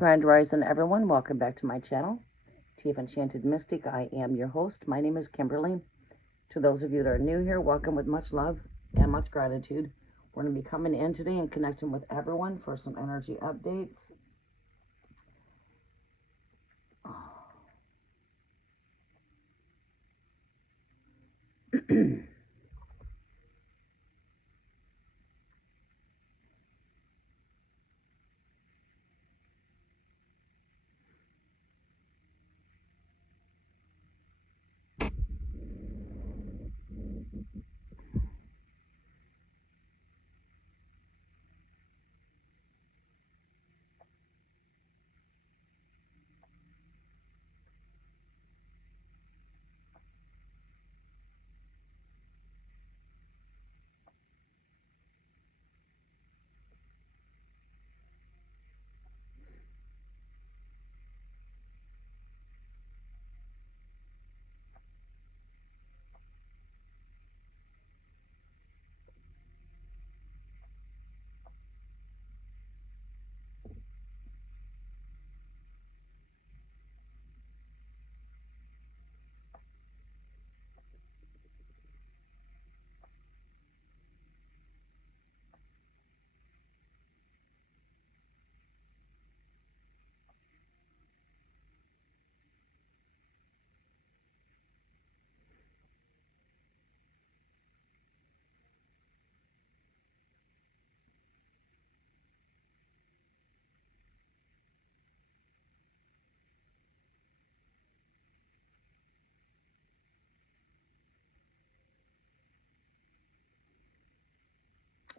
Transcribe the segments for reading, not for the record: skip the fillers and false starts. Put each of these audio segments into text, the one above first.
Grand Rising, everyone. Welcome back to my channel, Tea of Enchanted Mystic. I am your host. My name is Kimberly. To those of you that are new here, welcome with much love and much gratitude. We're going to be coming in today and connecting with everyone for some energy updates.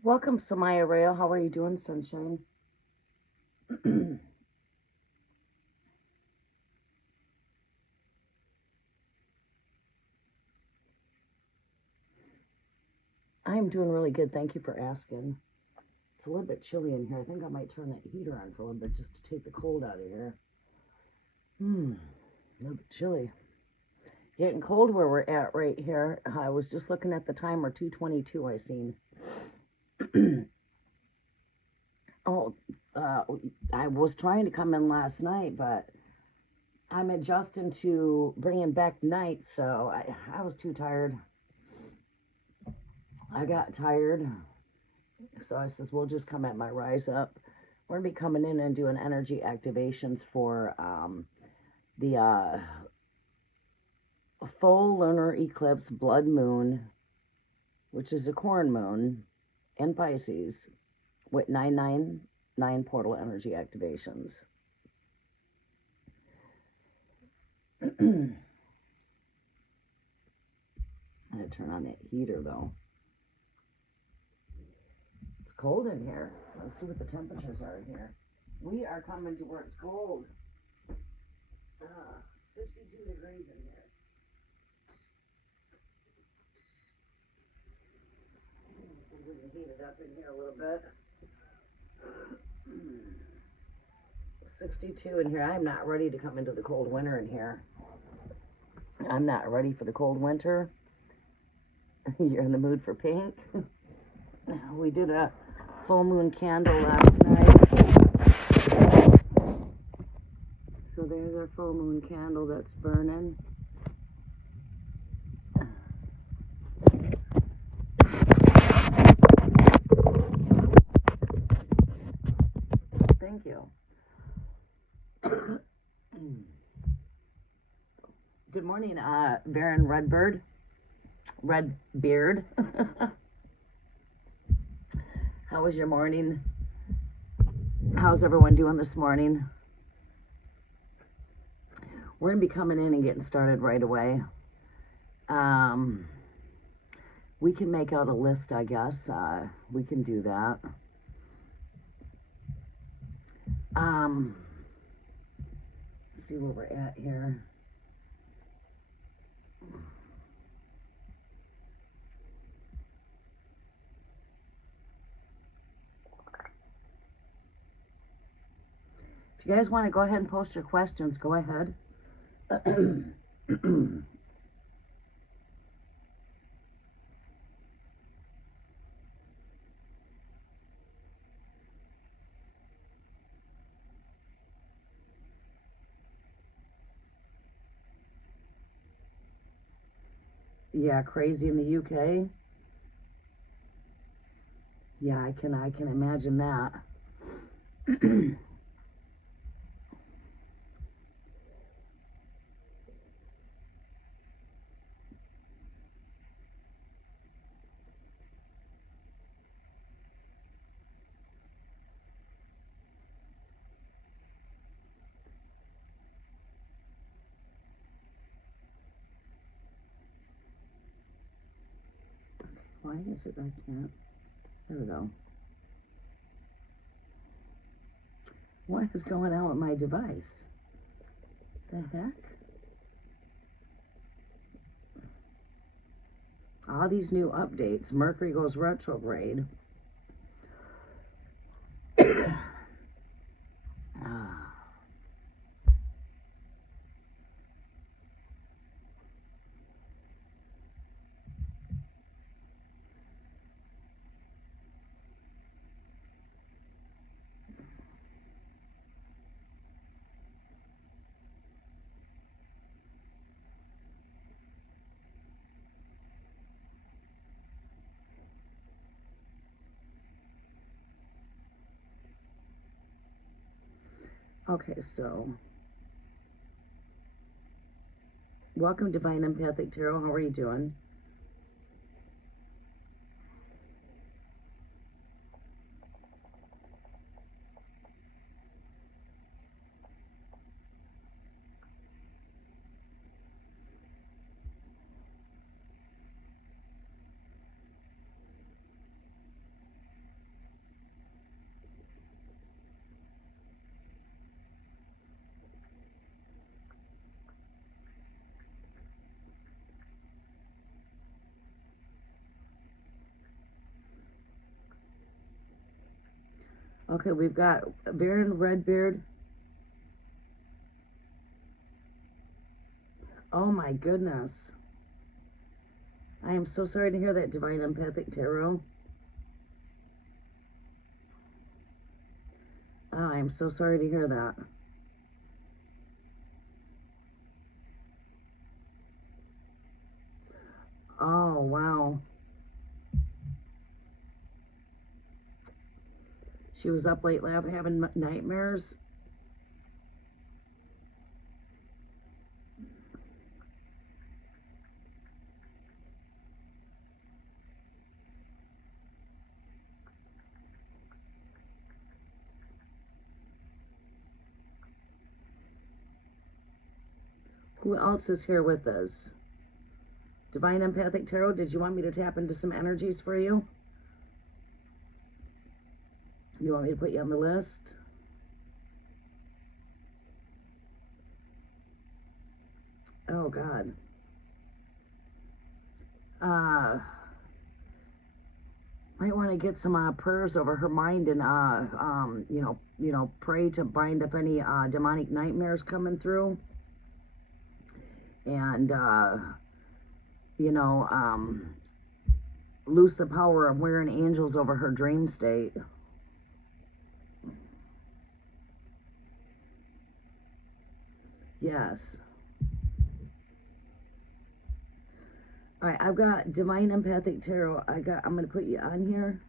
Welcome, Samaya Rayo. How are you doing, sunshine? I am doing really good. Thank you for asking. It's a little bit chilly in here. I think I might turn that heater on for a little bit just to take the cold out of here. A little bit chilly. Getting cold where we're at right here. I was just looking at the timer, 2:22 I seen. I was trying to come in last night, but I'm adjusting to bringing back night, so I was too tired. I got tired, so I says, we'll just come at my rise up. We're going to be coming in and doing energy activations for the full lunar eclipse blood moon, which is a corn moon in Pisces, with 999 portal energy activations. I'm going to turn on that heater, though. It's cold in here. Let's see what the temperatures are in here. We are coming to where it's cold. 62 degrees in here. We can heat it up in here a little bit. 62 in here. I'm not ready to come into the cold winter in here. I'm not ready for the cold winter. You're in the mood for pink. We did a full moon candle last night. So there's our full moon candle that's burning. Thank you. Good morning, Baron Redbeard. Redbeard. How was your morning? How's everyone doing this morning? We're going to be coming in and getting started right away. We can make out a list, I guess. We can do that. Let's see where we're at here. If you guys want to go ahead and post your questions, go ahead. Yeah, crazy in the UK. Yeah, I can imagine that. Why is it I can't? There we go. What is going on with my device? The heck? All these new updates. Mercury goes retrograde. Ah. Okay, so welcome Divine Empathic Tarot. How are you doing? Okay, we've got Baron Redbeard. Oh my goodness. I am so sorry to hear that, Divine Empathic Tarot. Oh, I am so sorry to hear that. Oh, wow. She was up late having nightmares. Who else is here with us? Divine Empathic Tarot, did you want me to tap into some energies for you? You want me to put you on the list? Oh, God. Might want to get some prayers over her mind and pray to bind up any demonic nightmares coming through, and you know, loose the power of wearing angels over her dream state. Yes. All right, I've got Divine Empathic Tarot. I'm going to put you on here.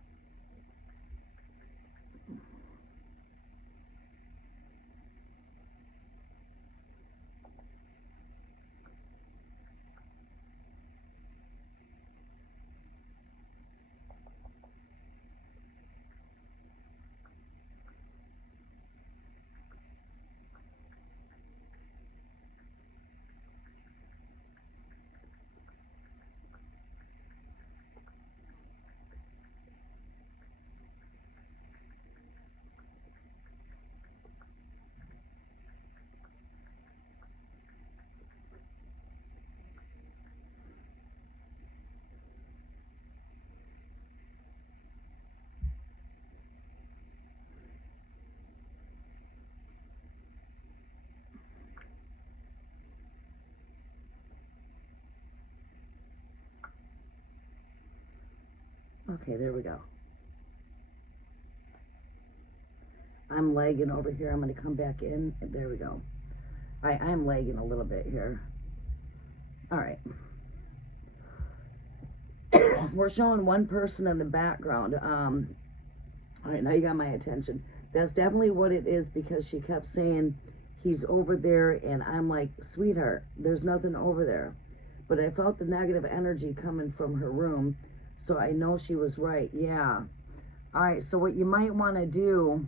Okay, there we go. I'm lagging over here. I'm going to come back in. There we go. I'm lagging a little bit here. All right. we're showing one person in the background. All right, now you got my attention. That's definitely what it is, because she kept saying he's over there, and I'm like, sweetheart, there's nothing over there. But I felt the negative energy coming from her room, so I know she was right. Yeah. All right, so what you might want to do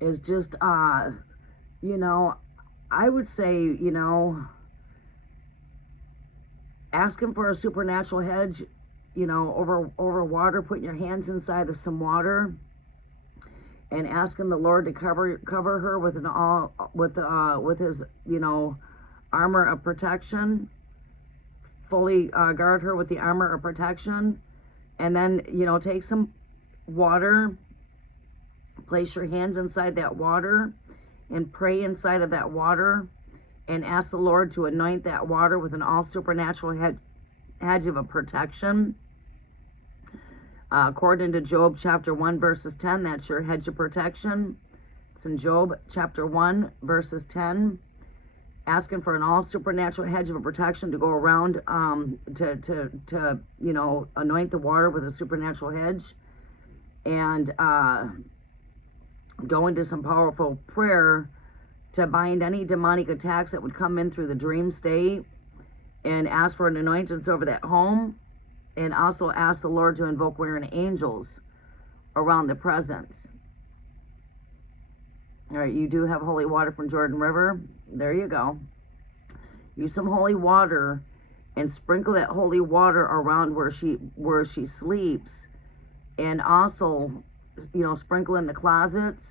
is just, you know, I would say, you know, asking for a supernatural hedge, you know, over water, putting your hands inside of some water, and asking the Lord to cover her with with his, you know, armor of protection, fully guard her with the armor of protection, and then, you know, take some water, place your hands inside that water, and pray inside of that water, and ask the Lord to anoint that water with an all supernatural hedge of a protection. According to Job chapter 1 verses 10, that's your hedge of protection. It's in Job chapter 1 verses 10. Asking for an all supernatural hedge of a protection to go around, to you know, anoint the water with a supernatural hedge, and go into some powerful prayer to bind any demonic attacks that would come in through the dream state, and ask for an anointance over that home, and also ask the Lord to invoke warring angels around the presence. All right, you do have holy water from Jordan River. There you go. Use some holy water and sprinkle that holy water around where she sleeps, and also, you know, sprinkle in the closets.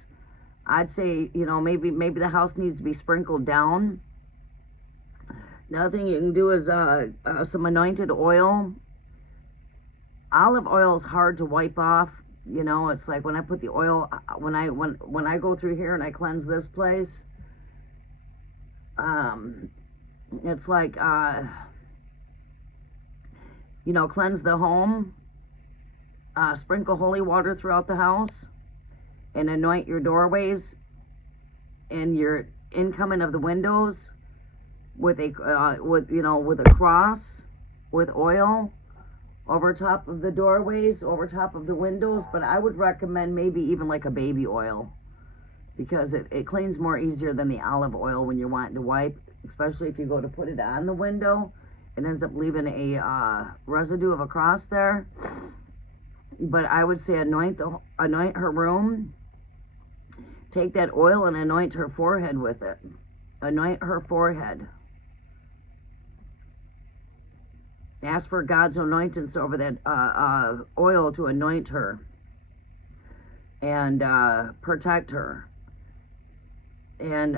I'd say, you know, maybe the house needs to be sprinkled down. Another thing you can do is some anointed oil. Olive oil is hard to wipe off. You know, it's like when I put the oil, when I go through here and I cleanse this place, it's like, you know, cleanse the home, sprinkle holy water throughout the house, and anoint your doorways and your incoming of the windows with a with a cross, with oil over top of the doorways, over top of the windows. But I would recommend maybe even like a baby oil, because it cleans more easier than the olive oil when you're wanting to wipe, especially if you go to put it on the window. It ends up leaving a residue of a cross there. But I would say anoint her room. Take that oil and anoint her forehead with it. Anoint her forehead. Ask for God's anointings over that oil to anoint her and protect her. And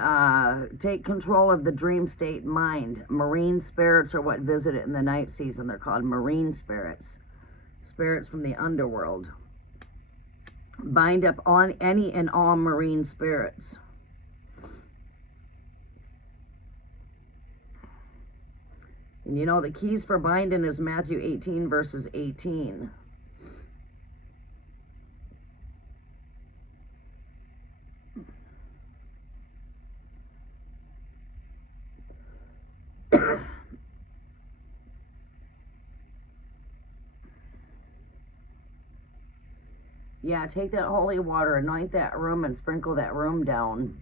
take control of the dream state mind. Marine spirits are what visit it in the night season. They're called marine spirits. Spirits from the underworld. Bind up on any and all marine spirits. And you know, the keys for binding is Matthew 18 verses 18. Yeah, take that holy water, anoint that room, and sprinkle that room down.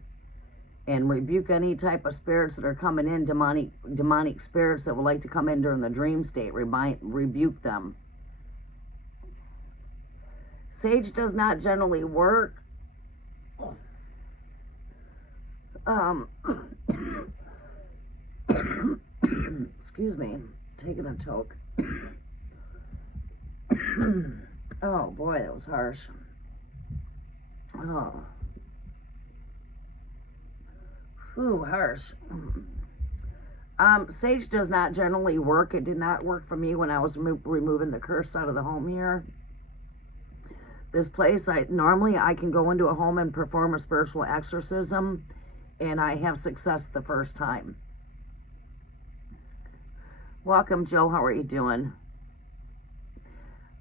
And rebuke any type of spirits that are coming in, demonic spirits that would like to come in during the dream state. Rebuke them. Sage does not generally work. Excuse me, taking a toke. Oh boy, that was harsh. Oh. Ooh, harsh. Sage does not generally work. It did not work for me when I was removing the curse out of the home here. This place, normally I can go into a home and perform a spiritual exorcism, and I have success the first time. Welcome, Joe. How are you doing?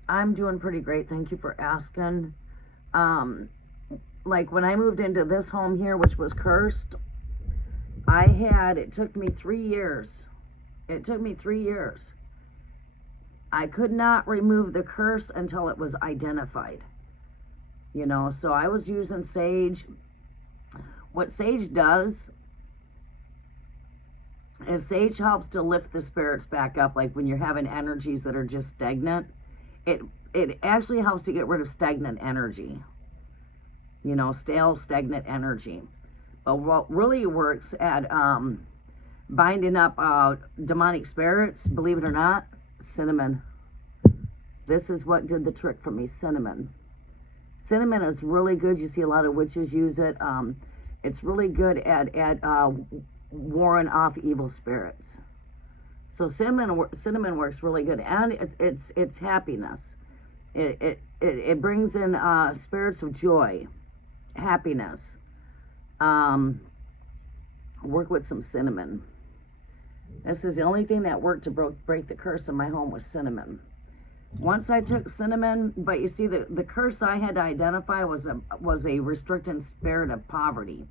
I'm doing pretty great. Thank you for asking. Like when I moved into this home here, which was cursed, it took me 3 years. It took me 3 years. I could not remove the curse until it was identified. You know, so I was using sage. What sage does is sage helps to lift the spirits back up, like when you're having energies that are just stagnant. It actually helps to get rid of stagnant energy. You know, stale, stagnant energy. But what really works at binding up demonic spirits, believe it or not, cinnamon. This is what did the trick for me, cinnamon. Cinnamon is really good. You see a lot of witches use it. It's really good at warring off evil spirits. So cinnamon works really good, and it's happiness. It brings in spirits of joy, happiness. Work with some cinnamon. This is the only thing that worked to break the curse in my home was cinnamon. Once I took cinnamon, but you see the curse I had to identify was a restricting spirit of poverty.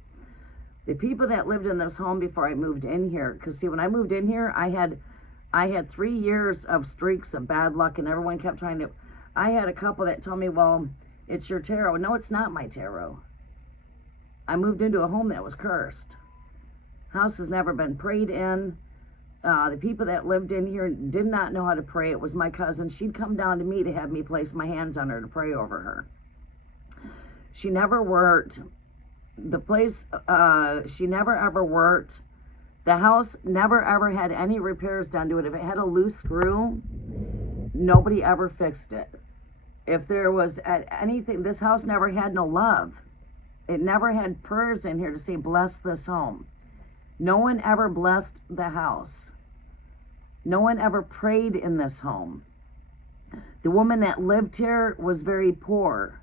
The people that lived in this home before I moved in here, because see, when I moved in here, I had 3 years of streaks of bad luck, and everyone kept trying to. I had a couple that told me, well, it's your tarot. No, it's not my tarot. I moved into a home that was cursed. House has never been prayed in. The people that lived in here did not know how to pray. It was my cousin. She'd come down to me to have me place my hands on her to pray over her. She never worked. The place, she never ever worked. The house never ever had any repairs done to it. If it had a loose screw, nobody ever fixed it. If there was anything, this house never had no love. It never had prayers in here to say, bless this home. No one ever blessed the house. No one ever prayed in this home. The woman that lived here was very poor,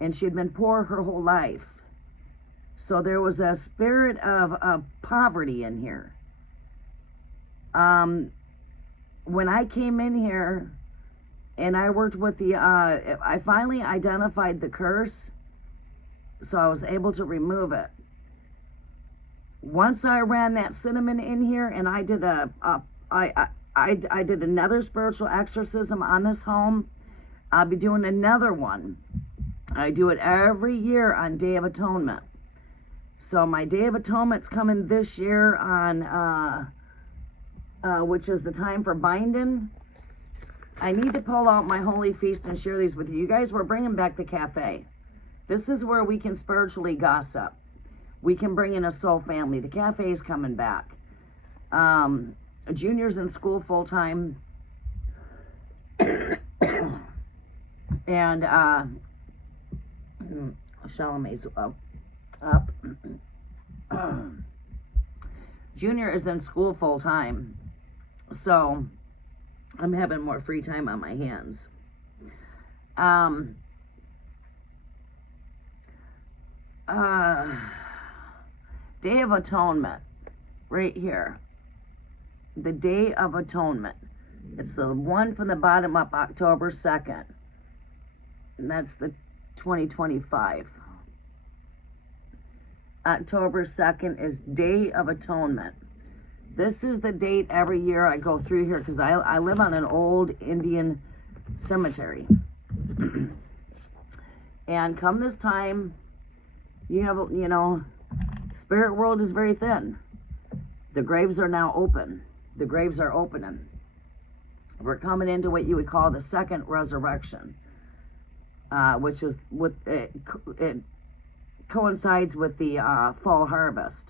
and she had been poor her whole life. So there was a spirit of poverty in here. When I came in here and I worked with I finally identified the curse, so I was able to remove it. Once I ran that cinnamon in here, and I did I did another spiritual exorcism on this home. I'll be doing another one. I do it every year on Day of Atonement. So my Day of Atonement's coming this year on, which is the time for binding. I need to pull out my holy feast and share these with you. You guys, we're bringing back the cafe. This is where we can spiritually gossip. We can bring in a soul family. The cafe is coming back. Junior's in school full-time. And Chalamet's up. Junior is in school full-time. So I'm having more free time on my hands. Day of Atonement, right here. The Day of Atonement. It's the one from the bottom up, October 2nd. And that's the 2025. October 2nd is Day of Atonement. This is the date every year I go through here because I live on an old Indian cemetery. And come this time, you have, you know, spirit world is very thin. The graves are now open. The graves are opening. We're coming into what you would call the second resurrection, which is with it coincides with the fall harvest.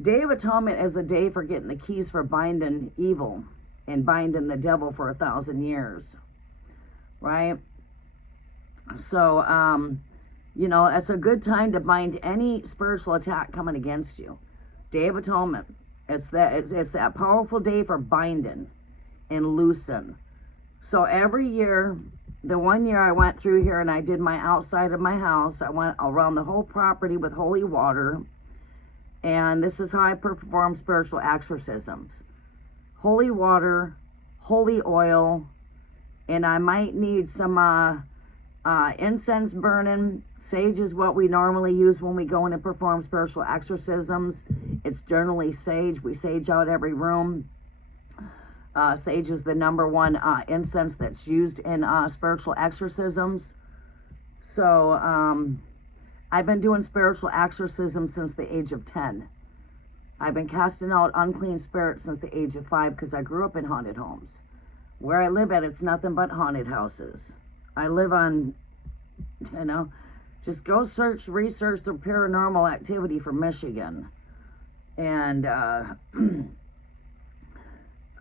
Day of Atonement is a day for getting the keys for binding evil and binding the devil for 1,000 years, right? So, you know, it's a good time to bind any spiritual attack coming against you. Day of Atonement. It's that powerful day for binding and loosing. So every year, the one year I went through here and I did my outside of my house, I went around the whole property with holy water. And this is how I perform spiritual exorcisms. Holy water, holy oil, and I might need some incense burning. Sage is what we normally use when we go in and perform spiritual exorcisms. It's generally sage. We sage out every room. Sage is the #1 incense that's used in spiritual exorcisms. So I've been doing spiritual exorcisms since the age of 10. I've been casting out unclean spirits since the age of 5 because I grew up in haunted homes. Where I live at, it's nothing but haunted houses. I live on, just go research the paranormal activity from Michigan. And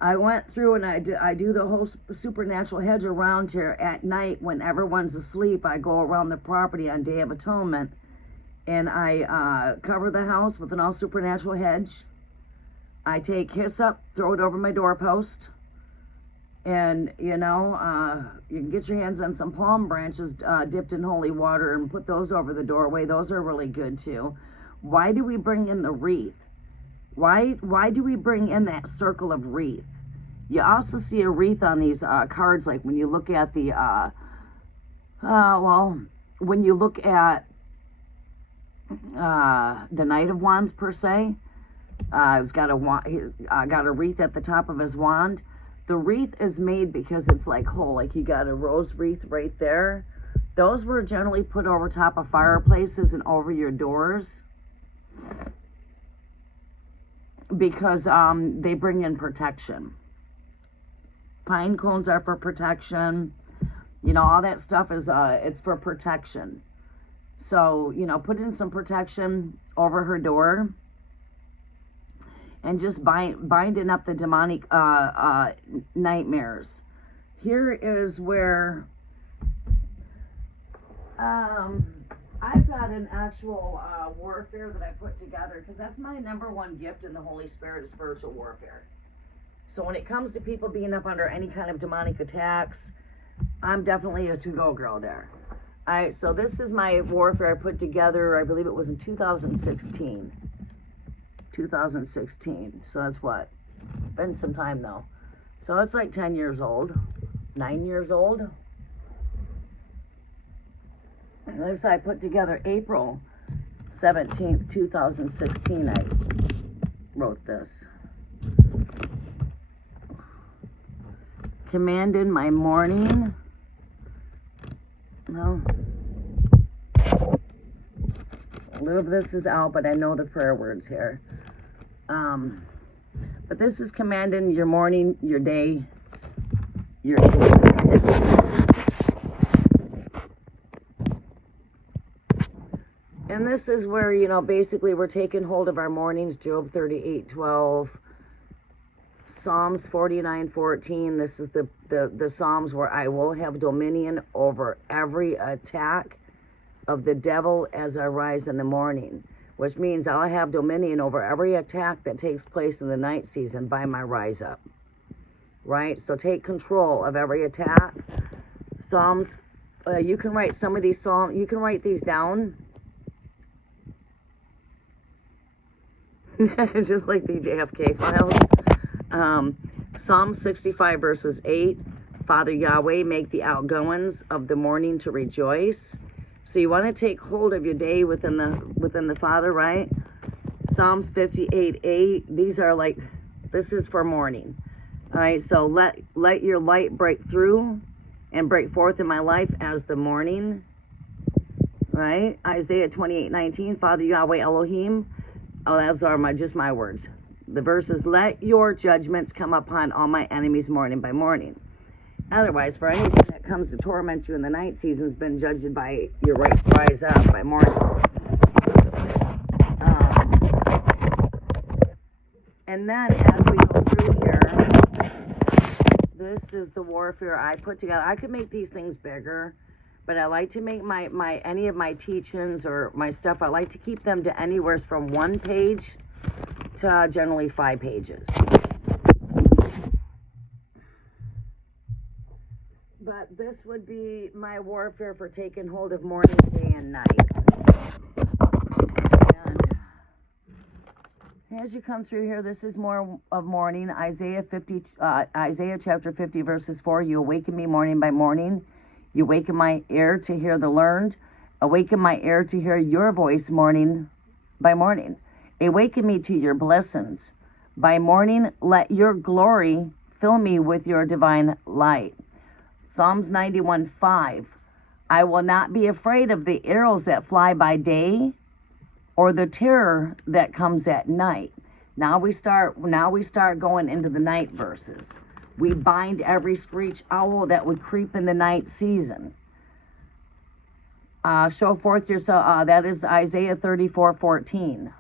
I went through and I do the whole supernatural hedge around here at night when everyone's asleep. I go around the property on Day of Atonement and I cover the house with an all supernatural hedge. I take hyssop, throw it over my doorpost, and you can get your hands on some palm branches dipped in holy water and put those over the doorway. Those are really good too. Why do we bring in the wreath? Why do we bring in that circle of wreath? You also see a wreath on these cards, like when you look at the when you look at the Knight of Wands per se. He's got a wreath at the top of his wand. The wreath is made because it's like whole, like you got a rose wreath right there. Those were generally put over top of fireplaces and over your doors because they bring in protection. Pine cones are for protection. All that stuff is it's for protection. So, put in some protection over her door and just binding up the demonic nightmares. Here is where I've got an actual warfare that I put together because that's my #1 gift in the Holy Spirit is spiritual warfare. So when it comes to people being up under any kind of demonic attacks, I'm definitely a to-go girl there. So this is my warfare I put together, I believe it was in 2016. 2016. So that's what? Been some time though. So it's like 10 years old. 9 years old. And this I put together April 17th, 2016. I wrote this. Commanded my morning. Well, a little of this is out, but I know the prayer words here. But this is commanding your morning, your day, your day. And this is where, basically we're taking hold of our mornings, Job 38:12, Psalms 49:14. This is the Psalms where I will have dominion over every attack of the devil as I rise in the morning, which means I'll have dominion over every attack that takes place in the night season by my rise up. Right? So take control of every attack. Psalms, you can write some of these Psalms, you can write these down. Just like the JFK files. Psalm 65 verses 8, Father Yahweh, make the outgoings of the morning to rejoice. So you want to take hold of your day within the Father, right? Psalms 58:8. These are this is for morning. All right, so let your light break through and break forth in my life as the morning. Right? Isaiah 28:19, Father Yahweh Elohim. Oh, those are just my words. The verse is, let your judgments come upon all my enemies morning by morning. Otherwise, for anything that comes to torment you in the night season has been judged by your rise up by morning. And then as we go through here, this is the warfare I put together. I could make these things bigger, but I like to make any of my teachings or my stuff, I like to keep them to anywhere from 1 page to generally 5 pages. But this would be my warfare for taking hold of morning, day, and night. And as you come through here, this is more of morning. Isaiah chapter 50, verses 4. You awaken me morning by morning. You awaken my ear to hear the learned. Awaken my ear to hear your voice morning by morning. Awaken me to your blessings. By morning, let your glory Fill me with your divine light. Psalms 91:5. I will not be afraid of the arrows that fly by day or the terror that comes at night. Now we start going into the night verses. We bind every screech owl that would creep in the night season. Show forth yourself. That is Isaiah 34:14.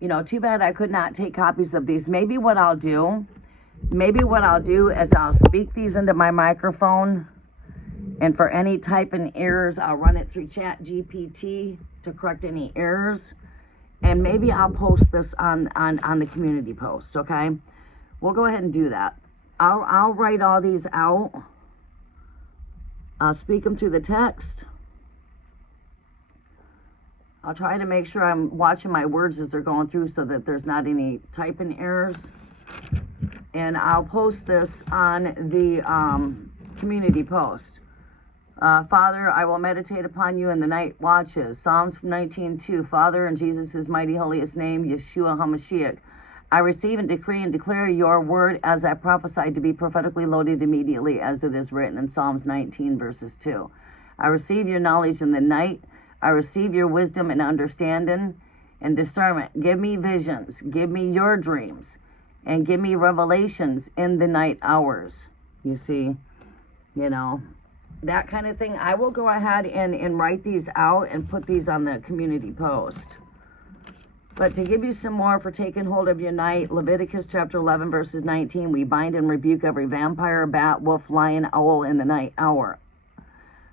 You know, too bad I could not take copies of these. Maybe what I'll do is I'll speak these into my microphone, and for any typing errors, I'll run it through Chat GPT to correct any errors, and maybe I'll post this on the community post. Okay, we'll go ahead and do that. I'll write all these out. I'll speak them through the text. I'll try to make sure I'm watching my words as they're going through so that there's not any typing errors. And I'll post this on the community post. Father, I will meditate upon you in the night watches. Psalms 19:2. Father, in Jesus' mighty holiest name, Yeshua HaMashiach, I receive and decree and declare your word as I prophesied to be prophetically loaded immediately, as it is written in Psalms 19, verses 2. I receive your knowledge in the night. I receive your wisdom and understanding and discernment. Give me visions. Give me your dreams. And give me revelations in the night hours. You see, you know, that kind of thing. I will go ahead and write these out and put these on the community post. But to give you some more for taking hold of your night, Leviticus chapter 11, verses 19, we bind and rebuke every vampire, bat, wolf, lion, owl in the night hour.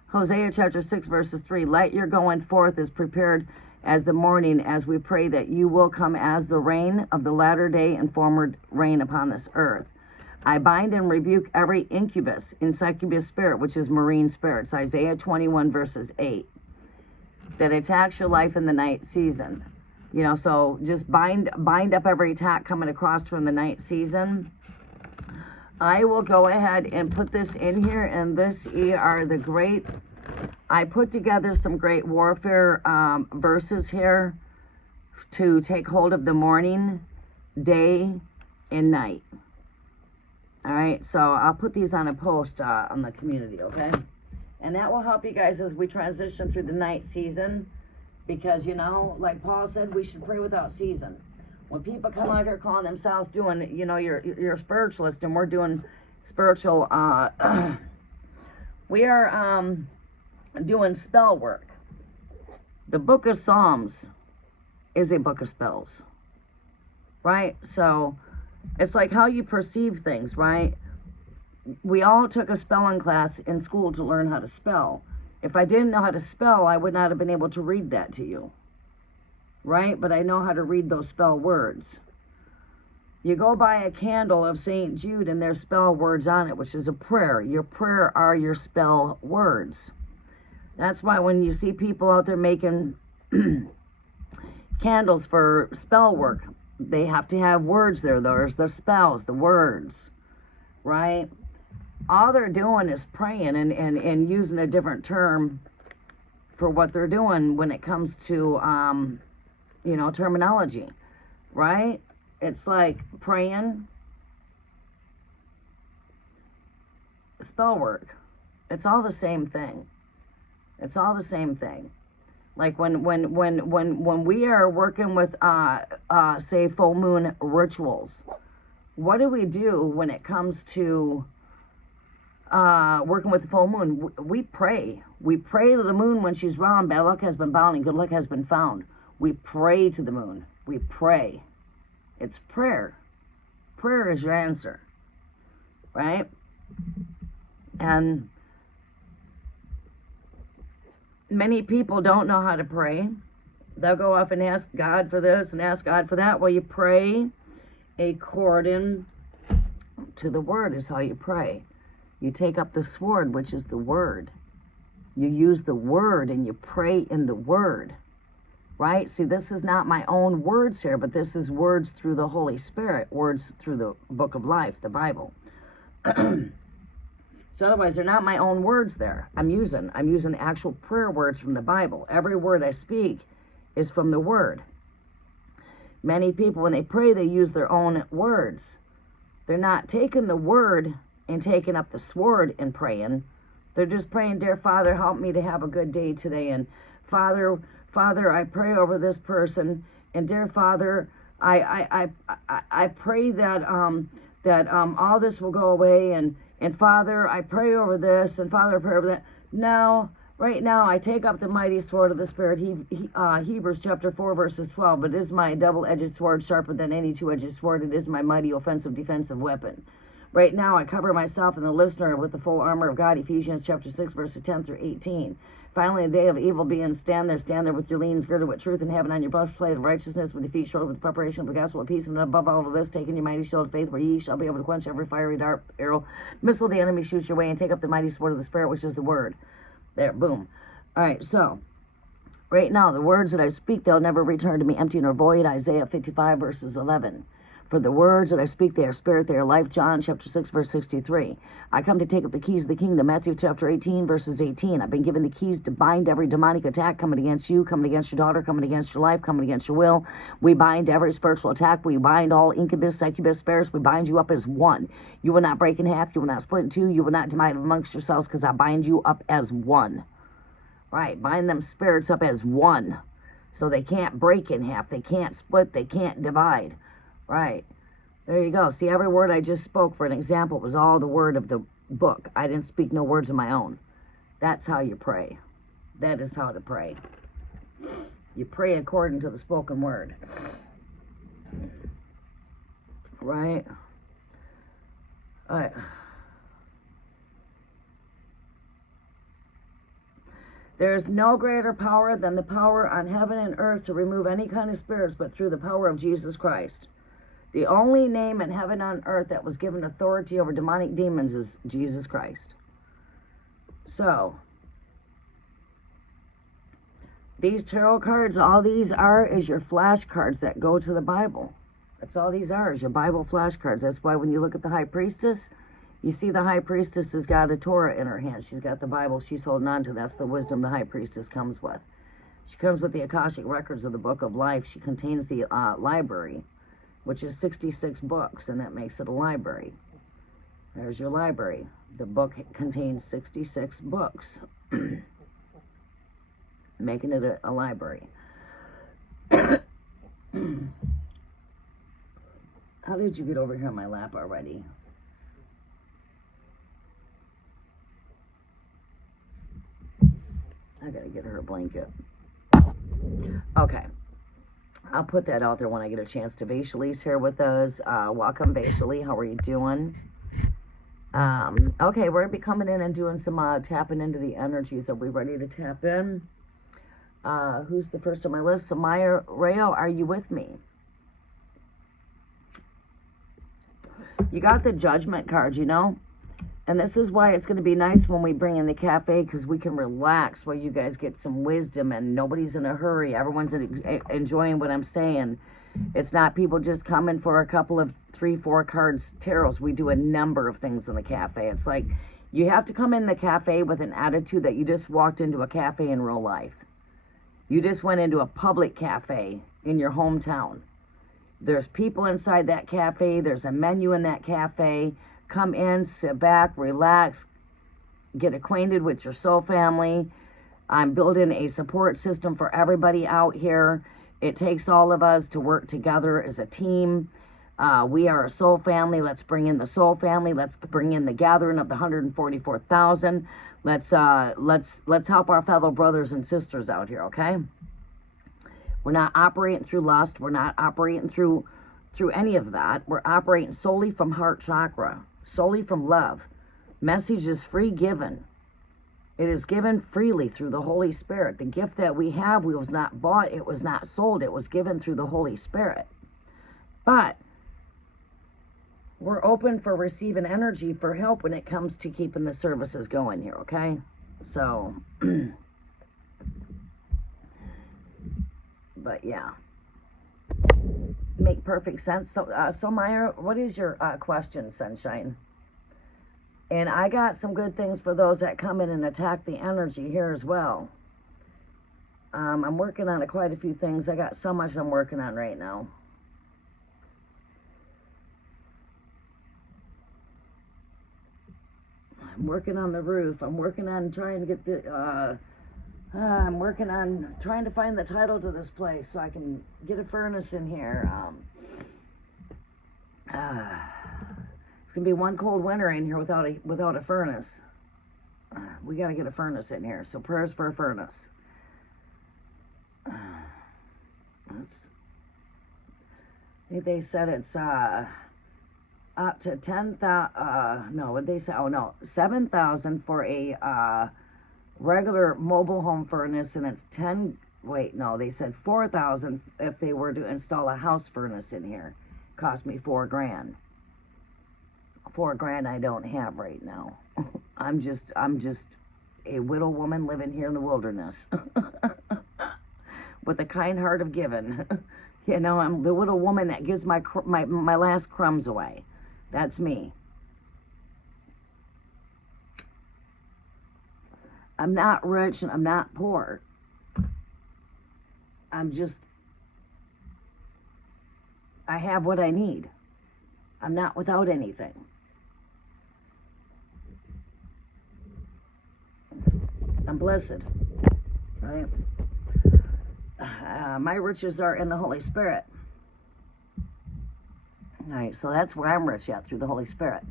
Hosea chapter 6, verses 3, let your going forth is prepared as the morning, as we pray that you will come as the rain of the latter day and former rain upon this earth. I bind and rebuke every incubus and succubus spirit, which is marine spirits, Isaiah 21, verses 8, that attacks your life in the night season. You know, so just bind up every attack coming across from the night season. I will go ahead and put this in here, and this are the great, I put together some great warfare verses here to take hold of the morning, day, and night. All right, so I'll put these on a post on the community, okay? And that will help you guys as we transition through the night season, because, you know, like Paul said, we should pray without season. When people come out here calling themselves doing, you know, you're a spiritualist, and we're doing spiritual, we are doing spell work. The book of Psalms is a book of spells, right? So it's like how you perceive things, right? We all took a spelling class in school to learn how to spell. If I didn't know how to spell, I would not have been able to read that to you, right? But I know how to read those spell words. You go by a candle of St. Jude and there's spell words on it, which is a prayer. Your prayer are your spell words. That's why when you see people out there making candles for spell work, they have to have words there. There's the spells, the words, right? All they're doing is praying and using a different term for what they're doing when it comes to, you know, terminology, right? It's like praying, spell work. It's all the same thing. It's all the same thing. Like when we are working with, say, full moon rituals, what do we do when it comes to working with the full moon? We pray. We pray to the moon when she's round. Bad luck has been bound and good luck has been found. We pray to the moon. We pray. It's prayer. Prayer is your answer, right? And many people don't know how to pray. They'll go off and ask God for this and ask God for that. Well, you pray according to the word is how you pray. You take up the sword, which is the word. You use the word and you pray in the word, right? See, this is not my own words here, but this is words through the Holy Spirit, words through the book of life, the Bible. So otherwise, they're not my own words there. I'm using actual prayer words from the Bible. Every word I speak is from the word. Many people, when they pray, they use their own words. They're not taking the word and taking up the sword and praying. They're just praying, dear Father, help me to have a good day today. And Father, I pray over this person. And dear Father, I pray that all this will go away. And Father, I pray over this. And Father, I pray over that. Now, right now, I take up the mighty sword of the Spirit. Hebrews chapter 4, verses 12. It is my double-edged sword, sharper than any two-edged sword. It is my mighty offensive defensive weapon. Right now, I cover myself and the listener with the full armor of God. Ephesians chapter 6, verses 10 through 18. Finally, in the day of evil being, stand there with your loins girded with truth, and having on your breastplate of righteousness, with your feet shod with the preparation of the gospel of peace, and above all of this, taking your mighty shield of faith, where ye shall be able to quench every fiery dart, arrow, missile the enemy shoots your way, and take up the mighty sword of the Spirit, which is the word. There, boom. All right, so right now, the words that I speak, they'll never return to me empty nor void. Isaiah 55, verses 11. For the words that I speak, they are spirit, they are life. John chapter 6, verse 63. I come to take up the keys of the kingdom. Matthew chapter 18, verses 18. I've been given the keys to bind every demonic attack coming against you, coming against your daughter, coming against your life, coming against your will. We bind every spiritual attack. We bind all incubus, succubus, spirits. We bind you up as one. You will not break in half. You will not split in two. You will not divide amongst yourselves, because I bind you up as one. Right, bind them spirits up as one. So they can't break in half. They can't split. They can't divide. Right. There you go. See, every word I just spoke, for an example, was all the word of the book. I didn't speak no words of my own. That's how you pray. That is how to pray. You pray according to the spoken word. Right? All right. There is no greater power than the power on heaven and earth to remove any kind of spirits, but through the power of Jesus Christ. The only name in heaven and earth that was given authority over demonic demons is Jesus Christ. So, these tarot cards, all these are is your flashcards that go to the Bible. That's all these are, is your Bible flashcards. That's why when you look at the High Priestess, you see the High Priestess has got a Torah in her hand. She's got the Bible she's holding on to. That's the wisdom the High Priestess comes with. She comes with the Akashic Records of the Book of Life. She contains the library, which is 66 books, and that makes it a library. There's your library. The book contains 66 books, making it a library. How did you get over here on my lap already? I gotta get her a blanket. Okay. I'll put that out there when I get a chance to. Vaishali's here with us. Welcome, Vaishali. How are you doing? Okay, we're going to be coming in and doing some tapping into the energies. Are we ready to tap in? Who's the first on my list? Samaya Rayo, are you with me? You got the Judgment card, you know? And this is why it's going to be nice when we bring in the cafe, because we can relax while you guys get some wisdom, and nobody's in a hurry. Everyone's enjoying what I'm saying. It's not people just coming for a couple of 3-4 cards tarots. We do a number of things in the cafe. It's like you have to come in the cafe with an attitude that you just walked into a cafe in real life. You just went into a public cafe in your hometown. There's people inside that cafe. There's a menu in that cafe. Come in, sit back, relax, get acquainted with your soul family. I'm building a support system for everybody out here. It takes all of us to work together as a team. We are a soul family. Let's bring in the soul family. Let's bring in the gathering of the 144,000. Let's help our fellow brothers and sisters out here, okay? We're not operating through lust. We're not operating through any of that. We're operating solely from heart chakra, solely from love. Message is free given. It is given freely through the Holy Spirit. The gift that we have, was not bought, it was not sold, it was given through the Holy Spirit. But we're open for receiving energy for help when it comes to keeping the services going here, okay? So, but yeah. Make perfect sense. So Maya, what is your question, Sunshine? And I got some good things for those that come in and attack the energy here as well. I'm working on quite a few things. I got so much I'm working on right now. I'm working on the roof. I'm working on trying to get the, I'm working on trying to find the title to this place so I can get a furnace in here. It's gonna be one cold winter in here without a furnace. We gotta get a furnace in here. So prayers for a furnace. They said it's up to 10,000. No, what they say? Oh no, 7,000 for a regular mobile home furnace, and it's 10. Wait, no, they said 4,000 if they were to install a house furnace in here. Cost me $4,000. $4,000 I don't have right now. I'm just a widow woman living here in the wilderness with a kind heart of giving. You know, I'm the widow woman that gives my last crumbs away. That's me. I'm not rich and I'm not poor. I have what I need. I'm not without anything. I'm blessed, right? My riches are in the Holy Spirit. All right, so that's where I'm rich at, through the Holy Spirit.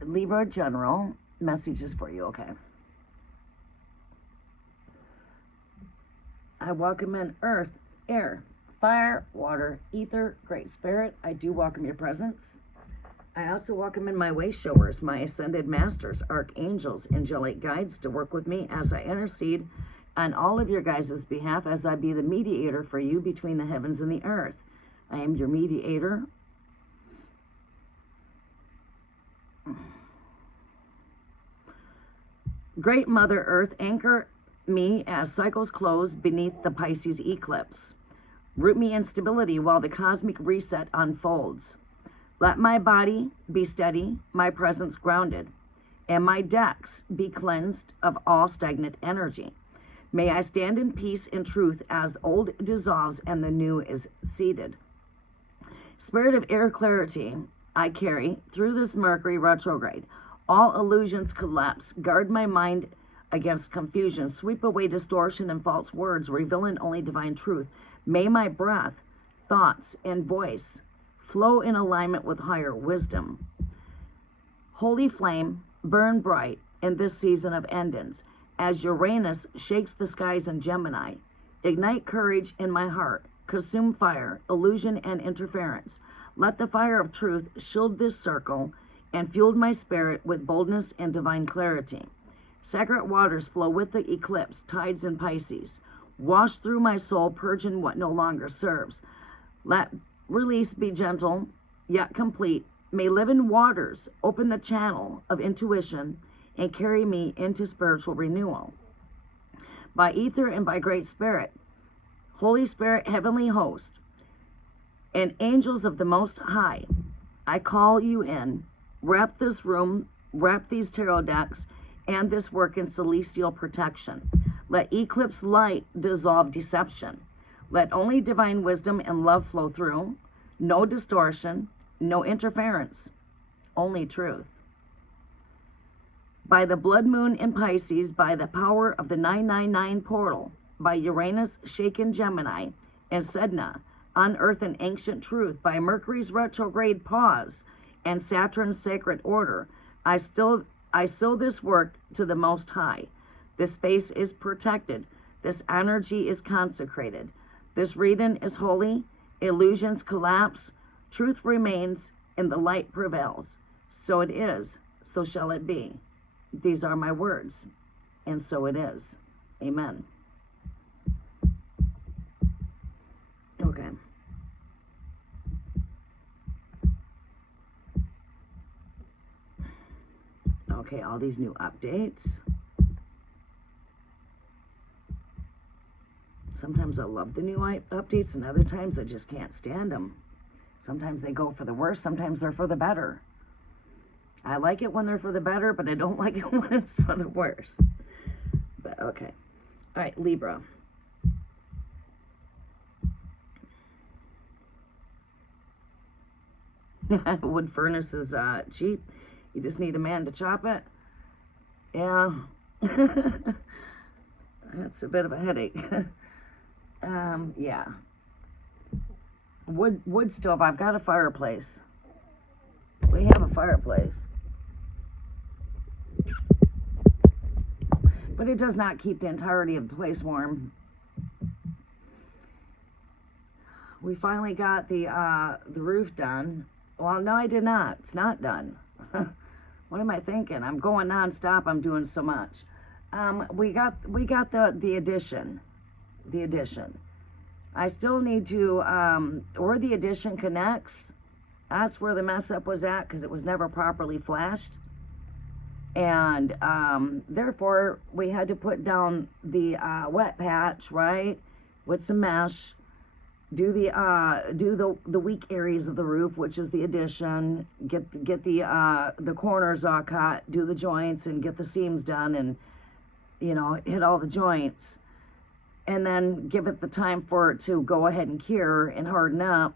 Libra General, messages for you, okay. I welcome in earth, air, fire, water, ether, great spirit. I do welcome your presence. I also welcome in my way showers, my ascended masters, archangels, angelic guides to work with me as I intercede on all of your guys' behalf as I be the mediator for you between the heavens and the earth. I am your mediator. Great Mother Earth, anchor me as cycles close beneath the Pisces eclipse. Root me in stability while the cosmic reset unfolds. Let my body be steady, my presence grounded, and my decks be cleansed of all stagnant energy. May I stand in peace and truth as old dissolves and the new is seated. Spirit of air clarity I carry through this Mercury retrograde. All illusions collapse. Guard my mind against confusion. Sweep away distortion and false words, revealing only divine truth. May my breath, thoughts, and voice flow in alignment with higher wisdom. Holy flame, burn bright in this season of endings. As Uranus shakes the skies in Gemini, ignite courage in my heart. Consume fire, illusion, and interference. Let the fire of truth shield this circle and fuel my spirit with boldness and divine clarity. Sacred waters flow with the eclipse, tides in Pisces. Wash through my soul, purging what no longer serves. Let release be gentle, yet complete. May living waters open the channel of intuition and carry me into spiritual renewal. By ether and by great spirit, Holy Spirit, heavenly host, and angels of the Most High, I call you in. Wrap this room, wrap these tarot decks, and this work in celestial protection. Let eclipse light dissolve deception. Let only divine wisdom and love flow through. No distortion, no interference, only truth. By the blood moon in Pisces, by the power of the 999 portal, by Uranus shaken Gemini, and Sedna, unearth an ancient truth, by Mercury's retrograde pause, and Saturn's sacred order, I seal this work to the Most High. This space is protected. This energy is consecrated. This reading is holy. Illusions collapse. Truth remains, and the light prevails. So it is. So shall it be. These are my words, and so it is. Amen. Okay. Okay, all these new updates. Sometimes I love the new updates, and other times I just can't stand them. Sometimes they go for the worse, sometimes they're for the better. I like it when they're for the better, but I don't like it when it's for the worse. But okay. All right, Libra. Wood furnace is cheap. You just need a man to chop it. Yeah. That's a bit of a headache. Yeah. Wood stove. I've got a fireplace. We have a fireplace. But it does not keep the entirety of the place warm. We finally got the roof done. Well, no, I did not. It's not done. What am I thinking? I'm going nonstop. I'm doing so much. We got the addition. The addition. I still need to where the addition connects. That's where the mess up was at because it was never properly flashed, and therefore we had to put down the wet patch, right, with some mesh. Do the weak areas of the roof, which is the addition. Get the corners all cut. Do the joints and get the seams done, and hit all the joints, and then give it the time for it to go ahead and cure and harden up,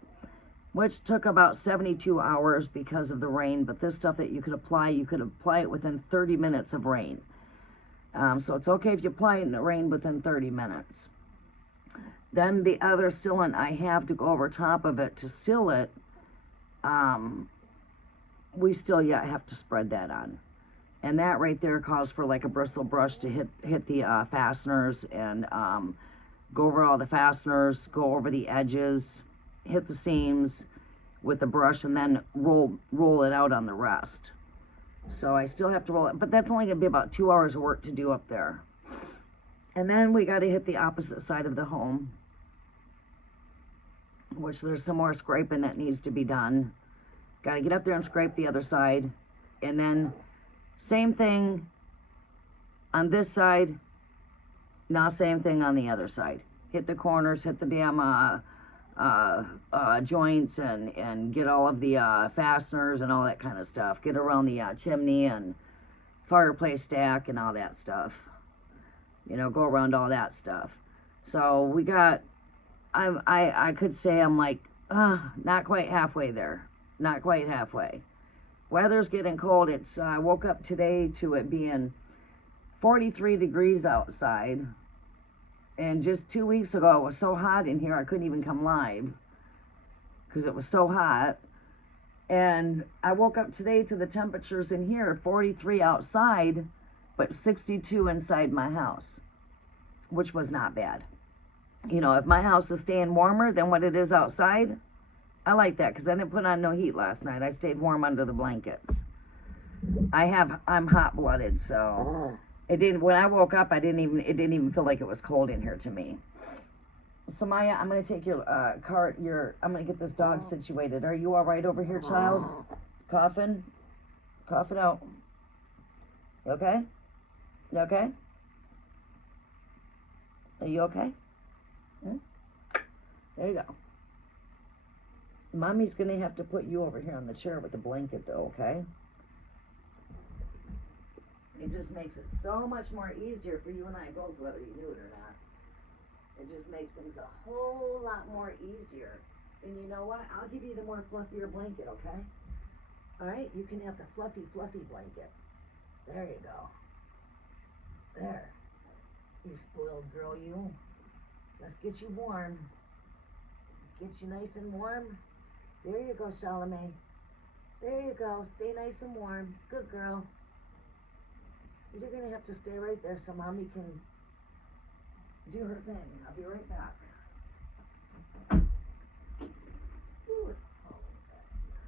which took about 72 hours because of the rain. But this stuff that you could apply it within 30 minutes of rain. So it's okay if you apply it in the rain within 30 minutes. Then the other sealant I have to go over top of it to seal it, we still yet have to spread that on. And that right there calls for like a bristle brush to hit the fasteners and go over all the fasteners, go over the edges, hit the seams with the brush, and then roll it out on the rest. So I still have to roll it, but that's only going to be about 2 hours of work to do up there. And then we got to hit the opposite side of the home, which there's some more scraping that needs to be done. Got to get up there and scrape the other side, and then same thing on this side, now same thing on the other side. Hit the corners, hit the damn joints, and get all of the fasteners and all that kind of stuff. Get around the chimney and fireplace stack and all that stuff. Go around all that stuff. So we got, I could say I'm like, not quite halfway there. Not quite halfway. Weather's getting cold. I woke up today to it being 43 degrees outside. And just 2 weeks ago, it was so hot in here, I couldn't even come live because it was so hot. And I woke up today to the temperatures in here, 43 outside, but 62 inside my house, which was not bad. If my house is staying warmer than what it is outside, I like that because I didn't put on no heat last night. I stayed warm under the blankets. I'm hot-blooded, so it didn't. When I woke up, it didn't even feel like it was cold in here to me. So Maya, I'm gonna take your cart. I'm gonna get this dog situated. Are you all right over here, child? Coughing? Cough it out. You okay? You okay? Are you okay? There you go. Mommy's gonna have to put you over here on the chair with the blanket, though, okay? It just makes it so much more easier for you and I both, whether you knew it or not. It just makes things a whole lot more easier. And you know what? I'll give you the more fluffier blanket, okay? All right? You can have the fluffy blanket. There you go. There. You spoiled girl, you. Let's get you warm. Get you nice and warm. There you go, Salome. There you go. Stay nice and warm. Good girl. You're going to have to stay right there so Mommy can do her thing. I'll be right back. Ooh, it's cold back here.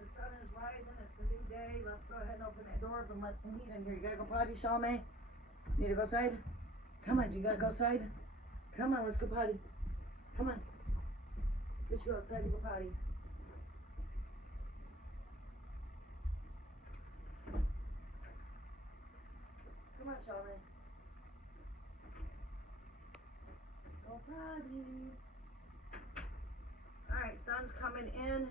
The sun is rising. It's a new day. Let's go ahead and open that door up and let some heat in here. You gotta go potty, Salome? Need to go outside? Come on, do you gotta go outside? Come on, let's go potty. Come on. Let's go outside and go potty. Come on, Charlie. Go potty. Alright, sun's coming in.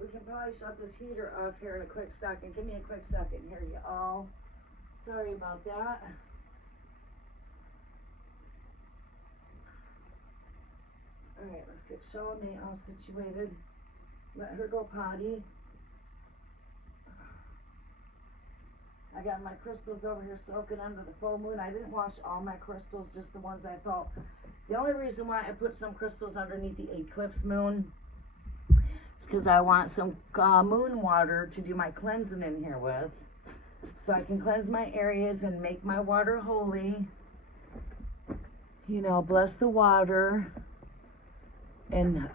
We can probably shut this heater off here in a quick second. Give me a quick second here, you all. Sorry about that. Alright, let's get Charlamagne all situated. Let her go potty. I got my crystals over here soaking under the full moon. I didn't wash all my crystals, just the ones I felt. The only reason why I put some crystals underneath the eclipse moon is because I want some moon water to do my cleansing in here with. So I can cleanse my areas and make my water holy. You know, bless the water. And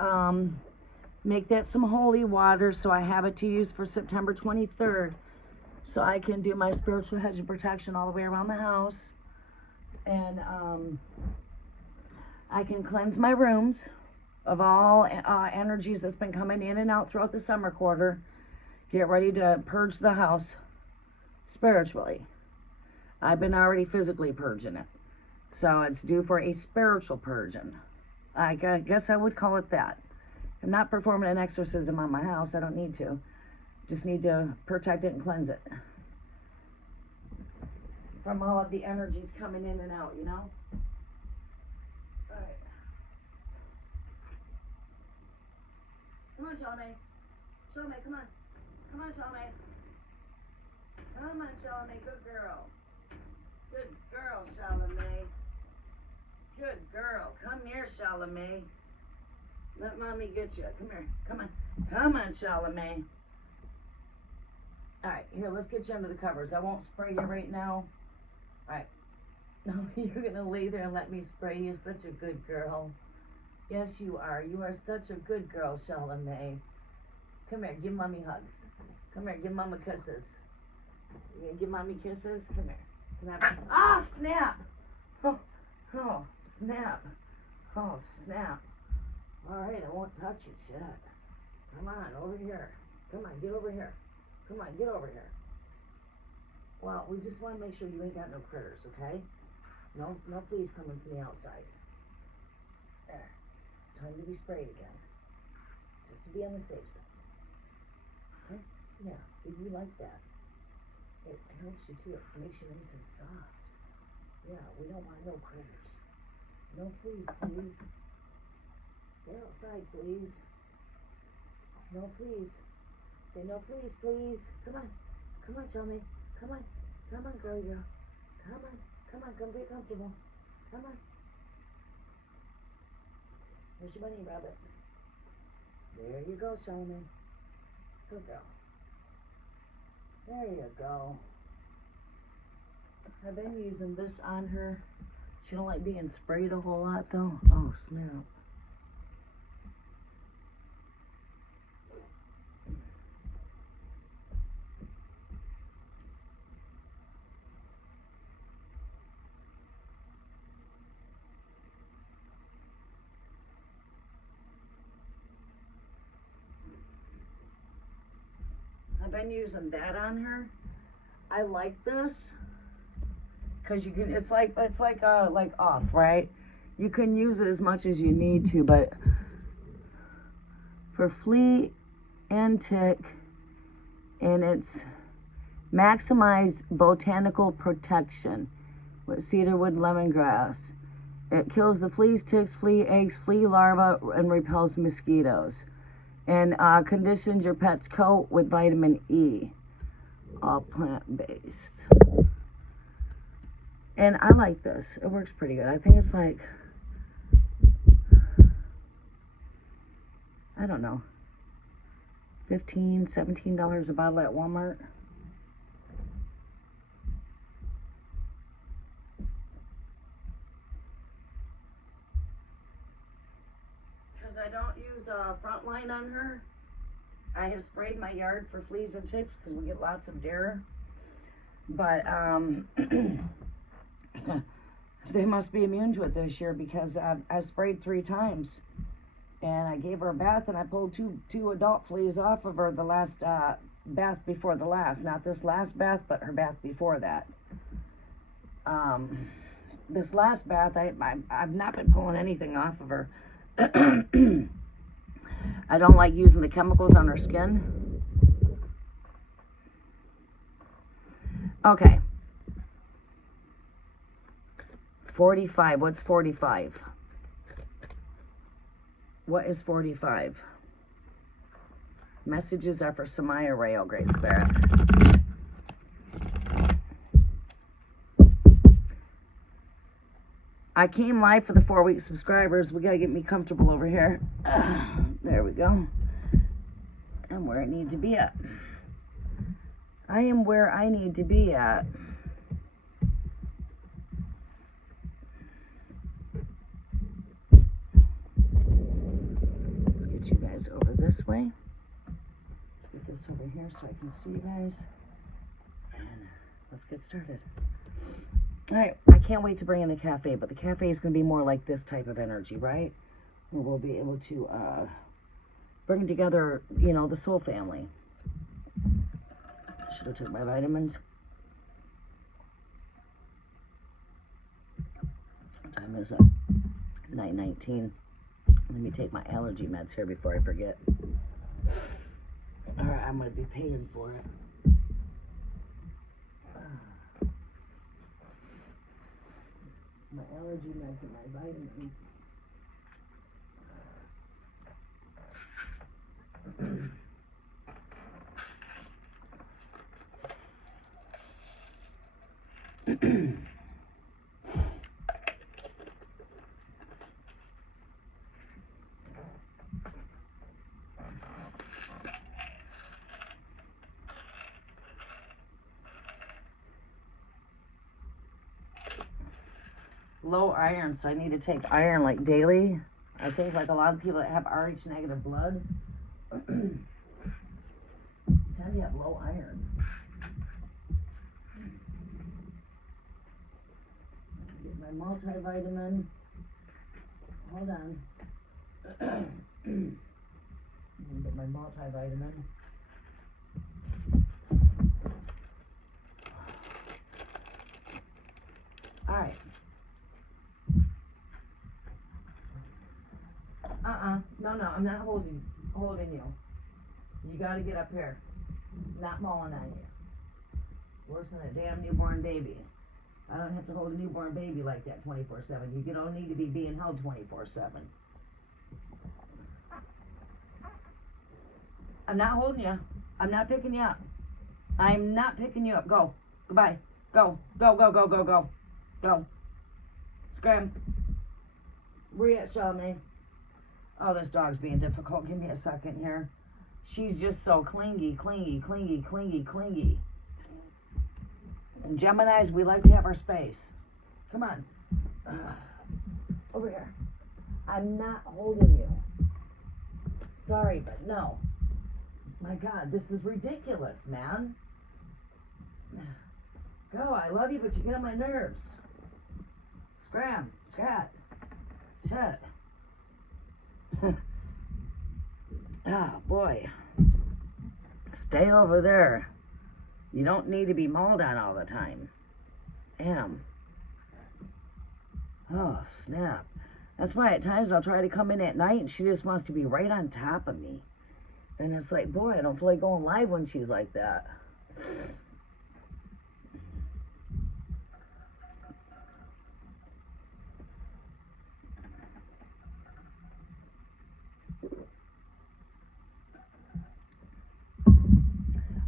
make that some holy water so I have it to use for September 23rd. So I can do my spiritual hedge of protection all the way around the house. And I can cleanse my rooms of all energies that's been coming in and out throughout the summer quarter. Get ready to purge the house spiritually. I've been already physically purging it. So it's due for a spiritual purging. I guess I would call it that. I'm not performing an exorcism on my house. I don't need to. Just need to protect it and cleanse it from all of the energies coming in and out, you know? Alright. Come on, Charlamagne. Charlamagne, come on. Come on, Charlamagne. Come on, Charlamagne. Good girl. Good girl, Charlamagne. Good girl. Come here, Charlamagne. Let mommy get you. Come here. Come on. Come on, Charlamagne. Alright, here, let's get you under the covers. I won't spray you right now. Alright. No, you're going to lay there and let me spray you. Such a good girl. Yes, you are. You are such a good girl, Charlamagne. Come here, give mommy hugs. Come here, give mama kisses. You going to give mommy kisses? Come here. Snap. Ah, snap! Oh, oh, snap. Oh, snap. Alright, I won't touch you, shit. Come on, over here. Come on, get over here. Come on, get over here. Well, we just want to make sure you ain't got no critters, okay? No fleas coming from the outside. There. It's time to be sprayed again. Just to be on the safe side. Okay? Yeah, see, we like that. It helps you too. It makes you nice and soft. Yeah, we don't want no critters. No fleas, please. Stay outside, please. No fleas. Say no fleas, please. Come on. Come on, Charlamagne. Come on. Come on, girl. Come on. Come on, come get comfortable. Come on. There's your bunny rabbit. There you go, Charlamagne. Good girl. There you go. I've been using this on her. She don't like being sprayed a whole lot, though. Oh, snap. I've been using that on her. I like this because you can. It's like off, right? You can use it as much as you need to, but for flea and tick, and it's maximized botanical protection with cedarwood lemongrass. It kills the fleas, ticks, flea eggs, flea larvae, and repels mosquitoes. And conditions your pet's coat with vitamin E. All plant-based. And I like this. It works pretty good. I think it's like, I don't know, $15, $17 a bottle at Walmart. Because I don't use Frontline on her. I have sprayed my yard for fleas and ticks because we get lots of deer. But They must be immune to it this year because I sprayed 3 times. And I gave her a bath, and I pulled two adult fleas off of her the last bath before the last. Not this last bath, but her bath before that. This last bath, I've not been pulling anything off of her. I don't like using the chemicals on her skin. Okay. 45. What's 45? What is 45? Messages are for Samaya Rayo, Great Spirit. I came live for the 4-week subscribers. We gotta get me comfortable over here. There we go. I'm where I need to be at. I am where I need to be at. Let's get you guys over this way. Let's get this over here so I can see you guys. And let's get started. Alright, I can't wait to bring in the cafe, but the cafe is going to be more like this type of energy, right? Where we'll be able to bring together, you know, the soul family. Should have took my vitamins. What time is it? 9:19. Let me take my allergy meds here before I forget. Alright, I'm going to be paying for it. My allergy meds and my vitamins. Low iron, so I need to take iron like daily. I think like a lot of people that have Rh negative blood tend to have low iron. Get my multivitamin. Hold on. Get my multivitamin. All right. No, I'm not holding you. You gotta get up here. Not mauling on you. Worse than a damn newborn baby. I don't have to hold a newborn baby like that 24/7. You don't need to be being held 24/7. I'm not holding you. I'm not picking you up. I'm not picking you up. Go. Goodbye. Go. Go. Scram. Where you at, Charlamagne? Oh, this dog's being difficult. Give me a second here. She's just so clingy. And Geminis, we like to have our space. Come on. Over here. I'm not holding you. Sorry, but no. My God, this is ridiculous, man. Go, I love you, but you get on my nerves. Scram. Scat. Shut. Oh, boy. Stay over there. You don't need to be mauled on all the time. Damn. Oh, snap. That's why at times I'll try to come in at night and she just wants to be right on top of me. And it's like, boy, I don't feel like going live when she's like that.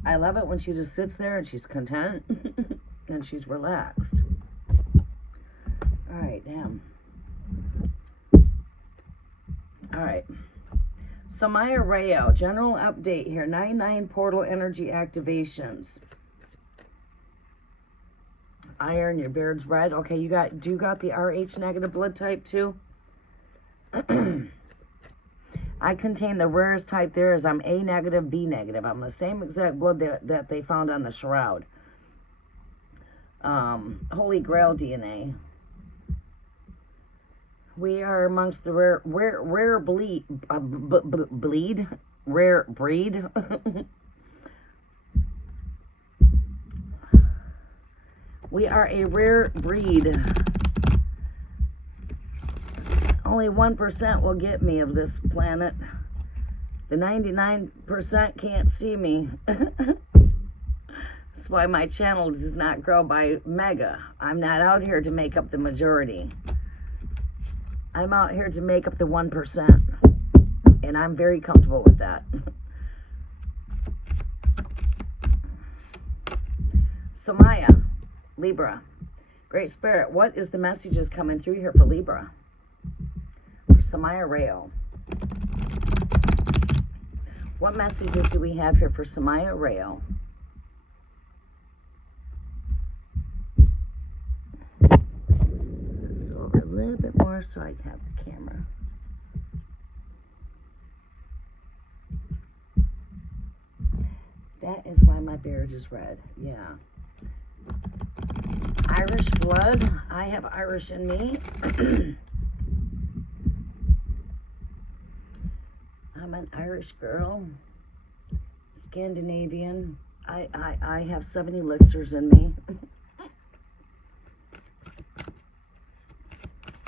I love it when she just sits there and she's content and she's relaxed. Alright, damn. Alright. Samaya Rayo, general update here. 9/9 portal energy activations. Iron, your beard's red. Okay, you got the Rh negative blood type too? I contain the rarest type there is I'm A negative, B negative. I'm the same exact blood that they found on the shroud. Holy Grail DNA. We are amongst the rare bleed, rare breed. We are a rare breed. Only 1% will get me of this planet. The 99% can't see me. That's why my channel does not grow by mega. I'm not out here to make up the majority. I'm out here to make up the 1%. And I'm very comfortable with that. Samaya, Libra. Great Spirit, what is the messages coming through here for Libra? Samaya Rayo. What messages do we have here for Samaya Rayo? Let's go over a little bit more so I can have the camera. That is why my beard is red. Yeah. Irish blood. I have Irish in me. I'm an Irish girl. Scandinavian. I have 7 elixirs in me.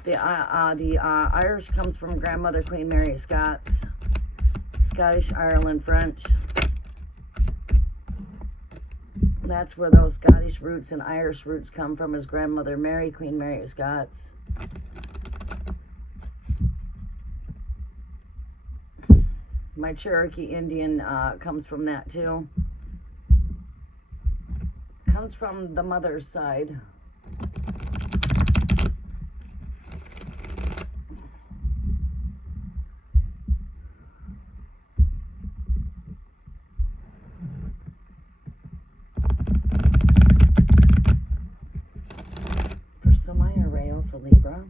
The Irish comes from grandmother Queen Mary of Scots. Scottish, Ireland, French. That's where those Scottish roots and Irish roots come from, as grandmother Mary, Queen Mary of Scots. My Cherokee Indian comes from that too. Comes from the mother's side. For Samaya Rayo for Libra.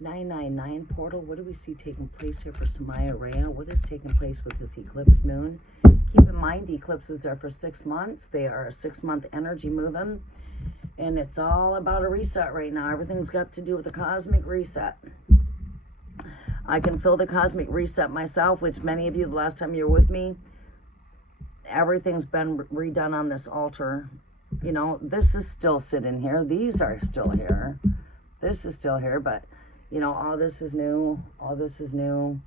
999 portal. What do we see taking place here for Samaya Rayo? What is taking place with this eclipse moon? Keep in mind, eclipses are for 6 months. They are a 6-month energy moving. And it's all about a reset right now. Everything's got to do with a cosmic reset. I can feel the cosmic reset myself, which many of you, the last time you were with me, everything's been redone on this altar. You know, this is still sitting here. These are still here. This is still here, but you know, all this is new. All this is new.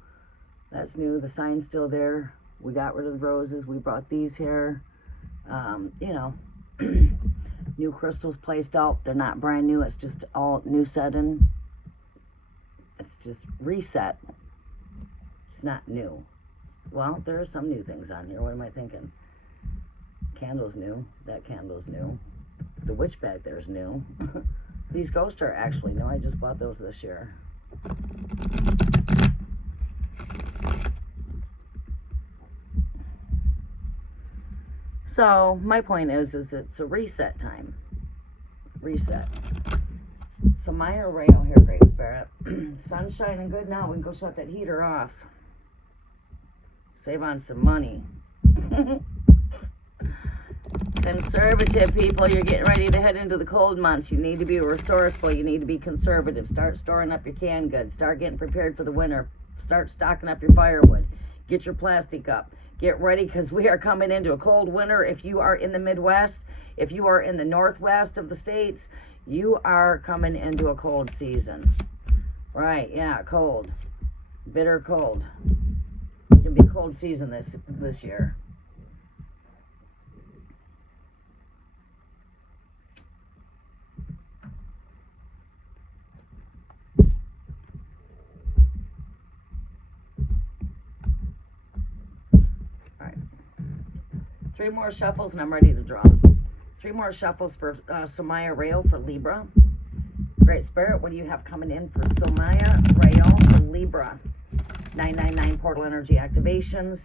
That's new. The sign's still there. We got rid of the roses. We brought these here. You know, new crystals placed out. They're not brand new. It's just all new setting. It's just reset. It's not new. Well, there are some new things on here. What am I thinking? Candle's new. That candle's new. The witch bag there's new. These ghosts are actually new. I just bought those this year. So my point is it's a reset time. Reset. So Maya Rayo here, Great Spirit. Sun's shining good now. We can go shut that heater off. Save on some money. Conservative people, you're getting ready to head into the cold months. You need to be resourceful. You need to be conservative. Start storing up your canned goods. Start getting prepared for the winter. Start stocking up your firewood. Get your plastic up. Get ready, because we are coming into a cold winter. If you are in the Midwest, if you are in the Northwest of the states, you are coming into a cold season. Right, yeah, cold. Bitter cold. It's going to be a cold season this year. Alright. 3 more shuffles and I'm ready to draw. 3 more shuffles for Samaya Rayo for Libra. Great Spirit, what do you have coming in for Samaya Rayo for Libra? 999 portal energy activations,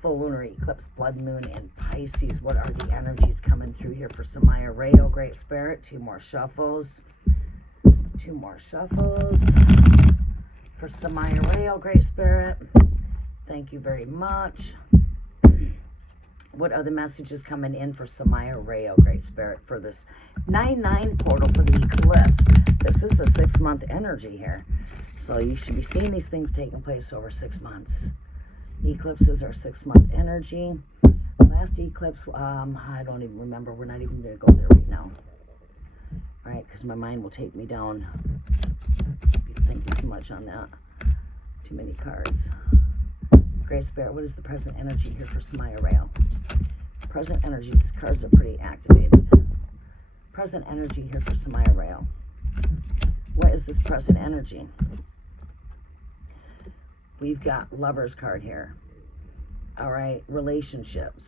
full lunar eclipse, blood moon, and Pisces. What are the energies coming through here for Samaya Rayo? Great Spirit, 2 more shuffles. 2 more shuffles for Samaya Rayo. Great Spirit, thank you very much. What are the messages coming in for Samaya Rayo, Great Spirit, for this 9-9 portal for the eclipse? This is a 6-month energy here. So you should be seeing these things taking place over 6 months. Eclipses are 6-month energy. Last eclipse, I don't even remember. We're not even going to go there right now. All right, because my mind will take me down. Be thinking too much on that. Too many cards. Great Spirit, what is the present energy here for Samaya Rayo? Present energy, these cards are pretty activated. Present energy here for Samaya Rayo. What is this present energy? We've got Lover's card here. All right, relationships.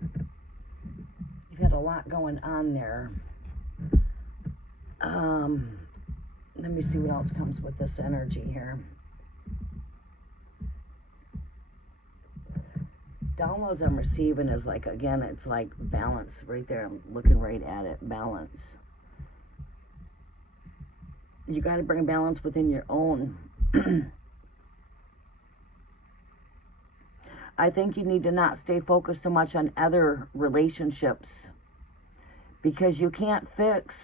You've had a lot going on there. Let me see what else comes with this energy here. Downloads I'm receiving is like, again, it's like balance right there. I'm looking right at it. Balance. You got to bring balance within your own. I think you need to not stay focused so much on other relationships, because you can't fix.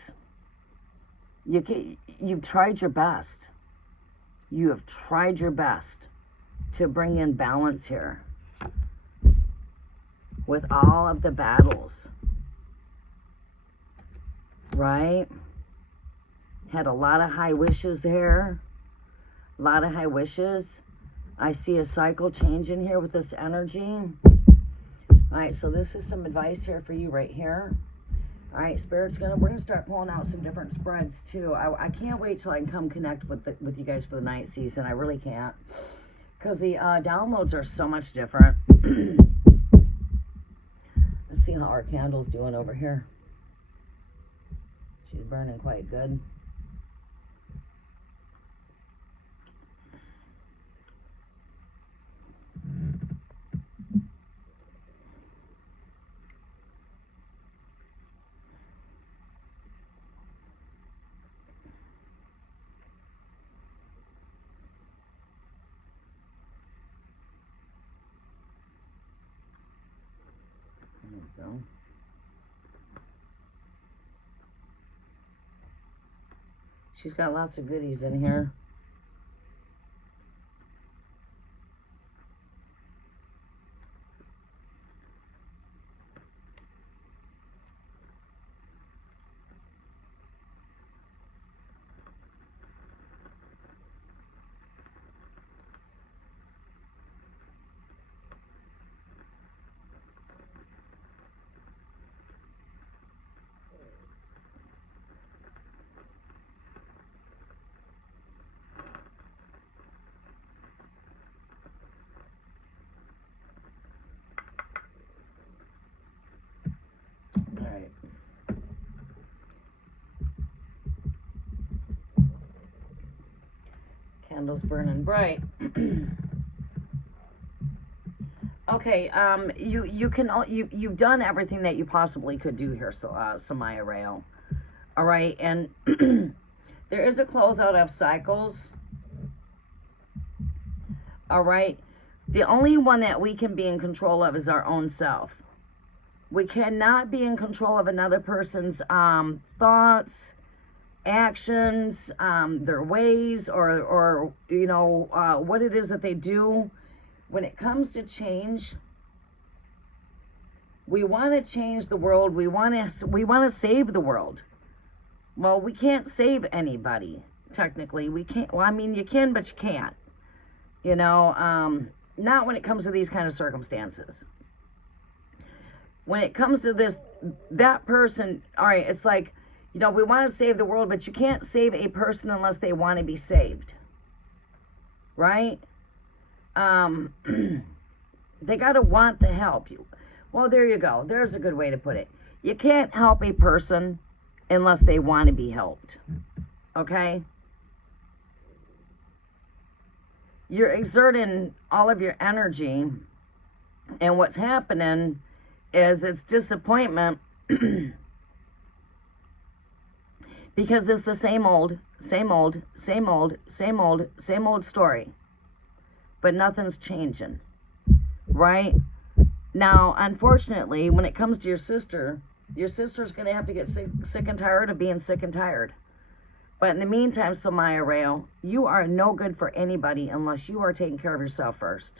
You've tried your best. You have tried your best to bring in balance here with all of the battles, right? Had a lot of high wishes there. A lot of high wishes. I see a cycle change in here with this energy. All right, so this is some advice here for you right here. All right, Spirit's we're gonna start pulling out some different spreads too. I can't wait till I can come connect with you guys for the night season. I really can't, because the downloads are so much different. Let's see how our candle's doing over here. She's burning quite good. There we go. She's got lots of goodies in here. Candles burning bright. Okay, you've done everything that you possibly could do here, so Samaya Rayo. All right, and there is a closeout of cycles. All right, the only one that we can be in control of is our own self. We cannot be in control of another person's thoughts, actions, their ways, or you know, what it is that they do. When it comes to change, we want to change the world. We want to save the world. Well, we can't save anybody. Technically, we can't. Well, I mean, you can, but you can't. You know, not when it comes to these kind of circumstances. When it comes to that person, all right, it's like, you know, we want to save the world, but you can't save a person unless they want to be saved, right? They got to want to help you. Well, there you go. There's a good way to put it. You can't help a person unless they want to be helped, okay? You're exerting all of your energy, and what's happening is it's disappointment because it's the same old story, but nothing's changing, right? Now, unfortunately, when it comes to your sister's going to have to get sick and tired of being sick and tired. But in the meantime, Somaya Rayo, you are no good for anybody unless you are taking care of yourself first.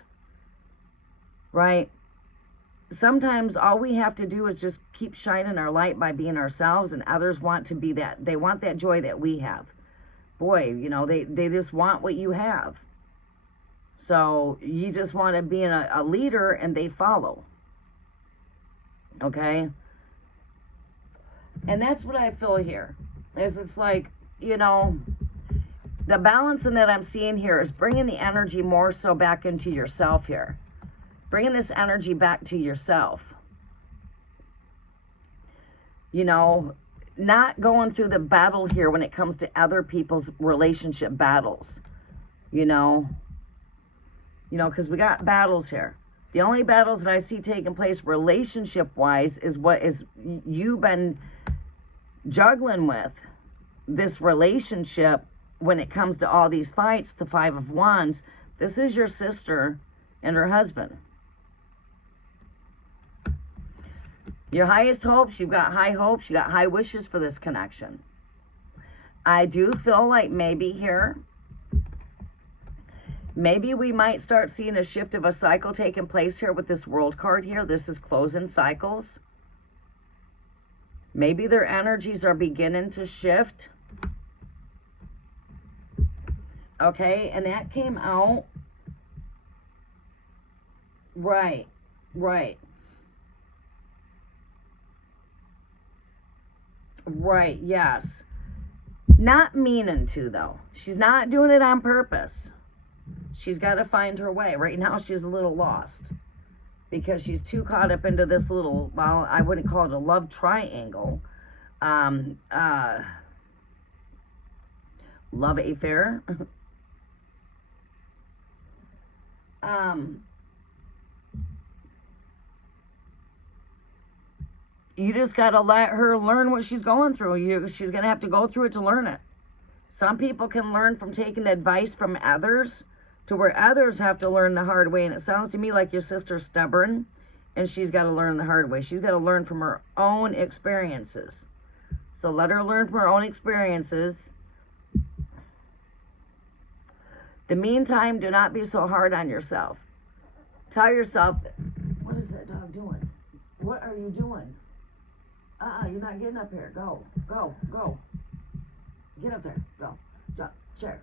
Right? Sometimes all we have to do is just keep shining our light by being ourselves, and others want to be that. They want that joy that we have. Boy, you know, they just want what you have. So you just want to be a leader and they follow. Okay? And that's what I feel here. It's like, you know, the balancing that I'm seeing here is bringing the energy more so back into yourself here. Bringing this energy back to yourself. You know, not going through the battle here when it comes to other people's relationship battles. You know, because we got battles here. The only battles that I see taking place relationship-wise is what is you've been juggling with this relationship when it comes to all these fights, the Five of Wands. This is your sister and her husband. Your highest hopes, you've got high hopes, you got high wishes for this connection. I do feel like maybe here, maybe we might start seeing a shift of a cycle taking place here with this World card here. This is closing cycles. Maybe their energies are beginning to shift. Okay, and that came out. Right. Right, yes. Not meaning to, though. She's not doing it on purpose. She's got to find her way. Right now, she's a little lost. Because she's too caught up into this little, well, I wouldn't call it a love triangle. Love affair. You just got to let her learn what she's going through. She's going to have to go through it to learn it. Some people can learn from taking advice from others to where others have to learn the hard way. And it sounds to me like your sister's stubborn and she's got to learn the hard way. She's got to learn from her own experiences. So let her learn from her own experiences. The meantime, do not be so hard on yourself. Tell yourself, what is that dog doing? What are you doing? You're not getting up here. Go. Get up there. Go. Jump. Chair.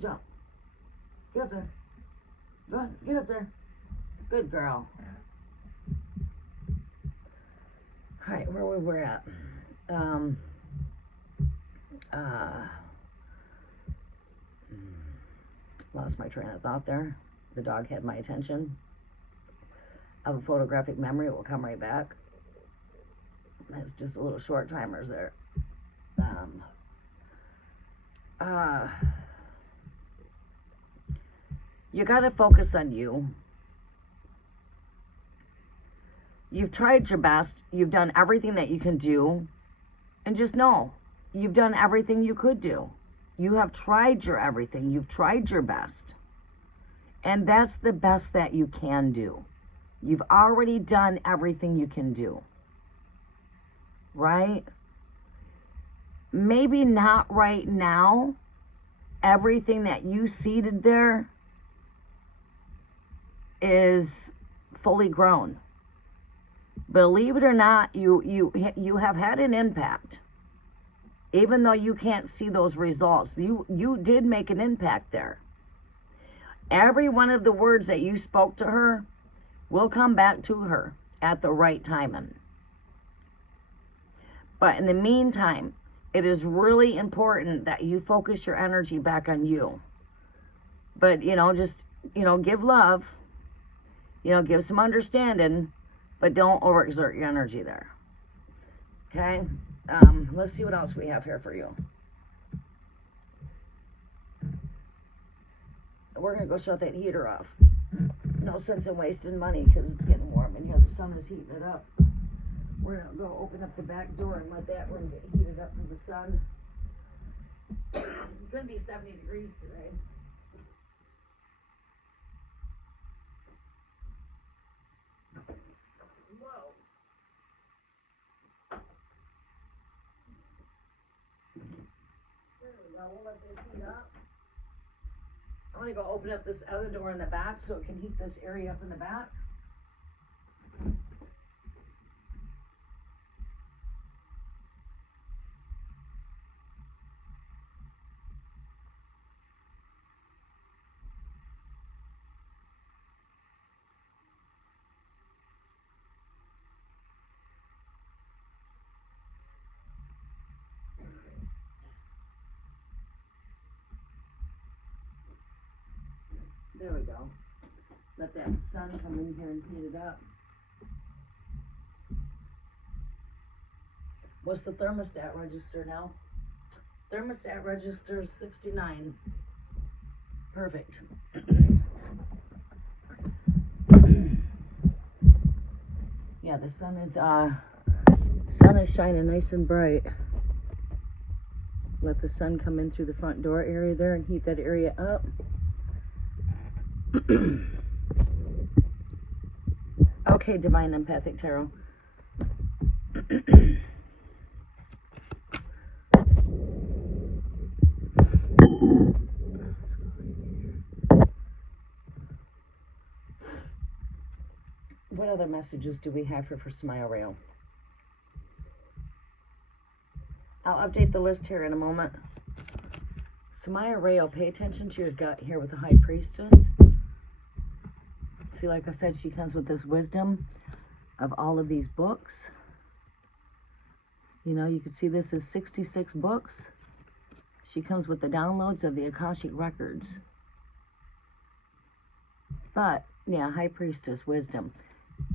Jump. Get up there. Go on. Get up there. Good girl. Alright, where we're at. Lost my train of thought there. The dog had my attention. I have a photographic memory. It will come right back. It's just a little short timers there. You got to focus on you. You've tried your best. You've done everything that you can do. And just know, you've done everything you could do. You have tried your everything. You've tried your best. And that's the best that you can do. You've already done everything you can do. Right? Maybe not right now. Everything that you seeded there is fully grown. Believe it or not, you have had an impact. Even though you can't see those results, you did make an impact there. Every one of the words that you spoke to her will come back to her at the right timing. But in the meantime, it is really important that you focus your energy back on you. But, just, give love, give some understanding, but don't overexert your energy there. Okay? Let's see what else we have here for you. We're going to go shut that heater off. No sense in wasting money because it's getting warm in here. The sun is heating it up. We're going to go open up the back door and let that room get heated up from the sun. It's going to be 70 degrees today. Well, we'll let this heat up. I'm going to go open up this other door in the back so it can heat this area up in the back. There we go. Let that sun come in here and heat it up. What's the thermostat register now? Thermostat register is 69. Perfect. Yeah, the sun is shining nice and bright. Let the sun come in through the front door area there and heat that area up. Okay, Divine Empathic Tarot. What other messages do we have here for Smile Rail? I'll update the list here in a moment. Smile Rail, pay attention to your gut here with the High Priestess. See, like I said, she comes with this wisdom of all of these books. You know, you can see this is 66 books. She comes with the downloads of the Akashic Records. But, yeah, High Priestess, wisdom.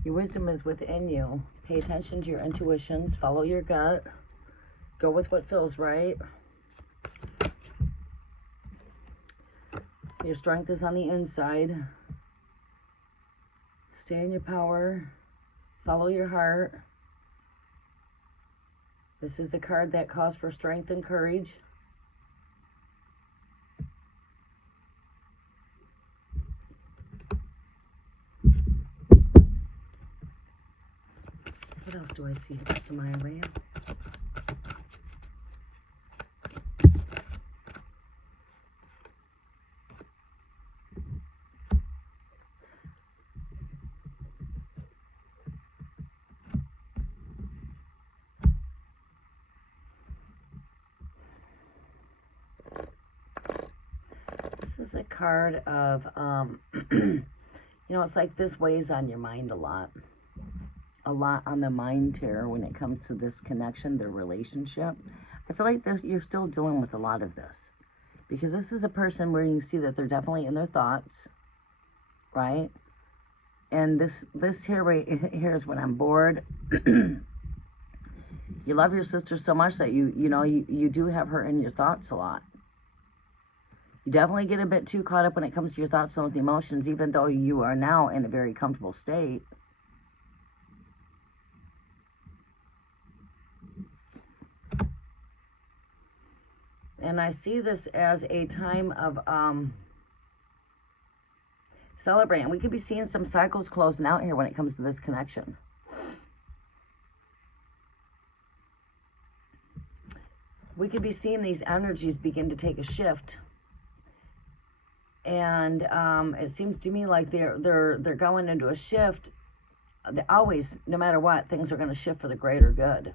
Your wisdom is within you. Pay attention to your intuitions. Follow your gut. Go with what feels right. Your strength is on the inside. Stay in your power. Follow your heart. This is a card that calls for strength and courage. What else do I see for Samaya Rail? This is a card of, you know, it's like this weighs on your mind a lot. A lot on the mind here when it comes to this connection, their relationship. I feel like you're still dealing with a lot of this. Because this is a person where you see that they're definitely in their thoughts, right? And this here right here is when I'm bored. You love your sister so much that you do have her in your thoughts a lot. You definitely get a bit too caught up when it comes to your thoughts, feelings, emotions, even though you are now in a very comfortable state. And I see this as a time of celebrating. We could be seeing some cycles closing out here when it comes to this connection. We could be seeing these energies begin to take a shift. And it seems to me like they're going into a shift. Always, no matter what, things are going to shift for the greater good.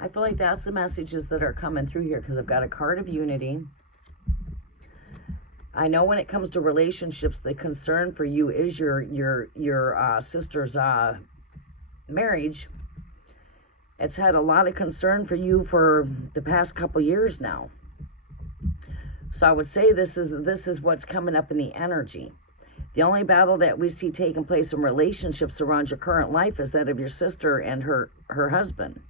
I feel like that's the messages that are coming through here because I've got a card of unity. I know when it comes to relationships, the concern for you is your sister's marriage. It's had a lot of concern for you for the past couple years now. So I would say this is what's coming up in the energy. The only battle that we see taking place in relationships around your current life is that of your sister and her husband.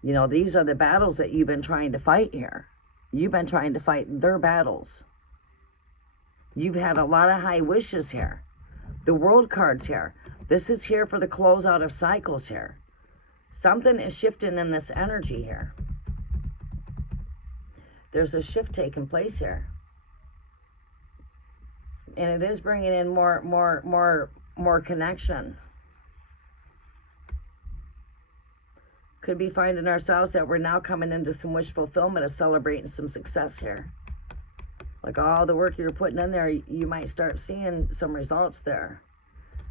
You know, these are the battles that you've been trying to fight here. You've been trying to fight their battles. You've had a lot of high wishes here. The World card's here. This is here for the closeout of cycles here. Something is shifting in this energy here. There's a shift taking place here. And it is bringing in more connection. Could be finding ourselves that we're now coming into some wish fulfillment of celebrating some success here. Like all the work you're putting in there, you might start seeing some results there.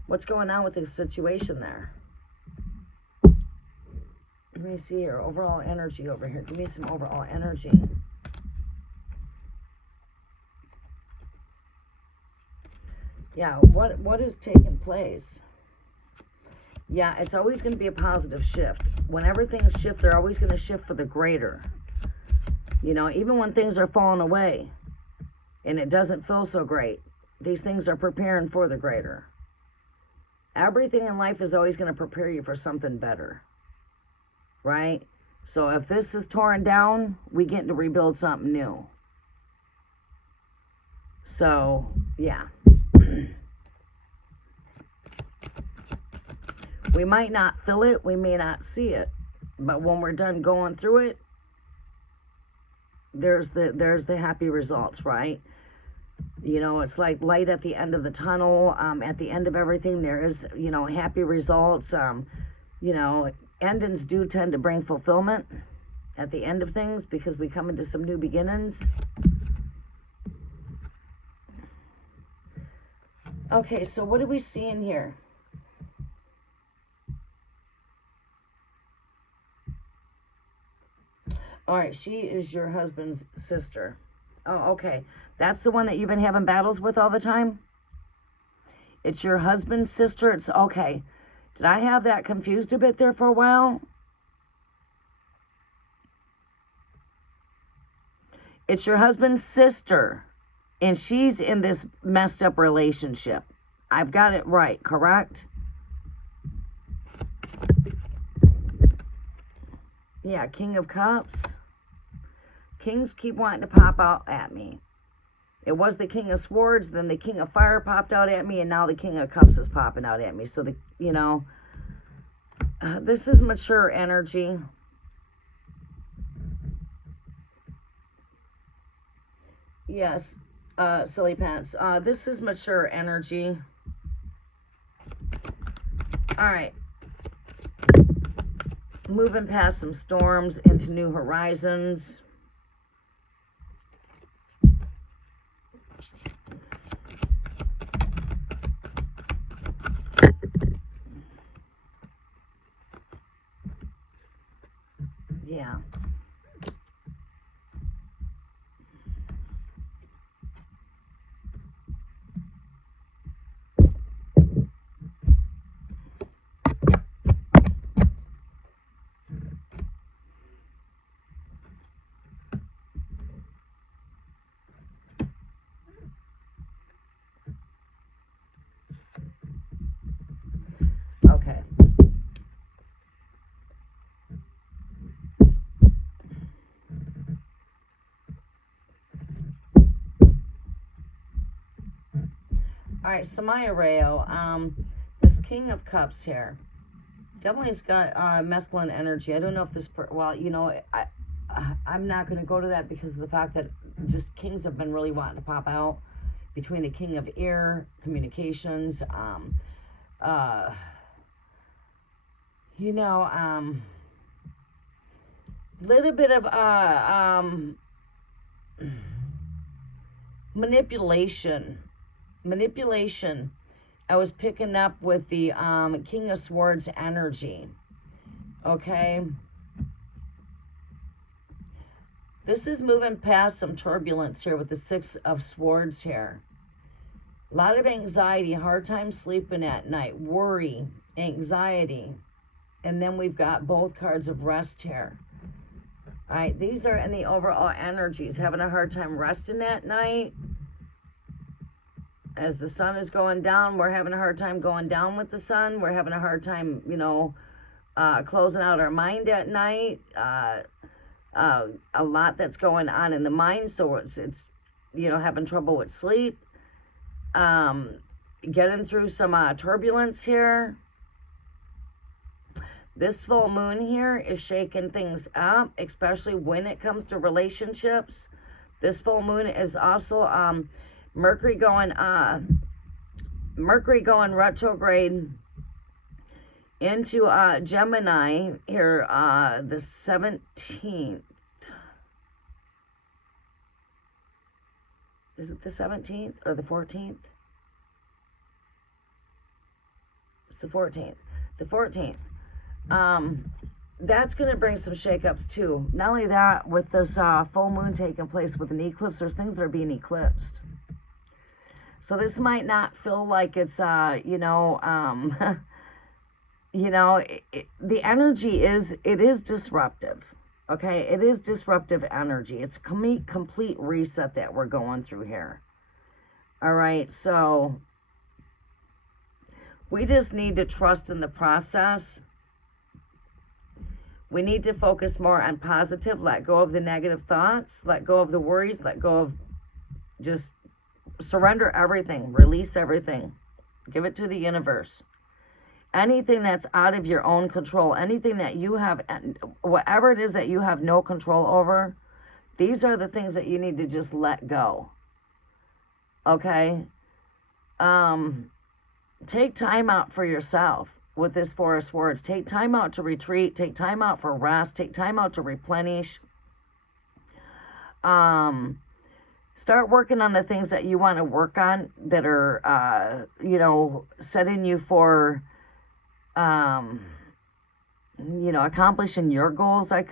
What's going on with this situation there? Let me see here. Overall energy over here. Give me some overall energy. Yeah, what is taking place? Yeah, it's always going to be a positive shift. Whenever things shift, they're always going to shift for the greater. You know, even when things are falling away and it doesn't feel so great, these things are preparing for the greater. Everything in life is always going to prepare you for something better. Right? So if this is torn down, we get to rebuild something new. So, yeah. We might not feel it, we may not see it, but when we're done going through it, there's the happy results, right? You know, it's like light at the end of the tunnel. At the end of everything, there is, you know, happy results. You know, endings do tend to bring fulfillment at the end of things because we come into some new beginnings. Okay, so what are we seeing here? All right, she is your husband's sister. Oh, okay. That's the one that you've been having battles with all the time? It's your husband's sister? It's okay. Did I have that confused a bit there for a while? It's your husband's sister, and she's in this messed up relationship. I've got it right, correct? Yeah, King of Cups. Kings keep wanting to pop out at me. It was the King of Swords, then the King of Fire popped out at me, and now the King of Cups is popping out at me. So, you know, this is mature energy. Yes, Silly Pants. This is mature energy. All right. Moving past some storms into new horizons. Yeah. Okay. All right, so Maya Rayo, this King of Cups here, definitely has got masculine energy. I don't know if this, well, you know, I'm not going to go to that because of the fact that just kings have been really wanting to pop out between the King of Air, communications, you know, little bit of manipulation. I was picking up with the King of Swords energy. Okay. This is moving past some turbulence here with the Six of Swords here. A lot of anxiety, hard time sleeping at night, worry, anxiety. And then we've got both cards of rest here. All right, these are in the overall energies. Having a hard time resting at night. As the sun is going down, we're having a hard time going down with the sun. We're having a hard time, you know, closing out our mind at night. A lot that's going on in the mind, so it's you know, having trouble with sleep. Getting through some turbulence here. This full moon here is shaking things up, especially when it comes to relationships. This full moon is also Mercury going retrograde into Gemini here the 17th. Is it the 17th or the 14th? It's the 14th. The 14th. That's going to bring some shakeups too. Not only that, with this full moon taking place with an eclipse, there's things that are being eclipsed. So this might not feel like it's, you know, the energy is disruptive. Okay, it is disruptive energy. It's a complete reset that we're going through here. All right, so we just need to trust in the process. We need to focus more on positive, let go of the negative thoughts, let go of the worries, let go of just surrender everything, release everything, give it to the universe. Anything that's out of your own control, anything that you have, whatever it is that you have no control over, these are the things that you need to just let go. Okay? Take time out for yourself with this Four of Swords. Take time out to retreat. Take time out for rest. Take time out to replenish. Start working on the things that you want to work on that are, you know, setting you for, you know, accomplishing your goals. I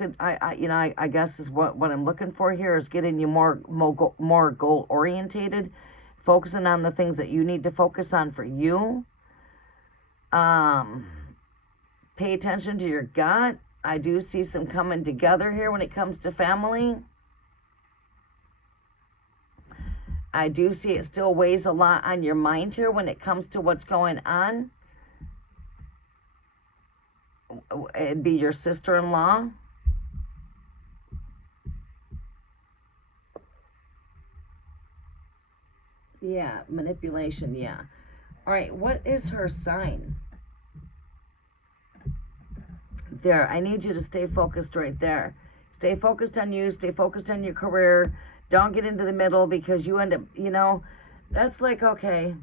guess is what I'm looking for here, is getting you more goal orientated, focusing on the things that you need to focus on for you. Pay attention to your gut. I do see some coming together here when it comes to family. I do see it still weighs a lot on your mind here when it comes to what's going on. It'd be your sister-in-law. Yeah, manipulation, yeah. All right, what is her sign? There, I need you to stay focused right there. Stay focused on you, stay focused on your career. Don't get into the middle, because you end up, you know, that's like, okay,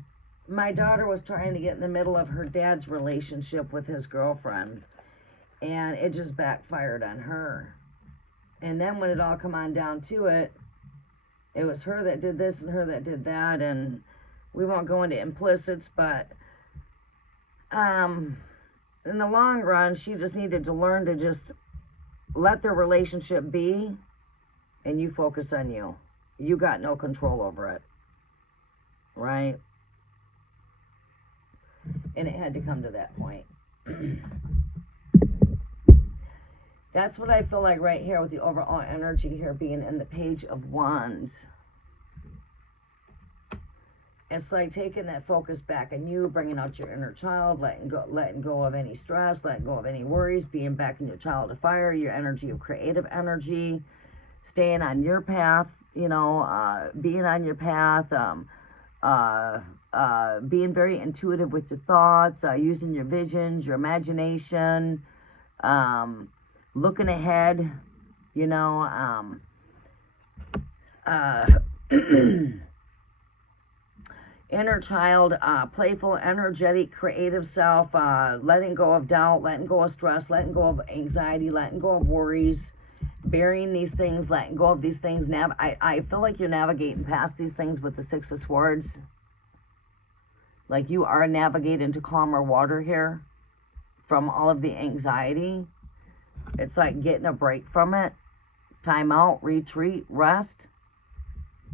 my daughter was trying to get in the middle of her dad's relationship with his girlfriend, and it just backfired on her. And then when it all come on down to it, it was her that did this and her that did that, and we won't go into implicits, but in the long run, she just needed to learn to just let their relationship be, and you focus on you. You got no control over it, right? And it had to come to that point. That's what I feel like right here with the overall energy here being in the Page of Wands. It's like taking that focus back on you, bringing out your inner child, letting go of any stress, letting go of any worries, being back in your child of fire, your energy of creative energy, staying on your path, you know, being on your path, being very intuitive with your thoughts, using your visions, your imagination, looking ahead, you know, inner child, playful, energetic, creative self, letting go of doubt, letting go of stress, letting go of anxiety, letting go of worries, burying these things, letting go of these things. I feel like you're navigating past these things with the Six of Swords. Like you are navigating to calmer water here from all of the anxiety. It's like getting a break from it. Time out, retreat, rest.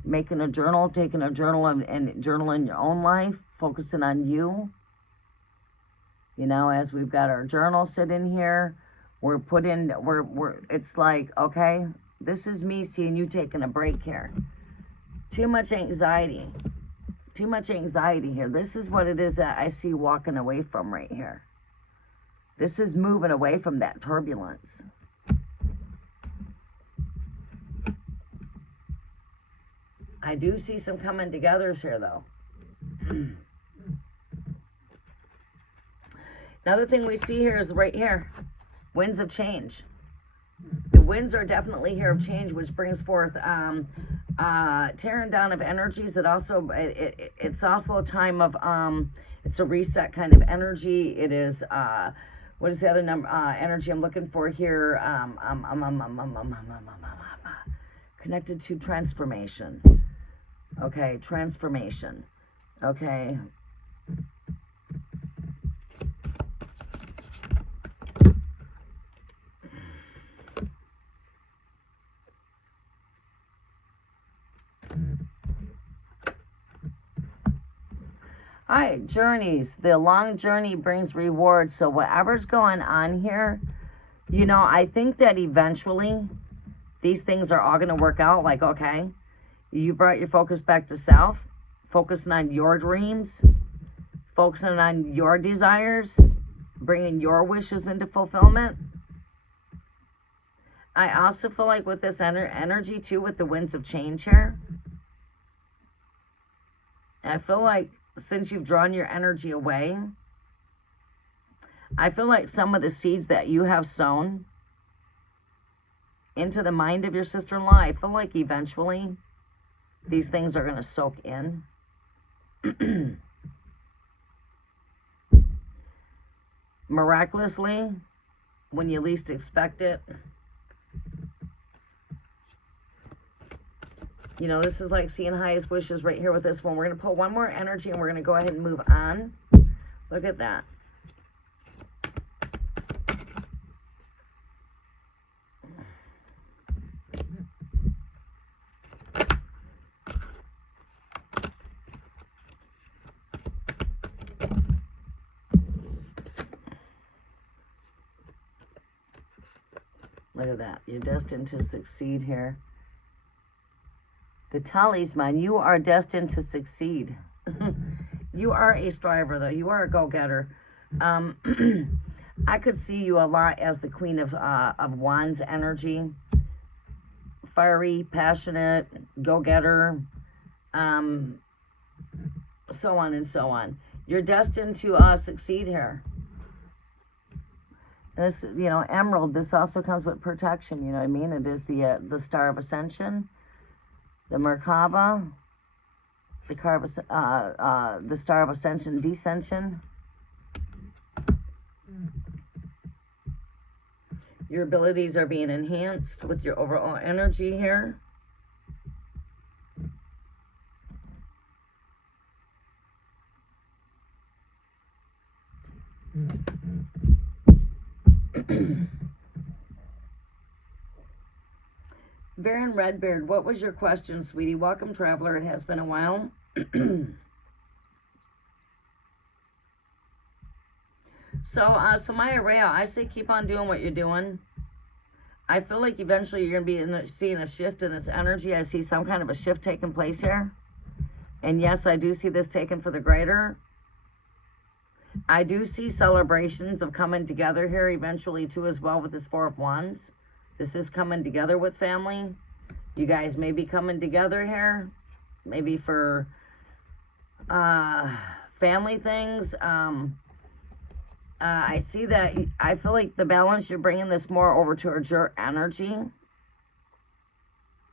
Making a journal, taking a journal and journaling your own life, focusing on you. You know, as we've got our journal sitting here, it's like, okay, this is me seeing you taking a break here. Too much anxiety here. This is what it is that I see walking away from right here. This is moving away from that turbulence. I do see some coming togethers here, though. Another thing we see here is right here, winds of change. The winds are definitely here of change, which brings forth tearing down of energies. It's also a time of it's a reset kind of energy. It is what is the other number energy I'm looking for here? Connected to transformation. Okay, transformation. Okay. All right, journeys. The long journey brings reward. So whatever's going on here, you know, I think that eventually these things are all going to work out. Like, okay, you brought your focus back to self, focusing on your dreams, focusing on your desires, bringing your wishes into fulfillment. I also feel like with this energy too, with the winds of change here, I feel like since you've drawn your energy away, I feel like some of the seeds that you have sown into the mind of your sister-in-law, I feel like eventually these things are going to soak in. Miraculously, when you least expect it. You know, this is like seeing highest wishes right here with this one. We're going to pull one more energy and we're going to go ahead and move on. Look at that. Look at that. You're destined to succeed here. The talisman, you are destined to succeed. You are a striver, though. You are a go-getter. I could see you a lot as the Queen of Wands energy. Fiery, passionate, go-getter, so on and so on. You're destined to succeed here. This, you know, emerald, this also comes with protection, you know what I mean? It is the Star of Ascension. The Merkaba, the Star of Ascension, Descension. Your abilities are being enhanced with your overall energy here. Baron Redbeard, what was your question, sweetie? Welcome, traveler. It has been a while. So Maya Rea, I say keep on doing what you're doing. I feel like eventually you're going to be seeing a shift in this energy. I see some kind of a shift taking place here. And yes, I do see this taken for the greater. I do see celebrations of coming together here eventually too as well with this Four of Wands. This is coming together with family. You guys may be coming together here. Maybe for family things. I see that. I feel like the balance, you're bringing this more over towards your energy.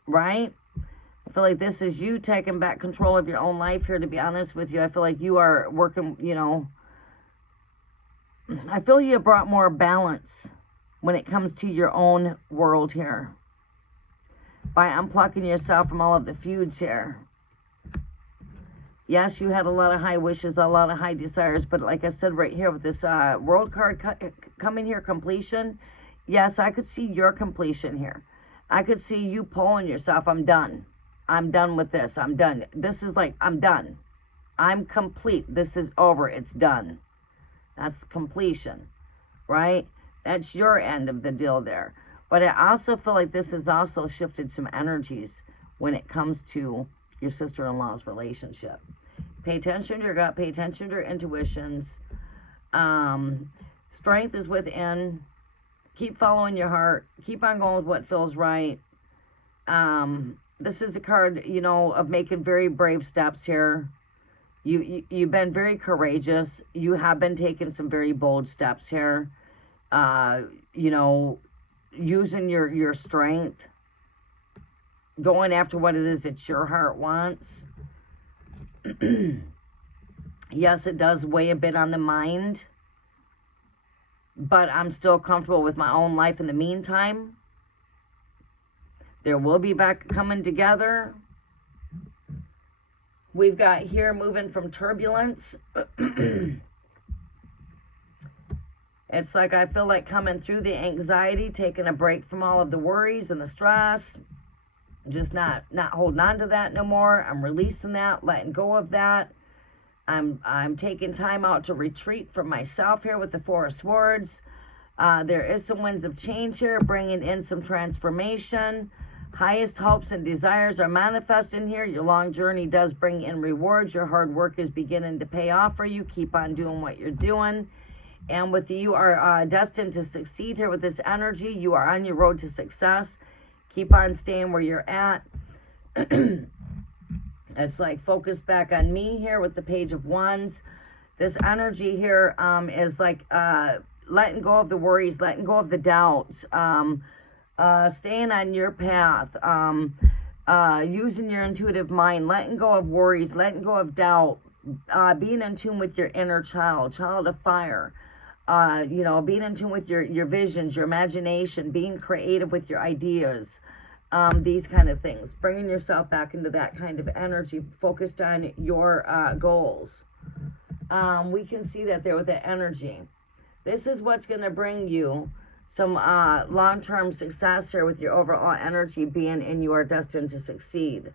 Right? I feel like this is you taking back control of your own life here, to be honest with you. I feel like you are working, you know. I feel you brought more balance when it comes to your own world here, by unplugging yourself from all of the feuds here. Yes, you had a lot of high wishes, a lot of high desires, but like I said right here with this world card coming here, completion. Yes, I could see your completion here. I could see you pulling yourself. I'm done. I'm done with this. I'm done. This is like, I'm done. I'm complete. This is over. It's done. That's completion, right? That's your end of the deal there. But I also feel like this has also shifted some energies when it comes to your sister-in-law's relationship. Pay attention to your gut. Pay attention to your intuitions. Strength is within. Keep following your heart. Keep on going with what feels right. This is a card, you know, of making very brave steps here. You've been very courageous. You have been taking some very bold steps here. You know, using your strength, going after what it is that your heart wants. Yes, it does weigh a bit on the mind, but I'm still comfortable with my own life in the meantime. There will be back coming together. We've got here moving from turbulence. It's like I feel like coming through the anxiety, taking a break from all of the worries and the stress, just not holding on to that no more. I'm releasing that, letting go of that. I'm taking time out to retreat from myself here with the Four of Swords. There is some winds of change here, bringing in some transformation. Highest hopes and desires are manifesting here. Your long journey does bring in rewards. Your hard work is beginning to pay off for you. Keep on doing what you're doing. And with you are destined to succeed here with this energy. You are on your road to success. Keep on staying where you're at. It's like focus back on me here with the Page of Wands. This energy here is like letting go of the worries, letting go of the doubts, staying on your path, using your intuitive mind, letting go of worries, letting go of doubt, being in tune with your inner child of fire. Being in tune with your visions, your imagination, being creative with your ideas, these kind of things. Bringing yourself back into that kind of energy, focused on your goals. We can see that there with that energy. This is what's going to bring you some long-term success here with your overall energy being and you are destined to succeed.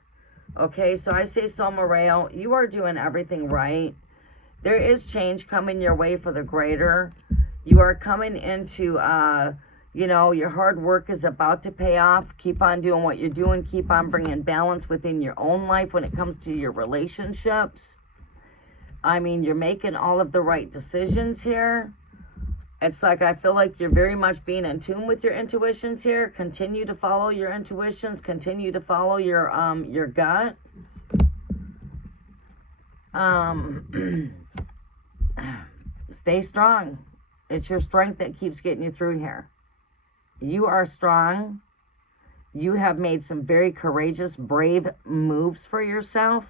Okay, so I say, Sol Moreo, you are doing everything right. There is change coming your way for the greater. You are coming into, your hard work is about to pay off. Keep on doing what you're doing. Keep on bringing balance within your own life when it comes to your relationships. I mean, you're making all of the right decisions here. It's like I feel like you're very much being in tune with your intuitions here. Continue to follow your intuitions. Continue to follow your gut. Stay strong. It's your strength that keeps getting you through here. You are strong. You have made some very courageous, brave moves for yourself.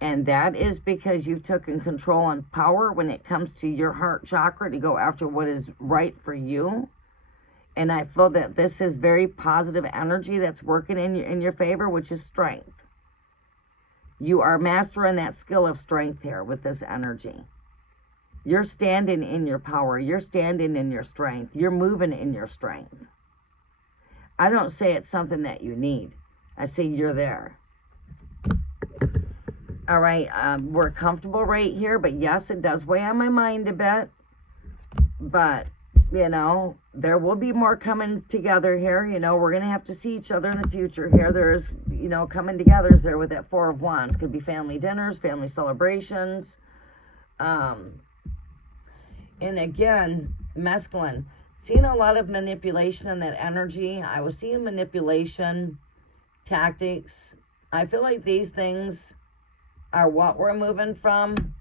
And that is because you've taken control and power when it comes to your heart chakra to go after what is right for you. And I feel that this is very positive energy that's working in your favor, which is strength. You are mastering that skill of strength here with this energy. You're standing in your power. You're standing in your strength. You're moving in your strength. I don't say it's something that you need. I say you're there. All right, we're comfortable right here, but yes, it does weigh on my mind a bit. But, there will be more coming together here. We're going to have to see each other in the future here. There's, coming together there with that Four of Wands. Could be family dinners, family celebrations. And again, mescaline. Seeing a lot of manipulation in that energy. I was seeing manipulation, tactics. I feel like these things are what we're moving from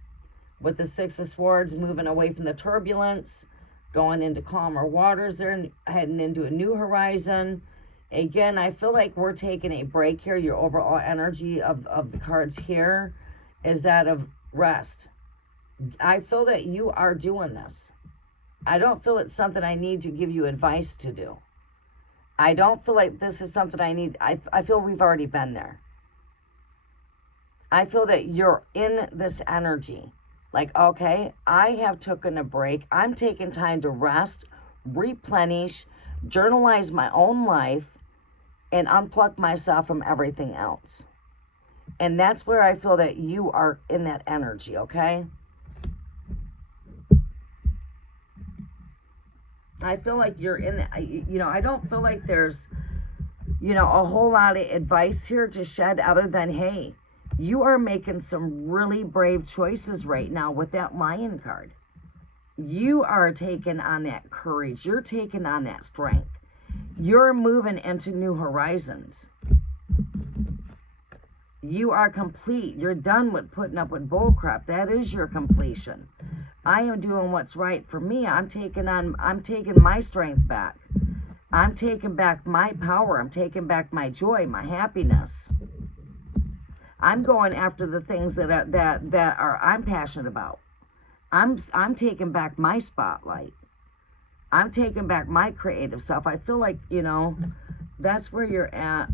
with the Six of Swords, moving away from the turbulence, going into calmer waters there, heading into a new horizon. Again, I feel like we're taking a break here. Your overall energy of the cards here is that of rest. I feel that you are doing this. I don't feel it's something I need to give you advice to do. I don't feel like this is something I need. I feel we've already been there. I feel that you're in this energy. Like, okay, I have taken a break. I'm taking time to rest, replenish, journalize my own life, and unplug myself from everything else. And that's where I feel that you are in that energy, okay? I feel like you're in, I don't feel like there's, a whole lot of advice here to shed other than, hey, you are making some really brave choices right now with that Lion card. You are taking on that courage. You're taking on that strength. You're moving into new horizons. You are complete. You're done with putting up with bullcrap. That is your completion. I am doing what's right for me. I'm taking my strength back. I'm taking back my power. I'm taking back my joy, my happiness. I'm going after the things that I'm passionate about. I'm taking back my spotlight. I'm taking back my creative self. I feel like, that's where you're at.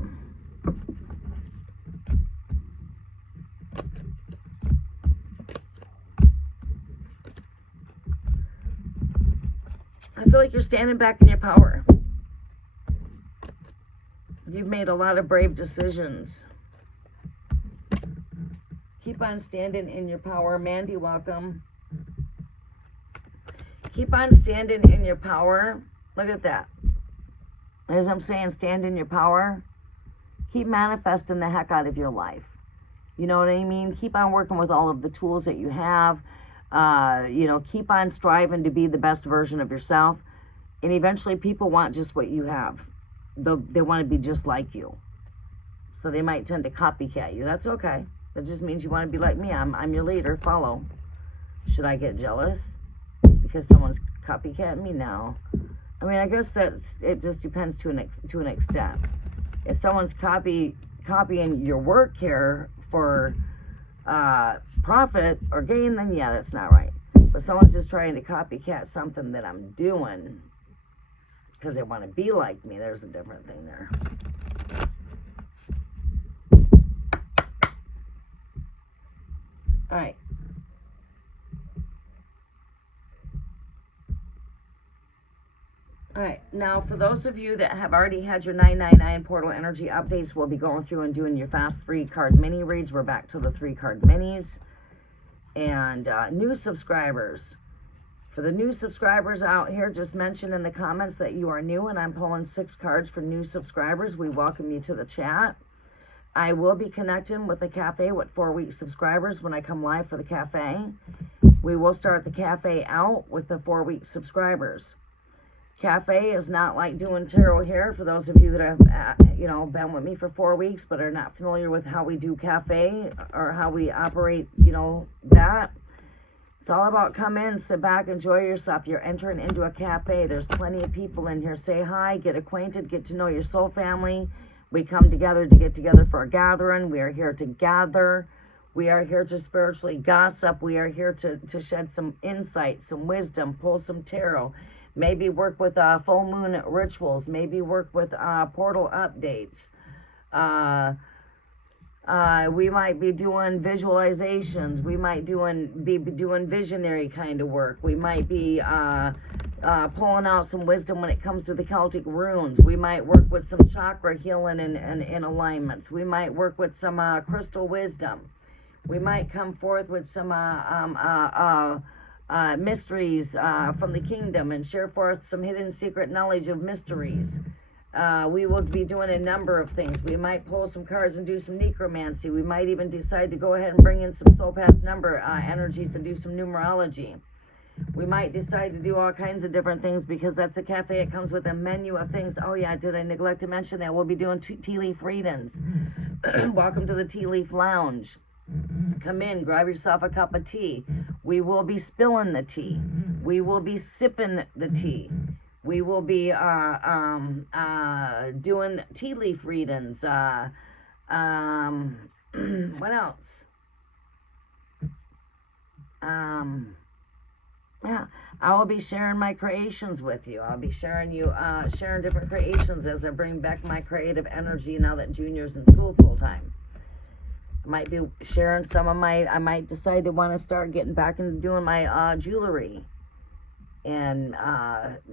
I feel like you're standing back in your power. You've made a lot of brave decisions. Keep on standing in your power. Mandy, welcome. Keep on standing in your power. Look at that. As I'm saying, stand in your power. Keep manifesting the heck out of your life. You know what I mean? Keep on working with all of the tools that you have. Keep on striving to be the best version of yourself. And eventually people want just what you have. They want to be just like you. So they might tend to copycat you. That's okay. That just means you want to be like me. I'm your leader. Follow. Should I get jealous because someone's copycatting me? No. I mean, I guess it just depends to an extent. If someone's copying your work here for profit or gain, then yeah, that's not right. But someone's just trying to copycat something that I'm doing because they want to be like me, there's a different thing there. All right. All right, now for those of you that have already had your 999 portal energy updates, we'll be going through and doing your fast 3-card mini reads. We're back to the 3-card minis. And new subscribers. For the new subscribers out here, just mention in the comments that you are new, and I'm pulling 6 cards for new subscribers. We welcome you to the chat. I will be connecting with the cafe with 4-week subscribers when I come live for the cafe. We will start the cafe out with the 4-week subscribers. Cafe is not like doing tarot here. For those of you that have, been with me for 4 weeks but are not familiar with how we do cafe or how we operate, that. It's all about come in, sit back, enjoy yourself. You're entering into a cafe. There's plenty of people in here. Say hi, get acquainted, get to know your soul family. We come together to get together for a gathering. We are here to gather. We are here to spiritually gossip. We are here to shed some insight, some wisdom, pull some tarot. Maybe work with full moon rituals. Maybe work with portal updates. We might be doing visualizations. We might be doing visionary kind of work. We might be pulling out some wisdom when it comes to the Celtic runes. We might work with some chakra healing and alignments. We might work with some crystal wisdom. We might come forth with some mysteries from the kingdom and share forth some hidden secret knowledge of mysteries. We will be doing a number of things. We might pull some cards and do some necromancy. We might even decide to go ahead and bring in some soul path number energies and do some numerology. We might decide to do all kinds of different things because that's a cafe. It comes with a menu of things. Oh yeah, did I neglect to mention that? We'll be doing tea leaf readings. Welcome to the Tea Leaf Lounge. Come in, grab yourself a cup of tea. We will be spilling the tea. We will be sipping the tea. We will be doing tea leaf readings. What else? Yeah, I will be sharing my creations with you. I'll be sharing different creations as I bring back my creative energy now that Junior's in school full time. I might be sharing I might decide to want to start getting back into doing my jewelry and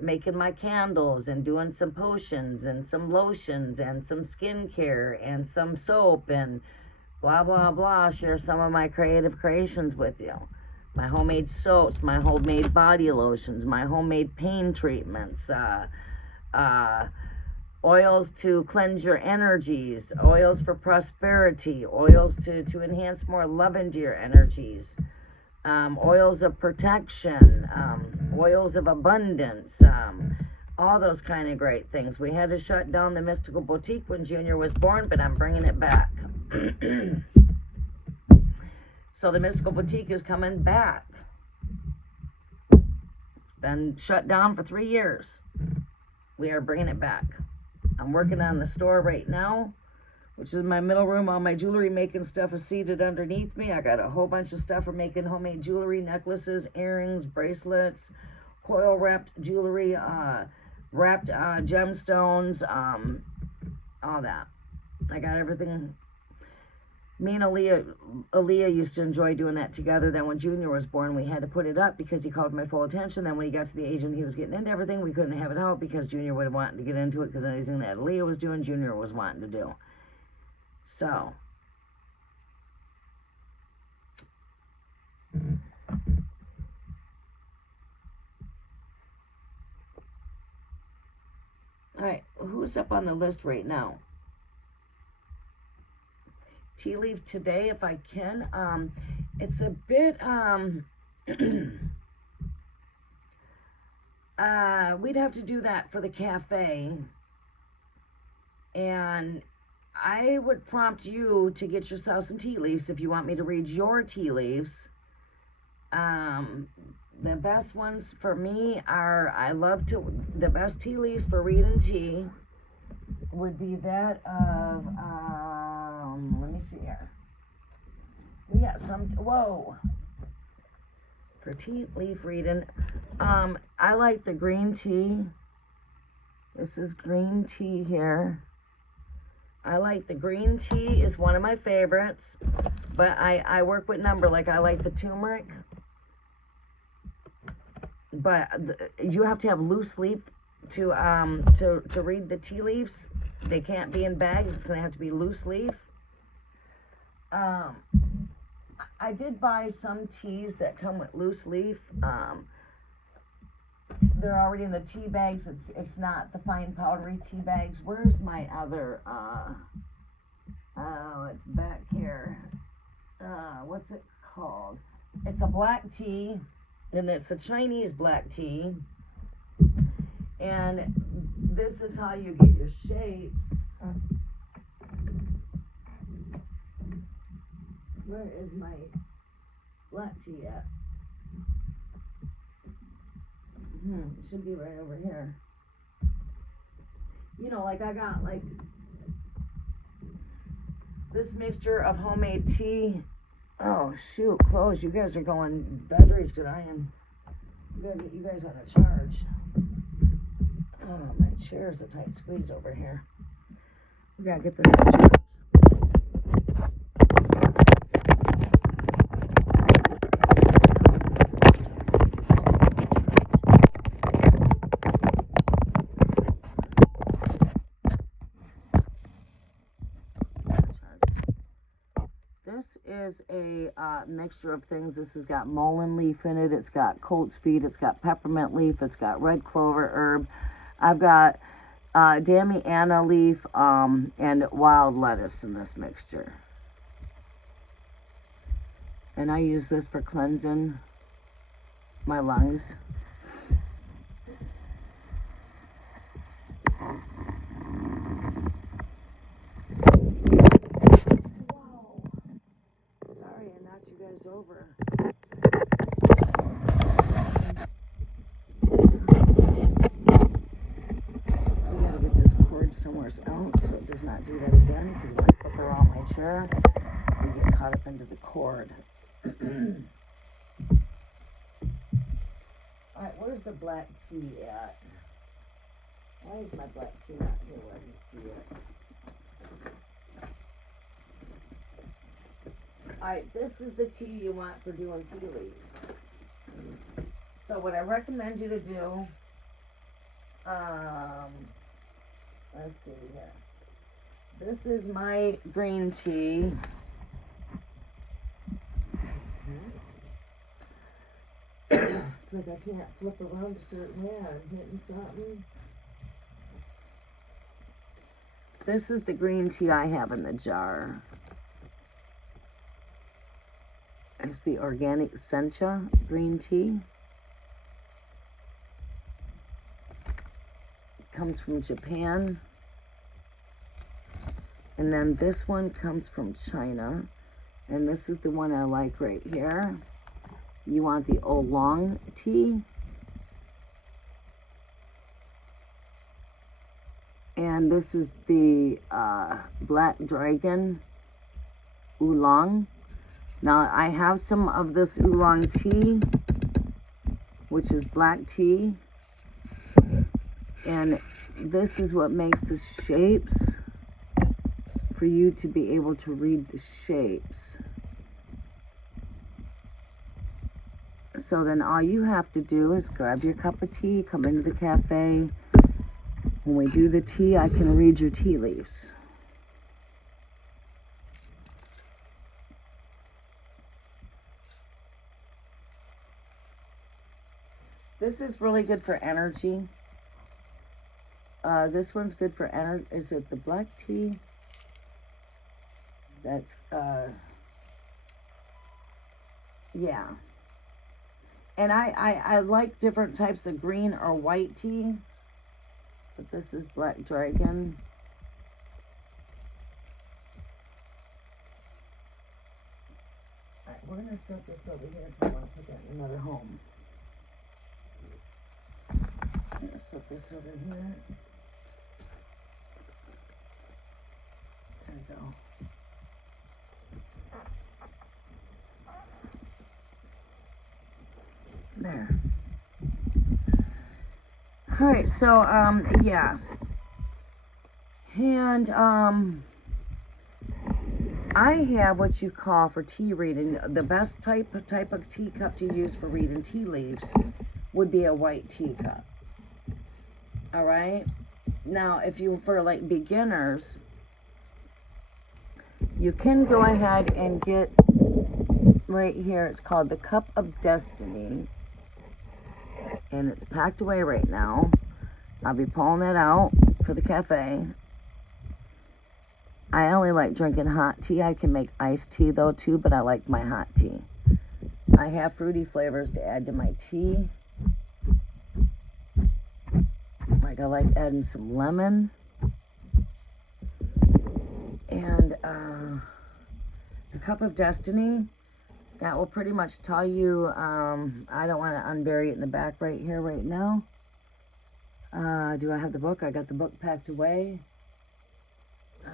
making my candles and doing some potions and some lotions and some skincare and some soap and blah, blah, blah. Share some of my creative creations with you. My homemade soaps, my homemade body lotions, my homemade pain treatments, oils to cleanse your energies, oils for prosperity, oils to enhance more love into your energies, oils of protection, oils of abundance, all those kind of great things. We had to shut down the Mystical Boutique when Junior was born, but I'm bringing it back. So the Mystical Boutique is coming back. been shut down for 3 years. We are bringing it back. I'm working on the store right now, which is my middle room. All my jewelry making stuff is seated underneath me. I got a whole bunch of stuff for making homemade jewelry, necklaces, earrings, bracelets, coil wrapped jewelry, wrapped gemstones, all that. I got everything. Me and Aaliyah used to enjoy doing that together. Then when Junior was born, we had to put it up because he called my full attention. Then when he got to the age when he was getting into everything, we couldn't have it out because Junior would want to get into it, because anything that Aaliyah was doing, Junior was wanting to do. So, alright, who's up on the list right now? Tea leaf today, if I can. It's a bit, we'd have to do that for the cafe. And I would prompt you to get yourself some tea leaves if you want me to read your tea leaves. The best ones for me are, the best tea leaves for reading tea would be that of, let me see here. We got some, whoa. For tea leaf reading, I like the green tea. This is green tea here. I like the green tea, is one of my favorites, but I work with number. Like, I like the turmeric, but you have to have loose leaf to read the tea leaves. They can't be in bags. It's going to have to be loose leaf. I did buy some teas that come with loose leaf. They're already in the tea bags. It's not the fine powdery tea bags. Where's my other, oh, it's back here. What's it called? It's a black tea, and it's a Chinese black tea. And this is how you get your shapes. Where is my black tea at? It should be right over here. You know, like I got like this mixture of homemade tea. Oh shoot, close. You guys are going batteries good. I am. Gotta get you guys on a charge. Oh, my chair's a tight squeeze over here. We gotta get this on charge. Is a mixture of things. This has got mullein leaf in it. It's got colt's feet. It's got peppermint leaf. It's got red clover herb. I've got Damiana leaf and wild lettuce in this mixture. And I use this for cleansing my lungs. Over. We gotta get this cord somewhere else so it does not do that again, because when I put her on my chair, we get caught up into the cord. Alright, where's the black tea at? Why is my black tea not here where I can see it? Alright, this is the tea you want for doing tea leaves. So what I recommend you to do, let's see here. This is my green tea. It's like I can't flip around a certain way. I'm hitting something. This is the green tea I have in the jar. It's the organic sencha green tea. It comes from Japan. And then this one comes from China. And this is the one I like right here. You want the oolong tea. And this is the Black Dragon Oolong. Now, I have some of this oolong tea, which is black tea. And this is what makes the shapes for you to be able to read the shapes. So then all you have to do is grab your cup of tea, come into the cafe. When we do the tea, I can read your tea leaves. This is really good for energy. This one's good for energy. Is it the black tea? That's, yeah. And I like different types of green or white tea. But this is Black Dragon. Alright, we're going to set this over here because I want to put that in another home. I'm going to set this over here. There we go. There. Alright, so, yeah. And, I have what you call for tea reading, the best type of teacup to use for reading tea leaves would be a white teacup. Alright? Now, if you, for like beginners, you can go ahead and get right here, it's called the Cup of Destiny. And it's packed away right now. I'll be pulling it out for the cafe. I only like drinking hot tea. I can make iced tea though too, but I like my hot tea. I have fruity flavors to add to my tea. Like I like adding some lemon. And the Cup of Destiny, that will pretty much tell you, I don't want to unbury it in the back right here right now. Do I have the book? I got the book packed away.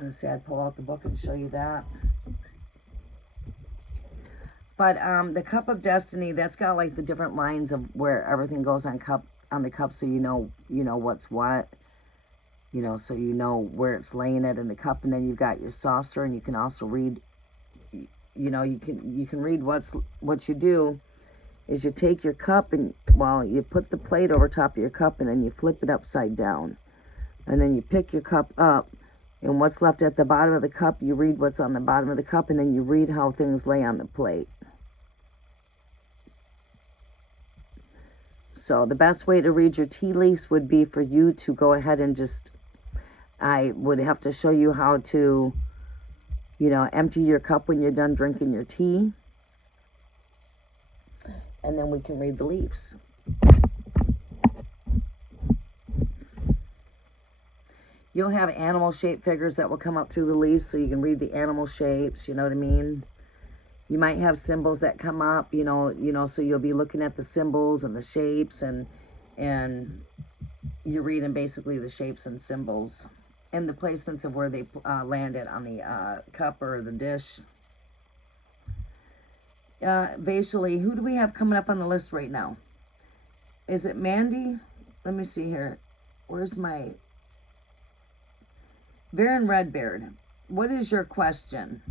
Let's see, I'd pull out the book and show you that. But the Cup of Destiny, that's got like the different lines of where everything goes on the cup, so you know what's what. You know, so you know where it's laying it in the cup, and then you've got your saucer, and you can also read. You know, you can read what you do is you take your cup and, well, you put the plate over top of your cup and then you flip it upside down. And then you pick your cup up, and what's left at the bottom of the cup, you read what's on the bottom of the cup, and then you read how things lay on the plate. So the best way to read your tea leaves would be for you to go ahead and just, I would have to show you how to, you know, empty your cup when you're done drinking your tea. And then we can read the leaves. You'll have animal shape figures that will come up through the leaves, so you can read the animal shapes, you know what I mean? You might have symbols that come up, you know, so you'll be looking at the symbols and the shapes, and you're reading basically the shapes and symbols and the placements of where they landed on the cup or the dish. Basically, who do we have coming up on the list right now? Is it Mandy? Let me see here. Where's my... Baron Redbeard, what is your question?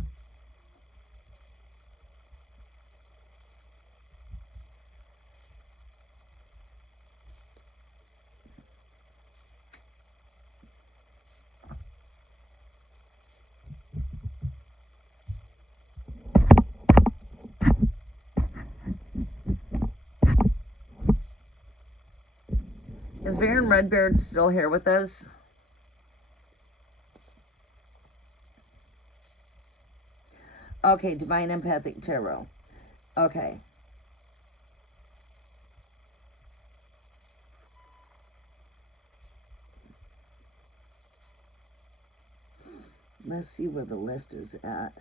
Is Baron Redbeard still here with us? Okay, Divine Empathic Tarot. Okay. Let's see where the list is at.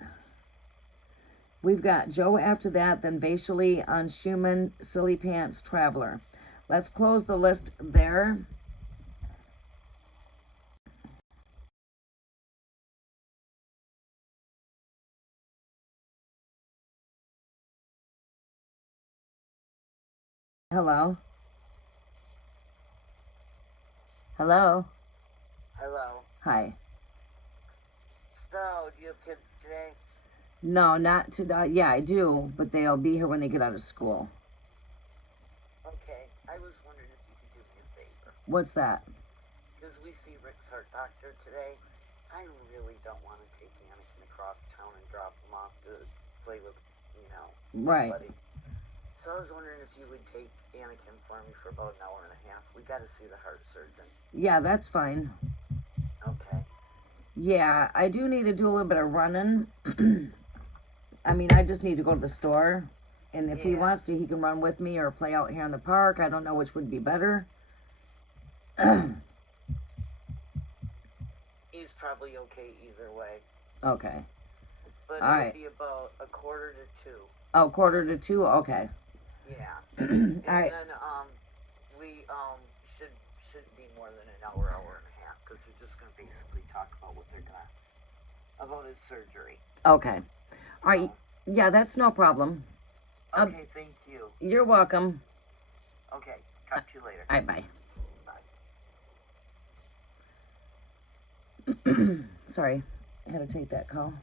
We've got Joe after that, then Vasily, Unshuman, Silly Pants, Traveler. Let's close the list there. Hello? Hello? Hello. Hi. So, do you have kids today? No, not today. Yeah, I do, but they'll be here when they get out of school. Okay. I was wondering if you could do me a favor. What's that? Because we see Rick's heart doctor today. I really don't want to take Anakin across town and drop him off to play with, Right. buddy. So I was wondering if you would take Anakin for me for about an hour and a half. We got to see the heart surgeon. Yeah, that's fine. Okay. Yeah, I do need to do a little bit of running. I mean, I just need to go to the store. And if he wants to, he can run with me or play out here in the park. I don't know which would be better. He's probably okay either way. Okay. But All it'll right. be about 1:45. Oh, 1:45? Okay. Yeah. All right. And then we shouldn't be more than an hour and a half, because they're just gonna basically talk about what they're gonna about his surgery. Okay. All right. Yeah, that's no problem. Okay, thank you. You're welcome. Okay, talk to you later. All right, bye. Bye. Sorry, I had to take that call.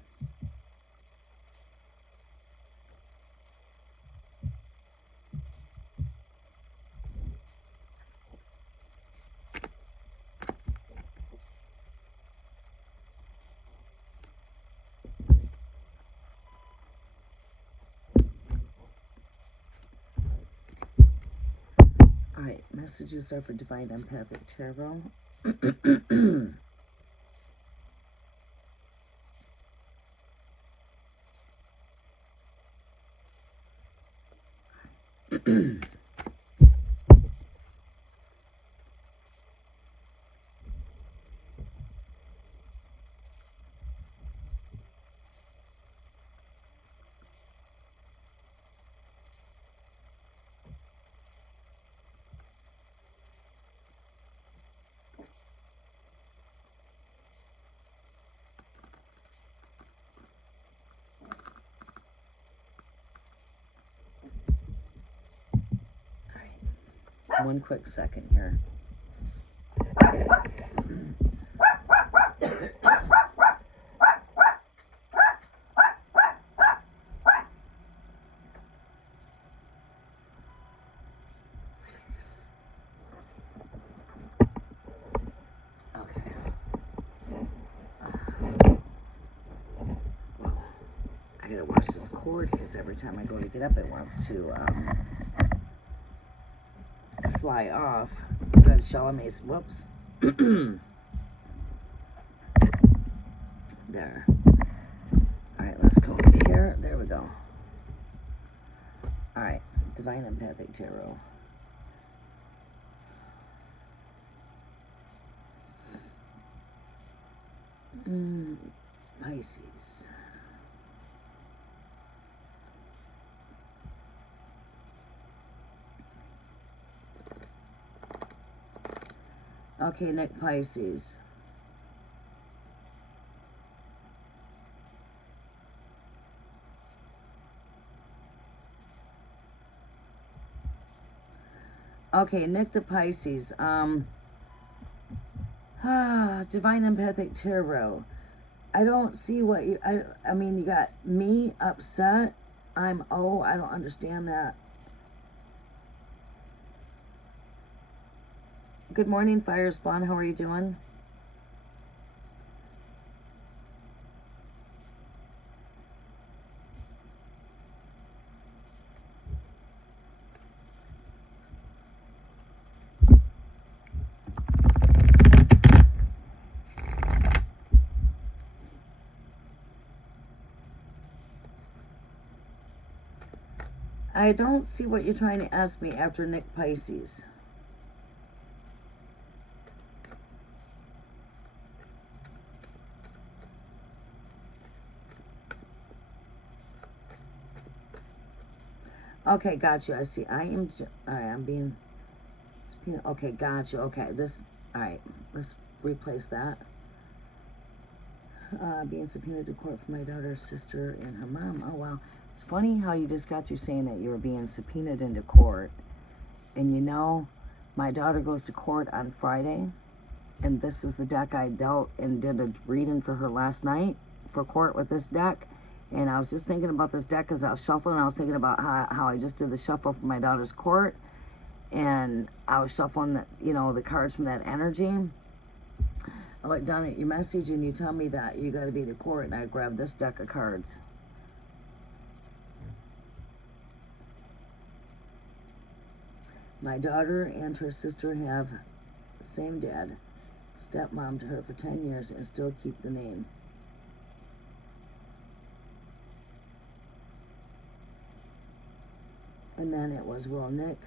Alright, messages are for Divine Empathic Tarot. One quick second here. Okay. I gotta wash this cord because every time I go to get up, it wants to fly off. That's Charlemagne's. Whoops. There. Alright, let's go over here. There we go. Alright, Divine Empathic Tarot. Pisces. Okay, Nick Pisces. Okay, Nick the Pisces. Divine Empathic Tarot. I don't see what you, I mean, you got me upset. I don't understand that. Good morning, Fire Spawn. How are you doing? I don't see what you're trying to ask me after Nick Pisces. Okay, gotcha. I see. I'm being, okay, gotcha. Okay, alright, let's replace that. Being subpoenaed to court for my daughter's sister and her mom. Oh, wow. It's funny how you just got through saying that you were being subpoenaed into court, And you know, my daughter goes to court on Friday, and this is the deck I dealt and did a reading for her last night for court with this deck. And I was just thinking about this deck as I was shuffling. I was thinking about how I just did the shuffle for my daughter's court, and I was shuffling the, you know, the cards from that energy. I look down at your message and you tell me that you got to be to court, and I grab this deck of cards. My daughter and her sister have the same dad, stepmom to her for 10 years, and still keep the name. And then it was, well, Nick,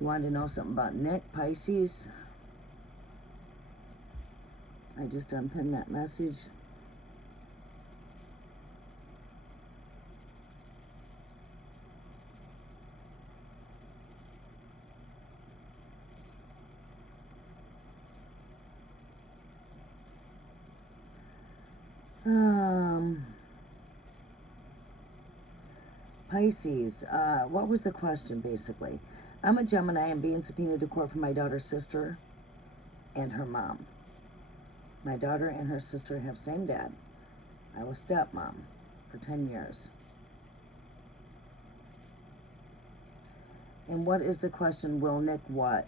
you wanted to know something about Nick, Pisces? I just unpinned that message. Pisces, what was the question basically? I'm a Gemini. I'm being subpoenaed to court for my daughter's sister and her mom. My daughter and her sister have same dad. I was stepmom for 10 years. And what is the question? Will Nick what?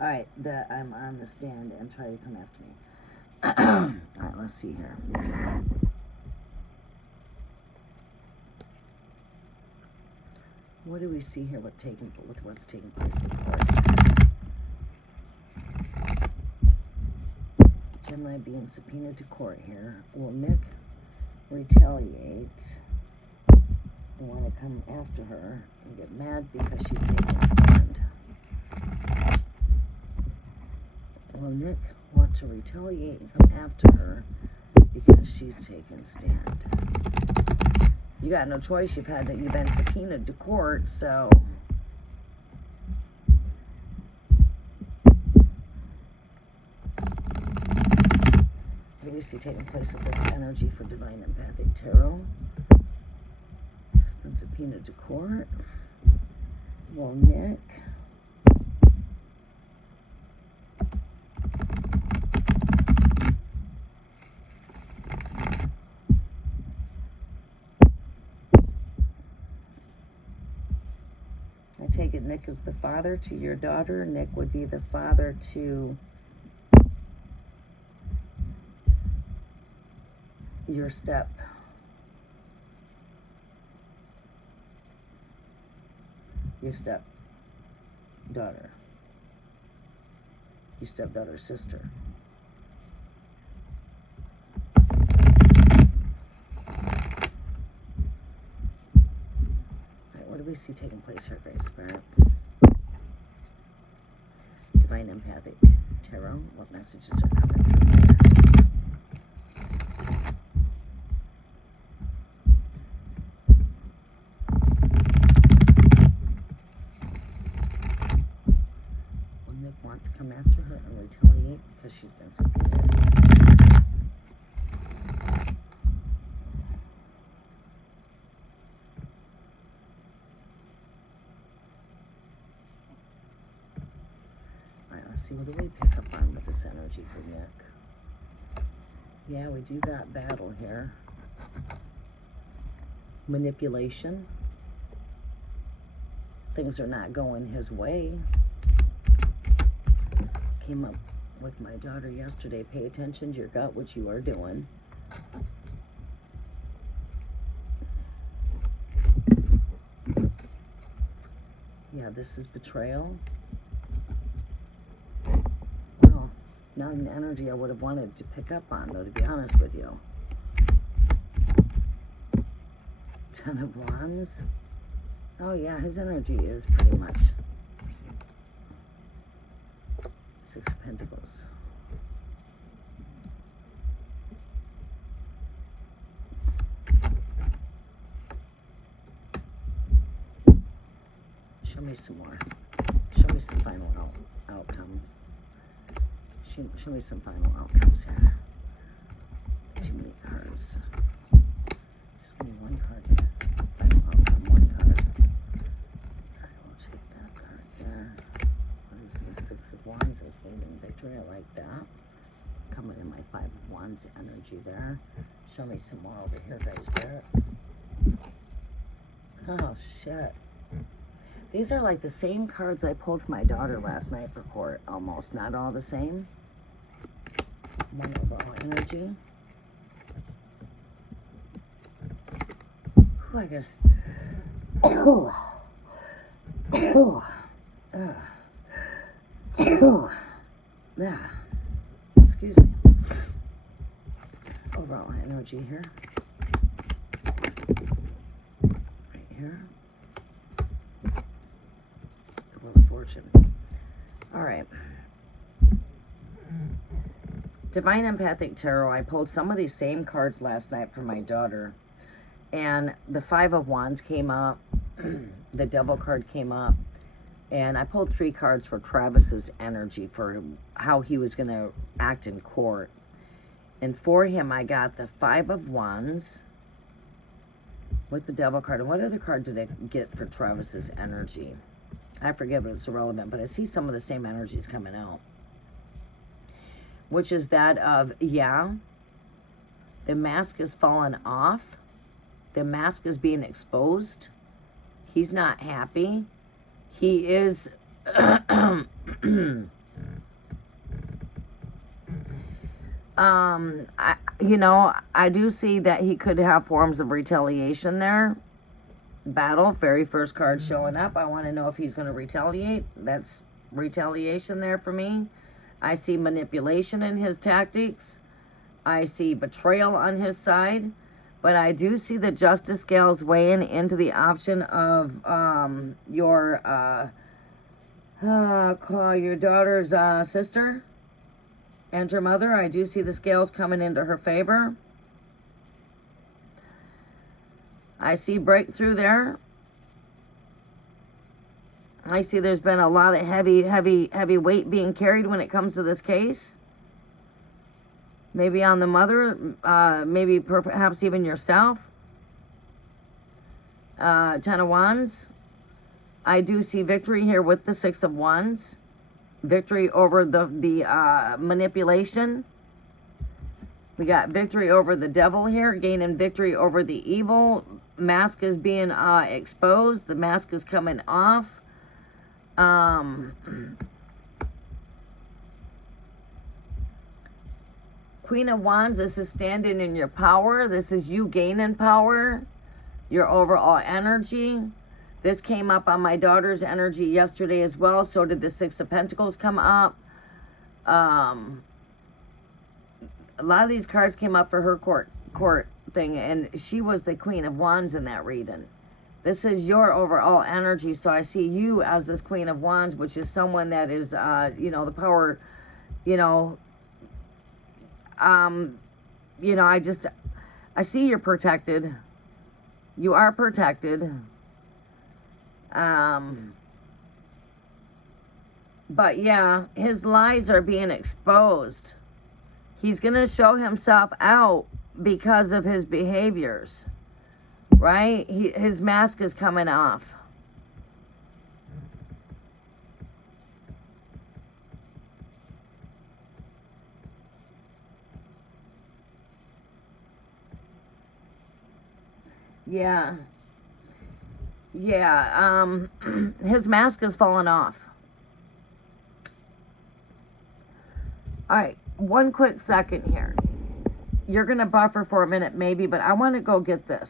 Alright, I'm on the stand and try to come after me. Alright, let's see here. What do we see here with what's taking place in court? Gemini being subpoenaed to court here. Will Nick retaliate and want to come after her and get mad because she's taking a stand? Will Nick want to retaliate and come after her because she's taking a stand? You got no choice. You've been subpoenaed to court, so what do you see taking place with this energy for Divine Empathic Tarot? Has been subpoenaed to court. Well, Nick, I take it Nick is the father to your daughter. Nick would be the father to your stepdaughter. Your stepdaughter's sister. Alright, what do we see taking place here, Great Spirit? Divine Empathic Tarot, what messages are coming through here? Want to come after her and retaliate because she's been subpoenaed. Alright, let's see, what do we pick up on with this energy for Nick? Yeah, we do got battle here. Manipulation. Things are not going his way. Came up with my daughter yesterday. Pay attention to your gut, which you are doing. Yeah, this is betrayal. Well, not an energy I would have wanted to pick up on, though, to be honest with you. 10 of Wands. Oh yeah, his energy is pretty much 6 of Pentacles. Show me some more. Show me some final outcomes. Show me some final outcomes here. Too many cards. Just give me one card here. Final outcome, one card. Alright, we'll take that card there. What is this? Six of Wands is holding victory. I like that. Coming in my Five of Wands energy there. Show me some more over here, guys. Spirit. Oh, shit. These are like the same cards I pulled for my daughter last night for court, almost. Not all the same. One overall energy. Ooh, I guess. Oh. Oh. Oh. Yeah. Excuse me. Overall energy here. Right here. Wheel of Fortune. Alright. Divine Empathic Tarot. I pulled some of these same cards last night for my daughter. And the Five of Wands came up. The Devil card came up. And I pulled 3 cards for Travis's energy, for how he was going to act in court. And for him, I got the Five of Wands with the Devil card. And what other card did I get for Travis's energy? I forget, but it's irrelevant. But I see some of the same energies coming out. Which is that of, yeah, the mask is fallen off. The mask is being exposed. He's not happy. He is... I do see that he could have forms of retaliation there. Battle, very first card showing up. I want to know if he's going to retaliate. That's retaliation there for me. I see manipulation in his tactics. I see betrayal on his side. But I do see the justice scales weighing into the option of your daughter's sister and her mother. I do see the scales coming into her favor. I see breakthrough there. I see there's been a lot of heavy weight being carried when it comes to this case. Maybe on the mother, maybe perhaps even yourself. 10 of Wands. I do see victory here with the 6 of Wands. Victory over the manipulation. We got victory over the devil here, gaining victory over the evil. Mask is being exposed. The mask is coming off. Queen of Wands, this is standing in your power. This is you gaining power, your overall energy. This came up on my daughter's energy yesterday as well. So did the 6 of Pentacles come up. A lot of these cards came up for her court thing, and she was the Queen of Wands in that reading. This is your overall energy, so I see you as this Queen of Wands, which is someone that is, the power, I see you're protected. You are protected. But yeah, his lies are being exposed. He's going to show himself out because of his behaviors, right? His mask is coming off. Yeah. Yeah, his mask is falling off. Alright, one quick second here. You're going to buffer for a minute maybe, but I want to go get this.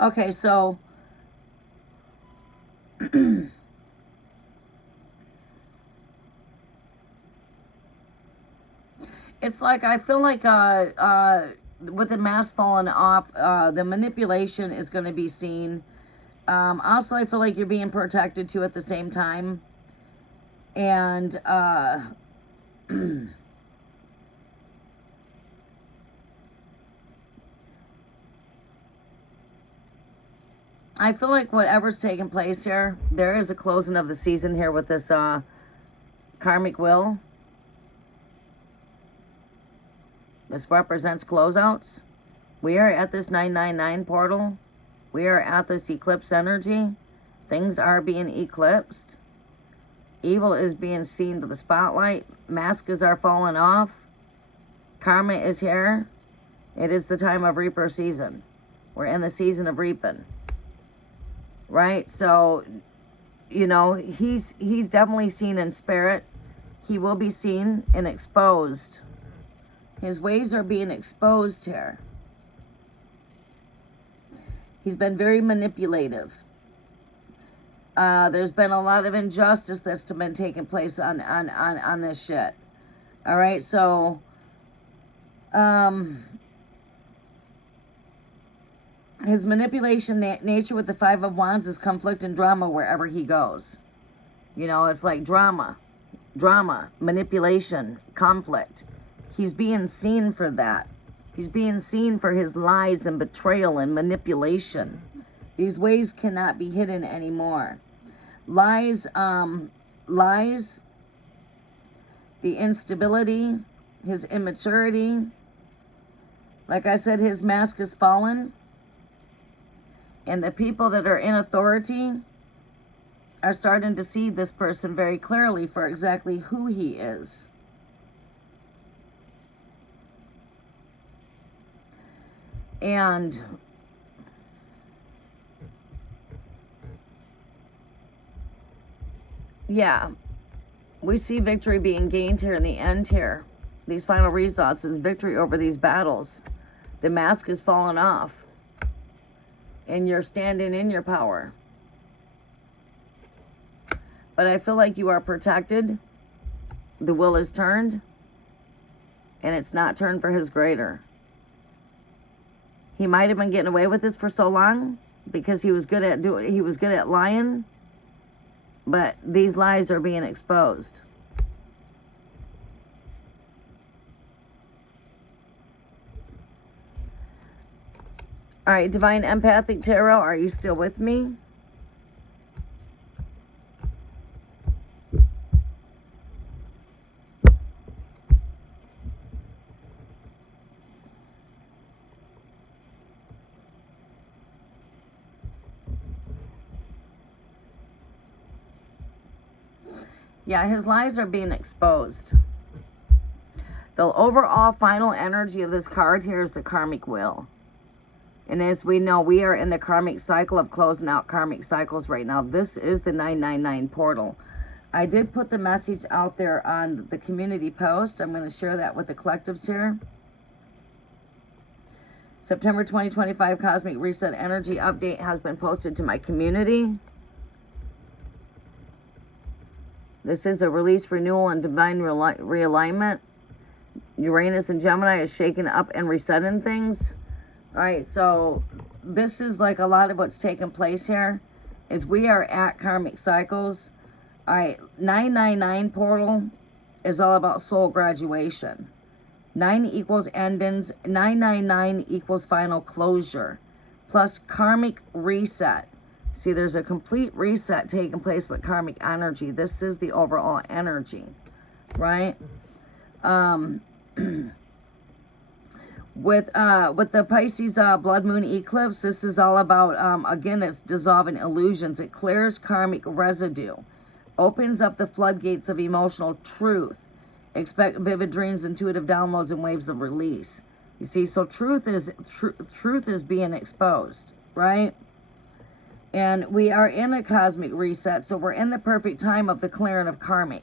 Okay, so... It's like, I feel like with the mask falling off, the manipulation is going to be seen. Also, I feel like you're being protected too at the same time. And I feel like whatever's taking place here, there is a closing of the season here with this karmic wheel. This represents closeouts. We are at this 999 portal. We are at this eclipse energy. Things are being eclipsed. Evil is being seen to the spotlight. Masks are falling off. Karma is here. It is the time of reaper season. We're in the season of reaping. Right? So, you know, he's definitely seen in spirit. He will be seen and exposed. His ways are being exposed here. He's been very manipulative. There's been a lot of injustice that's been taking place on this shit. All right, so his manipulation nature with the Five of Wands is conflict and drama wherever he goes. You know, it's like drama, manipulation, conflict. He's being seen for that. He's being seen for his lies and betrayal and manipulation. These ways cannot be hidden anymore. Lies, the instability, his immaturity. Like I said, his mask is fallen. And the people that are in authority are starting to see this person very clearly for exactly who he is. And yeah, we see victory being gained here in the end here. These final results is victory over these battles. The mask is falling off. And you're standing in your power. But I feel like you are protected. The will is turned. And it's not turned for his greater. He might have been getting away with this for so long because he was good at lying, but these lies are being exposed. All right, Divine Empathic Tarot, are you still with me? Yeah, his lies are being exposed. The overall final energy of this card here is the karmic wheel. And as we know, we are in the karmic cycle of closing out karmic cycles right now. This is the 999 portal. I did put the message out there on the community post. I'm going to share that with the collectives here. September 2025 Cosmic Reset Energy Update has been posted to my community. This is a release, renewal, and divine realignment. Uranus and Gemini is shaking up and resetting things. Alright, so this is like a lot of what's taking place here. Is we are at karmic cycles. Alright, 999 portal is all about soul graduation. 9 equals endings. 999 equals final closure. Plus karmic reset. See, there's a complete reset taking place with karmic energy. This is the overall energy, right? With the Pisces blood moon eclipse, this is all about, again, it's dissolving illusions. It clears karmic residue, opens up the floodgates of emotional truth. Expect vivid dreams, intuitive downloads, and waves of release. You see, so truth is being exposed, right? And we are in a cosmic reset, so we're in the perfect time of the clearing of karmic,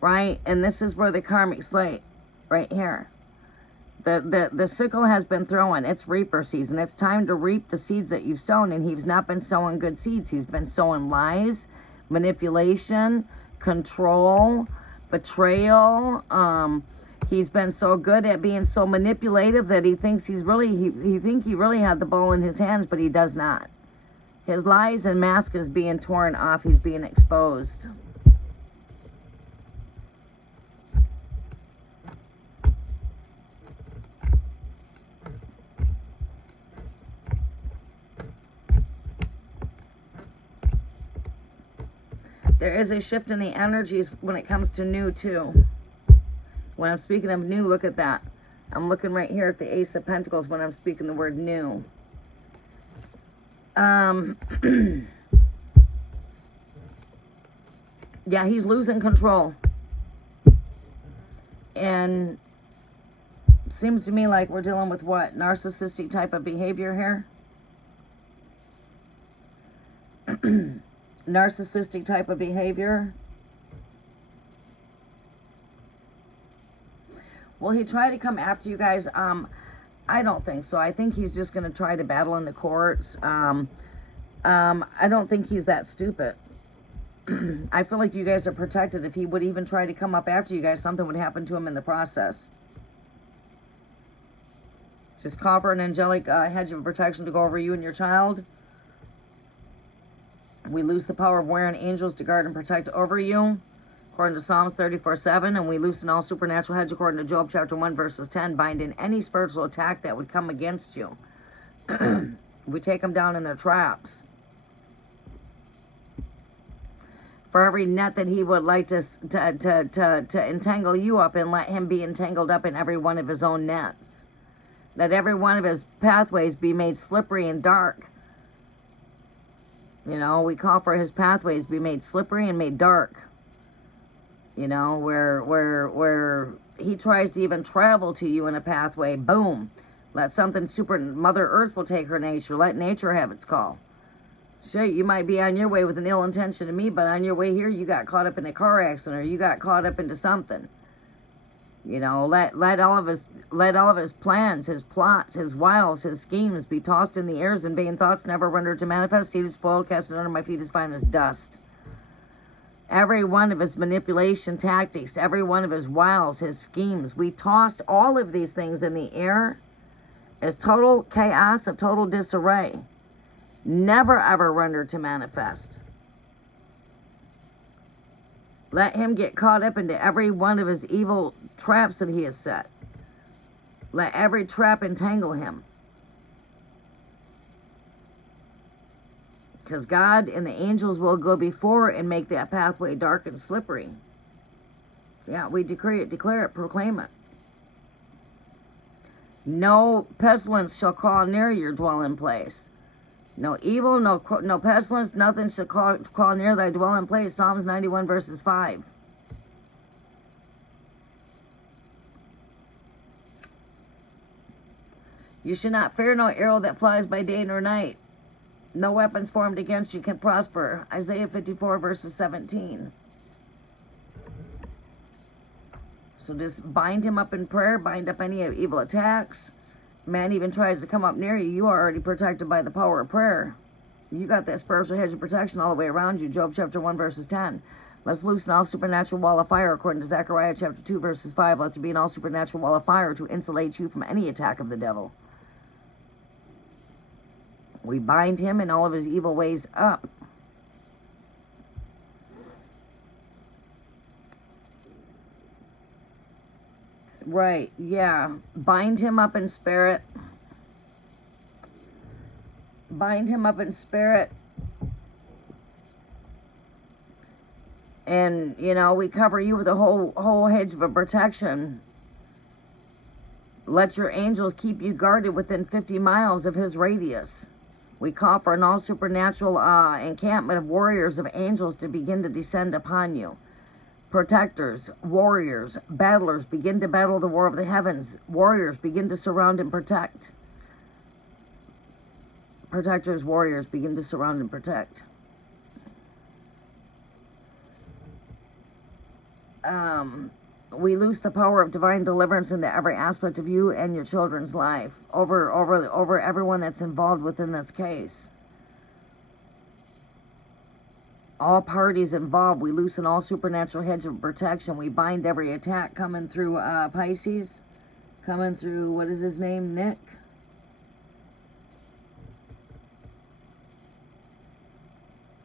right? And this is where the karmic slate, right here. The sickle has been thrown. It's reaper season. It's time to reap the seeds that you've sown. And he's not been sowing good seeds. He's been sowing lies, manipulation, control, betrayal. He's been so good at being so manipulative that he thinks he really had the ball in his hands, but he does not. His lies and mask is being torn off. He's being exposed. There is a shift in the energies when it comes to new, too. When I'm speaking of new, look at that. I'm looking right here at the Ace of Pentacles when I'm speaking the word new. Yeah, he's losing control. And seems to me like we're dealing with what? Narcissistic type of behavior here? Narcissistic type of behavior. Will he try to come after you guys? I don't think so. I think he's just going to try to battle in the courts. I don't think he's that stupid. I feel like you guys are protected. If he would even try to come up after you guys, something would happen to him in the process. Just copper and angelic hedge of protection to go over you and your child. We lose the power of wearing angels to guard and protect over you, according to Psalms 34:7, and we loosen all supernatural hedge according to Job chapter 1 verses 10, binding any spiritual attack that would come against you. We take them down in their traps. For every net that he would like to entangle you up in, let him be entangled up in every one of his own nets. Let every one of his pathways be made slippery and dark. You know, we call for his pathways be made slippery and made dark. You know, where he tries to even travel to you in a pathway, boom. Let something super, Mother Earth will take her nature. Let nature have its call. Sure, you might be on your way with an ill intention to me, but on your way here, you got caught up in a car accident, or you got caught up into something. You know, let all of his plans, his plots, his wiles, his schemes be tossed in the airs, and vain thoughts never rendered to manifest, seated, spoiled, cast under my feet as fine as dust. Every one of his manipulation tactics, every one of his wiles, his schemes, we tossed all of these things in the air as total chaos, a total disarray. Never ever rendered to manifest. Let him get caught up into every one of his evil traps that he has set. Let every trap entangle him. Because God and the angels will go before and make that pathway dark and slippery. Yeah, we decree it, declare it, proclaim it. No pestilence shall crawl near your dwelling place. No evil, no pestilence, nothing shall crawl near thy dwelling place. Psalms 91 verses 5. You should not fear no arrow that flies by day nor night. No weapons formed against you can prosper. Isaiah 54 verses 17. So just bind him up in prayer, bind up any evil attacks. Man even tries to come up near you, you are already protected by the power of prayer. You got that spiritual hedge of protection all the way around you. Job chapter 1 verses 10. Let's loosen all supernatural wall of fire according to Zechariah chapter 2 verses 5. Let there be an all supernatural wall of fire to insulate you from any attack of the devil. We bind him and all of his evil ways up. Right, yeah. Bind him up in spirit. Bind him up in spirit. And, you know, we cover you with a whole hedge of protection. Let your angels keep you guarded within 50 miles of his radius. We call for an all supernatural encampment of warriors of angels to begin to descend upon you. Protectors, warriors, battlers, begin to battle the war of the heavens. Warriors, begin to surround and protect. Protectors, warriors, begin to surround and protect. We loose the power of divine deliverance into every aspect of you and your children's life, over everyone that's involved within this case. All parties involved, we loosen all supernatural hedge of protection. We bind every attack coming through Pisces, coming through, what is his name, Nick?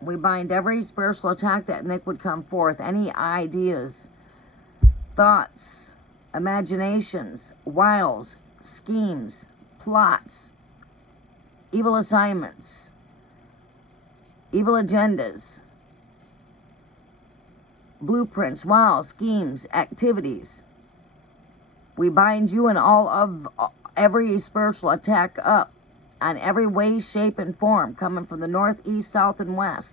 We bind every spiritual attack that Nick would come forth, any ideas, thoughts, imaginations, wiles, schemes, plots, evil assignments, evil agendas. blueprints, wiles, schemes, activities. We bind you in all of every spiritual attack up on every way, shape, and form, coming from the north, east, south, and west.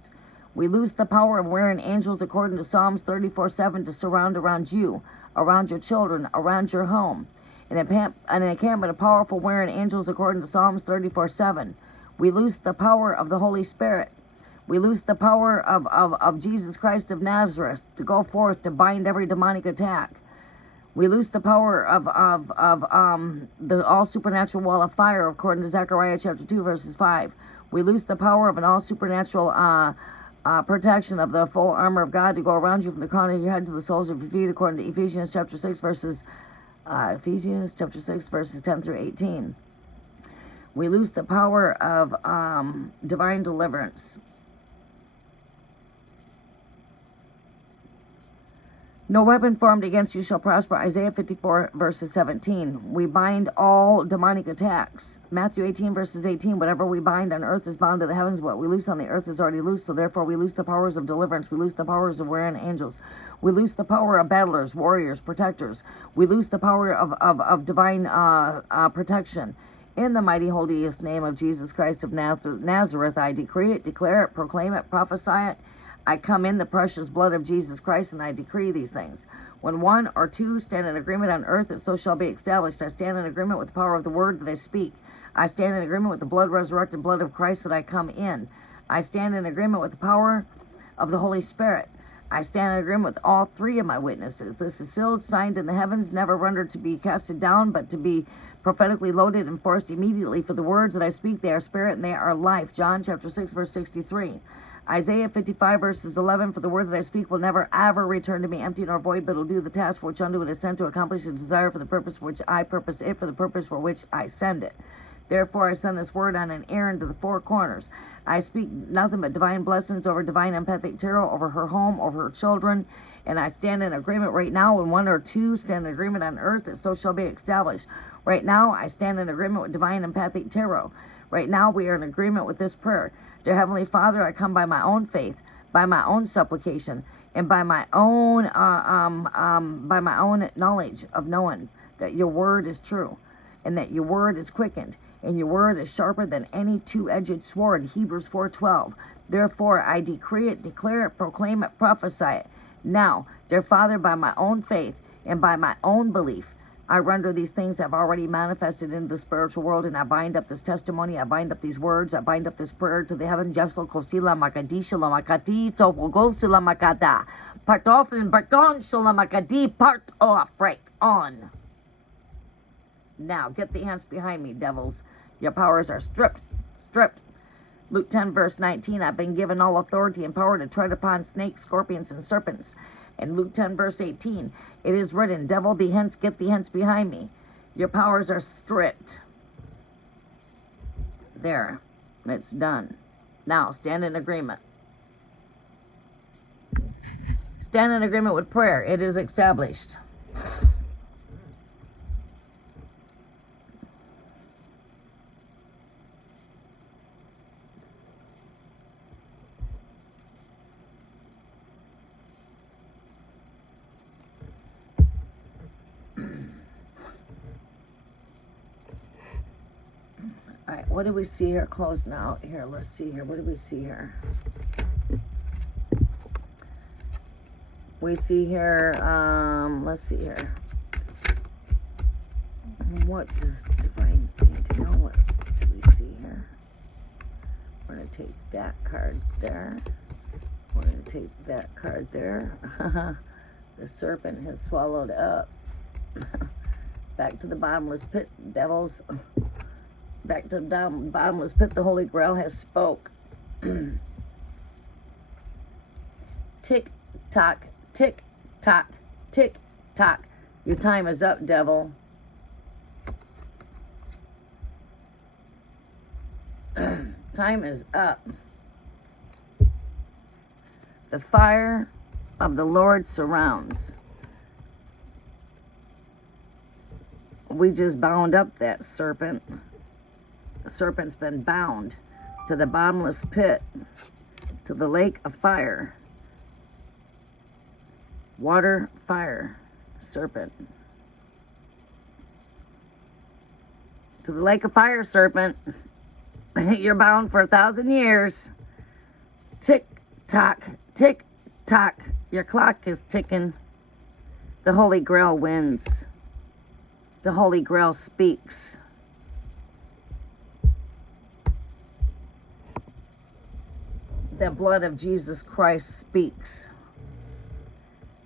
We lose the power of wearing angels according to Psalms 34:7 to surround around you, around your children, around your home. An encampment of powerful wearing angels according to Psalms 34:7. We lose the power of the Holy Spirit. We lose the power of Jesus Christ of Nazareth to go forth to bind every demonic attack. We lose the power of the all supernatural wall of fire according to Zechariah chapter 2 verses 5. We lose the power of an all supernatural protection of the full armor of God to go around you from the crown of your head to the soles of your feet according to Ephesians chapter 6 verses 10 through 18. We lose the power of divine deliverance. No weapon formed against you shall prosper. Isaiah 54 verses 17. We bind all demonic attacks. Matthew 18 verses 18. Whatever we bind on earth is bound to the heavens. What we loose on the earth is already loose. So therefore we loose the powers of deliverance. We loose the powers of wearing angels. We loose the power of battlers, warriors, protectors. We loose the power of divine protection. In the mighty holiest name of Jesus Christ of Nazareth, I decree it, declare it, proclaim it, prophesy it. I come in the precious blood of Jesus Christ, and I decree these things. When one or two stand in agreement on earth, it so shall be established. I stand in agreement with the power of the word that I speak. I stand in agreement with the blood, resurrected blood of Christ that I come in. I stand in agreement with the power of the Holy Spirit. I stand in agreement with all three of my witnesses. This is sealed, signed in the heavens, never rendered to be casted down, but to be prophetically loaded and forced immediately. For the words that I speak, they are spirit and they are life. John chapter 6, verse 63. Isaiah 55 verses 11, for the word that I speak will never ever return to me empty nor void, but will do the task for which unto it is sent, to accomplish the desire for the purpose for which I purpose it, for the purpose for which I send it. Therefore I send this word on an errand to the four corners. I speak nothing but divine blessings over divine empathic tarot, over her home, over her children, and I stand in agreement right now. When one or two stand in agreement on earth, it so shall be established. Right now I stand in agreement with divine empathic tarot. Right now we are in agreement with this prayer. Dear Heavenly Father, I come by my own faith, by my own supplication, and by my own knowledge of knowing that your word is true, and that your word is quickened, and your word is sharper than any two-edged sword. Hebrews 4:12. Therefore I decree it, declare it, proclaim it, prophesy it. Now, dear Father, by my own faith and by my own belief, I render these things that have already manifested in the spiritual world, and I bind up this testimony, I bind up these words, I bind up this prayer to the heaven. Part off and part on, part off, break on. Now, get the hands behind me, devils. Your powers are stripped. Luke 10, verse 19, I've been given all authority and power to tread upon snakes, scorpions, and serpents. And Luke 10, verse 18, it is written, devil, be hence, get thee hence behind me. Your powers are stripped. There, it's done. Now, stand in agreement. Stand in agreement with prayer. It is established. All right, what do we see here? Closing out here. Let's see here. What do we see here? We see here, let's see here. What does divine need to know? What do we see here? We're going to take that card there. We're going to take that card there. The serpent has swallowed up. Back to the bottomless pit, devils. Back to the bottomless pit, the Holy Grail has spoke. Tick tock, tick tock, tick tock. Your time is up, devil. Time is up. The fire of the Lord surrounds. We just bound up that serpent. The serpent's been bound to the bottomless pit, to the lake of fire. Water, fire, serpent. To the lake of fire, serpent. You're bound for 1,000 years. Tick tock, tick tock. Your clock is ticking. The Holy Grail wins. The Holy Grail speaks. The blood of Jesus Christ speaks.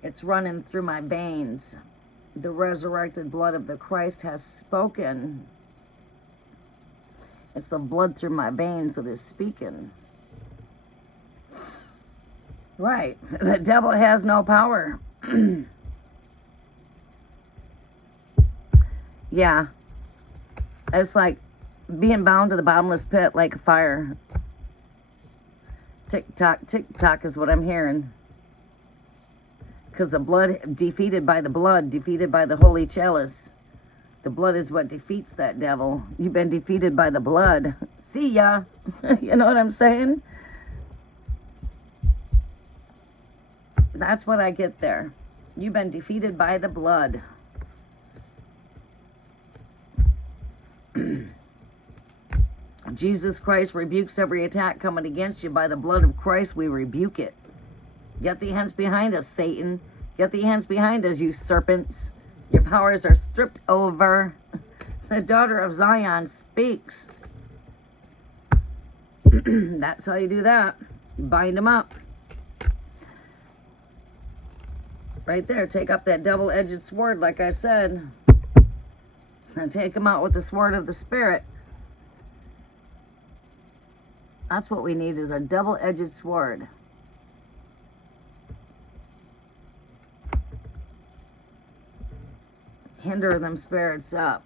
It's running through my veins. The resurrected blood of the Christ has spoken. It's the blood through my veins that is speaking. Right. The devil has no power. Yeah. It's like being bound to the bottomless pit like a fire. Tick tock is what I'm hearing. Because the blood, defeated by the blood, defeated by the holy chalice. The blood is what defeats that devil. You've been defeated by the blood. See ya. You know what I'm saying? That's what I get there. You've been defeated by the blood. Jesus Christ rebukes every attack coming against you. By the blood of Christ, we rebuke it. Get thee hence behind us, Satan. Get thee hence behind us, you serpents. Your powers are stripped over. The daughter of Zion speaks. That's how you do that. You bind them up. Right there, take up that double-edged sword, like I said. And take them out with the sword of the Spirit. That's what we need, is a double-edged sword. Hinder them spirits up.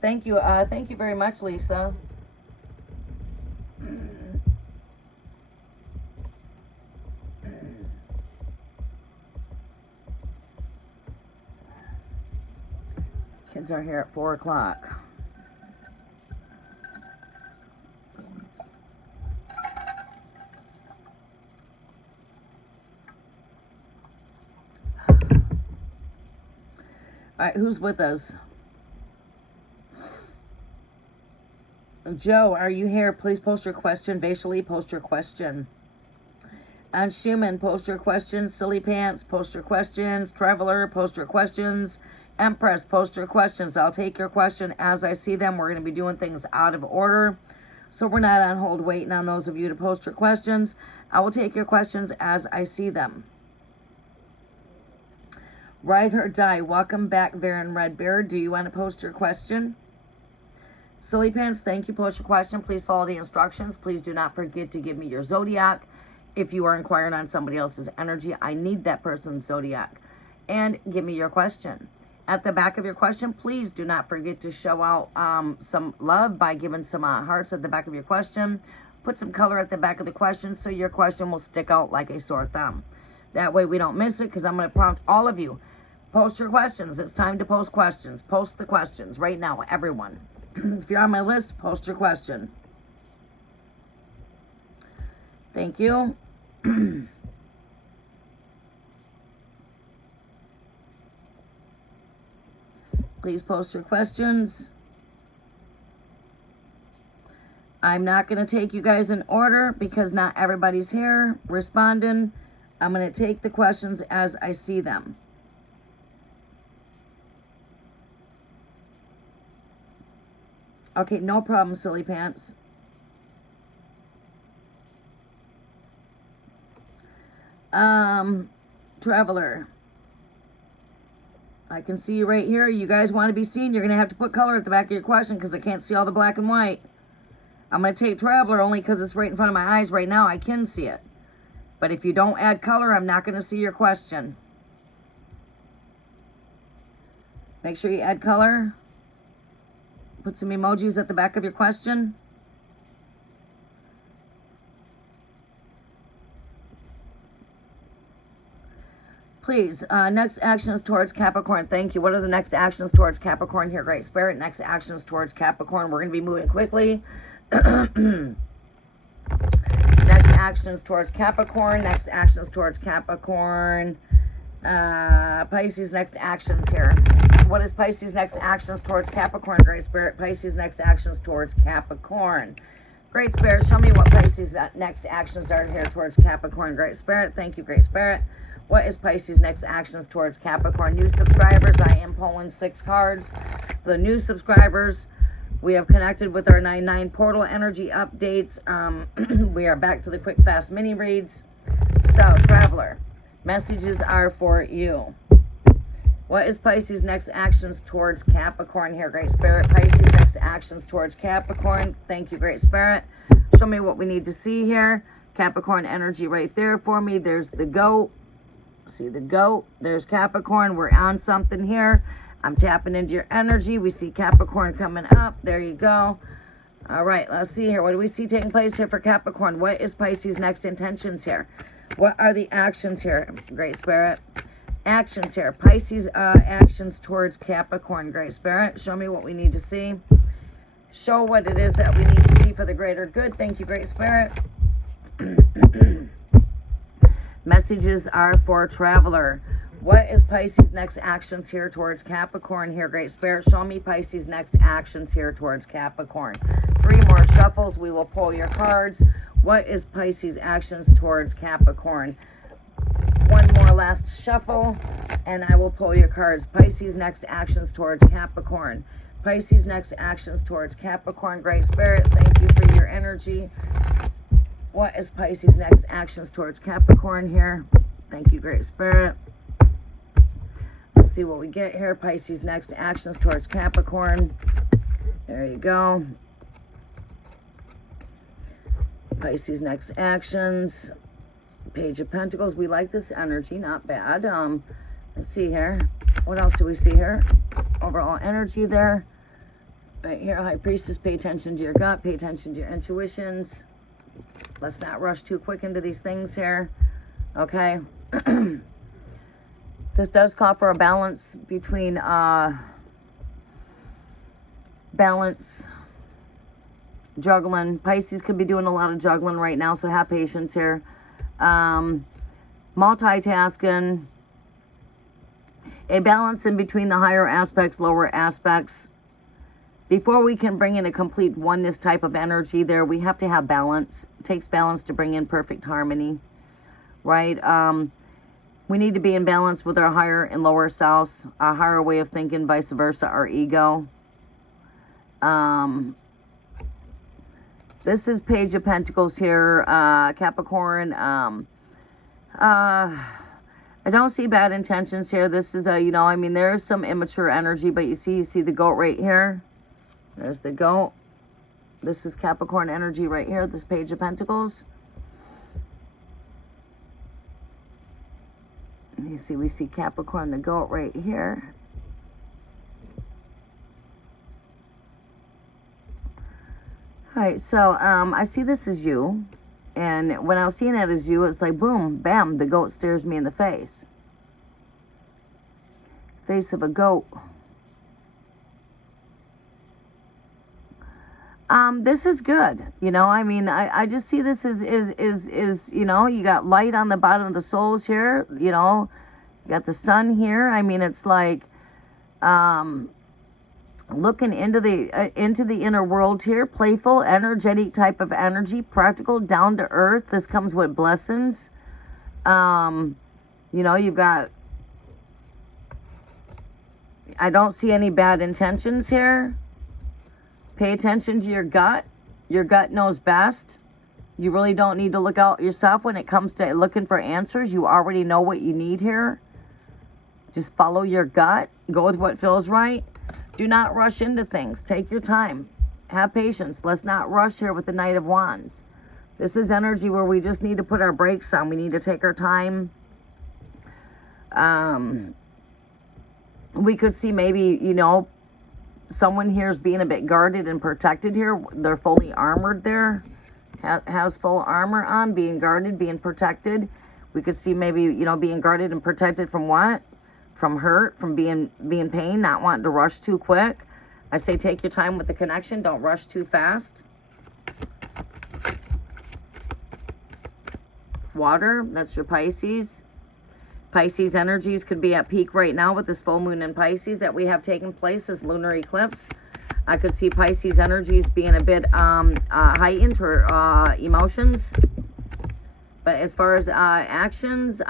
Thank you very much, Lisa. Kids are here at 4 o'clock. All right, who's with us? Joe, are you here? Please post your question. Vaishali, post your question. And Schumann, post your questions. Silly Pants, post your questions. Traveler, post your questions. Empress, post your questions. I'll take your question as I see them. We're going to be doing things out of order, so we're not on hold waiting on those of you to post your questions. I will take your questions as I see them. Ride or Die, welcome back, Varen Redbeard. Do you want to post your question? Silly Pants, thank you. Post your question. Please follow the instructions. Please do not forget to give me your zodiac. If you are inquiring on somebody else's energy, I need that person's zodiac. And give me your question. At the back of your question, please do not forget to show out some love by giving some hearts at the back of your question. Put some color at the back of the question so your question will stick out like a sore thumb. That way we don't miss it, because I'm going to prompt all of you. Post your questions. It's time to post questions. Post the questions right now, everyone. If you're on my list, post your question. Thank you. Please post your questions. I'm not going to take you guys in order because not everybody's here responding. I'm going to take the questions as I see them. Okay, no problem, Silly Pants. Traveler. I can see you right here. You guys want to be seen, you're going to have to put color at the back of your question because I can't see all the black and white. I'm going to take Traveler only because it's right in front of my eyes right now. I can see it. But if you don't add color, I'm not going to see your question. Make sure you add color. Put some emojis at the back of your question. Please, next actions towards Capricorn. Thank you. What are the next actions towards Capricorn here, Great Spirit? Next actions towards Capricorn. We're going to be moving quickly. Next actions towards Capricorn. Next actions towards Capricorn. Pisces, next actions here. What is Pisces' next actions towards Capricorn, Great Spirit? Pisces' next actions towards Capricorn. Great Spirit, show me what Pisces' next actions are here towards Capricorn, Great Spirit. Thank you, Great Spirit. What is Pisces' next actions towards Capricorn? New subscribers, I am pulling 6 cards. The new subscribers, we have connected with our 9/9 portal energy updates. We are back to the quick, fast mini reads. So, Traveler, messages are for you. What is Pisces' next actions towards Capricorn here, Great Spirit? Pisces' next actions towards Capricorn. Thank you, Great Spirit. Show me what we need to see here. Capricorn energy right there for me. There's the goat. See the goat. There's Capricorn. We're on something here. I'm tapping into your energy. We see Capricorn coming up. There you go. All right, let's see here. What do we see taking place here for Capricorn? What is Pisces' next intentions here? What are the actions here, Great Spirit? Actions here. Pisces actions towards Capricorn, Great Spirit. Show me what we need to see. Show what it is that we need to see for the greater good. Thank you, Great Spirit. Messages are for Traveler. What is Pisces' next actions here towards Capricorn here, Great Spirit? Show me Pisces' next actions here towards Capricorn. 3 more shuffles. We will pull your cards. What is Pisces' actions towards Capricorn? 1 more last shuffle, and I will pull your cards. Pisces' next actions towards Capricorn. Pisces' next actions towards Capricorn. Great Spirit, thank you for your energy. What is Pisces' next actions towards Capricorn here? Thank you, Great Spirit. Let's see what we get here. Pisces' next actions towards Capricorn. There you go. Pisces' next actions. Page of Pentacles. We like this energy, not bad. Let's see here. What else do we see here? Overall energy there. Right here, High Priestess, pay attention to your gut, pay attention to your intuitions. Let's not rush too quick into these things here. Okay. This does call for a balance between juggling. Pisces could be doing a lot of juggling right now, so have patience here. Multitasking, a balance in between the higher aspects, lower aspects. Before we can bring in a complete oneness type of energy there, we have to have balance. It takes balance to bring in perfect harmony, right? We need to be in balance with our higher and lower selves, our higher way of thinking, vice versa, our ego. This is Page of Pentacles here, Capricorn. I don't see bad intentions here. This is there's some immature energy, but you see the goat right here. There's the goat. This is Capricorn energy right here, this Page of Pentacles. You see, we see Capricorn, the goat right here. Alright, so I see this as you, and when I was seeing it as you, it's like boom, bam, the goat stares me in the face. Face of a goat. This is good, I just see this as you got light on the bottom of the souls here, you got the sun here. It's like, looking into the inner world here, playful, energetic type of energy, practical, down to earth. This comes with blessings. You've got, I don't see any bad intentions here. Pay attention to your gut. Your gut knows best. You really don't need to look out yourself when it comes to looking for answers. You already know what you need here. Just follow your gut. Go with what feels right. Do not rush into things. Take your time. Have patience. Let's not rush here with the Knight of Wands. This is energy where we just need to put our brakes on. We need to take our time. We could see maybe, someone here is being a bit guarded and protected here. They're fully armored there. Has full armor on, being guarded, being protected. We could see maybe, you know, being guarded and protected from what? From hurt, from being pain, not wanting to rush too quick. I say take your time with the connection. Don't rush too fast. Water, that's your Pisces. Pisces energies could be at peak right now with this full moon in Pisces that we have taken place, this lunar eclipse. I could see Pisces energies being a bit heightened for emotions. But as far as actions,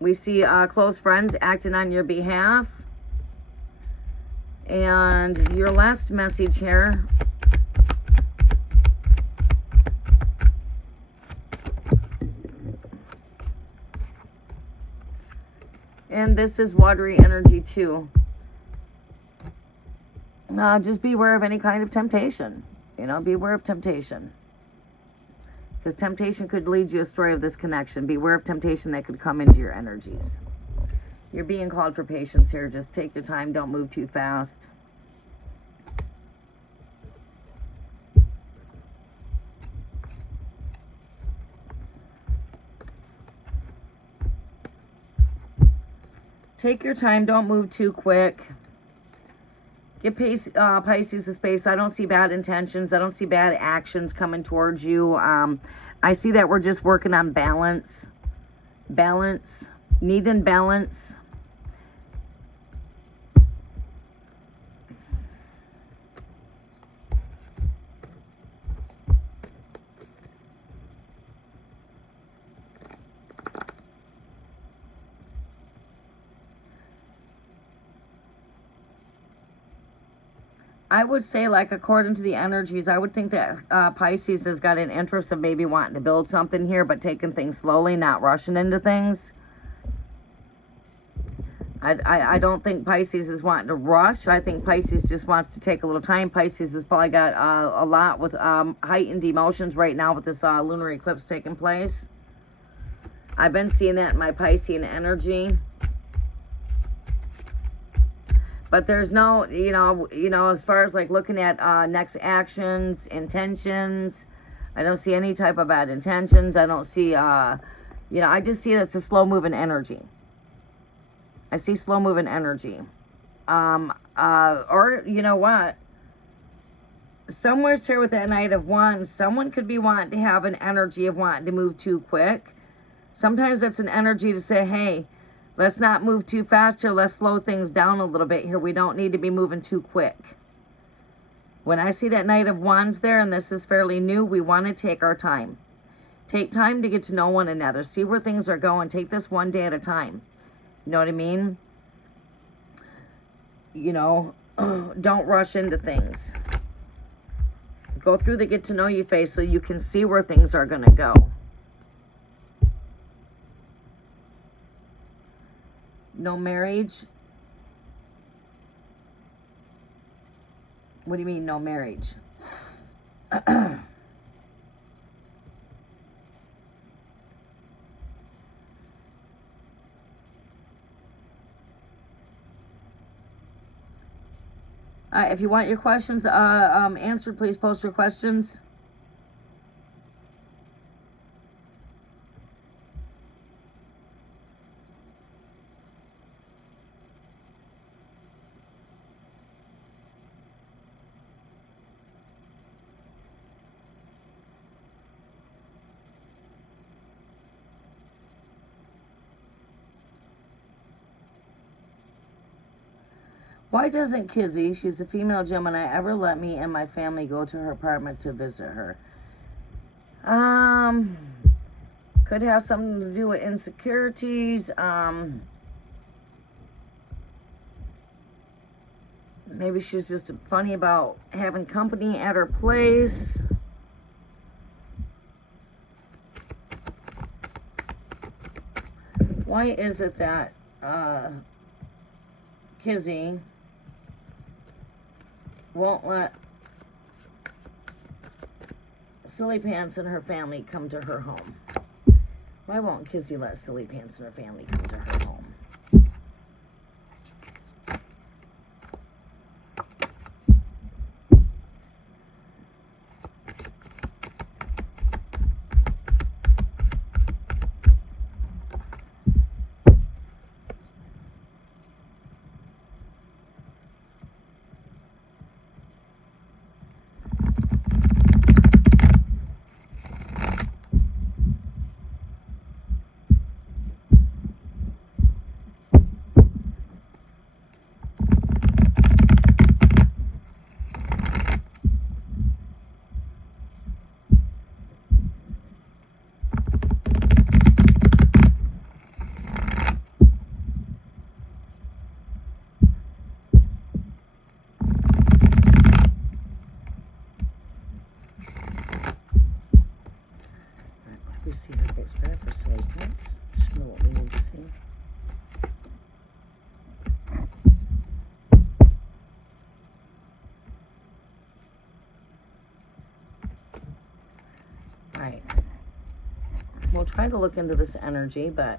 we see close friends acting on your behalf. And your last message here. And this is watery energy too. Just beware of any kind of temptation. You know, beware of temptation. Because temptation could lead you astray of this connection. Beware of temptation that could come into your energies. You're being called for patience here. Just take your time. Don't move too fast. Take your time. Don't move too quick. Give Pisces the space. I don't see bad intentions. I don't see bad actions coming towards you. I see that we're just working on balance. Balance. Need and balance. I would say, like, according to the energies, I would think that Pisces has got an interest of maybe wanting to build something here, but taking things slowly, not rushing into things. I don't think Pisces is wanting to rush. I think Pisces just wants to take a little time. Pisces has probably got a lot with heightened emotions right now with this lunar eclipse taking place. I've been seeing that in my Piscean energy. But there's no, you know, as far as like looking at next actions, intentions, I don't see any type of bad intentions. I don't see, you know, I just see that it's a slow-moving energy. I see slow-moving energy. Or, you know what? Somewhere here with that Knight of Wands, someone could be wanting to have an energy of wanting to move too quick. Sometimes that's an energy to say, hey, let's not move too fast here. Let's slow things down a little bit here. We don't need to be moving too quick. When I see that Knight of Wands there, and this is fairly new, we want to take our time. Take time to get to know one another. See where things are going. Take this one day at a time. You know what I mean? You know, don't rush into things. Go through the get to know you phase so you can see where things are going to go. No marriage. What do you mean, no marriage? If you want your questions answered, please post your questions. Why doesn't Kizzy, she's a female Gemini, ever let me and my family go to her apartment to visit her? Could have something to do with insecurities. Maybe she's just funny about having company at her place. Why is it that Kizzy won't let Silly Pants and her family come to her home? Why won't Kizzy let Silly Pants and her family come to her home? try to look into this energy, but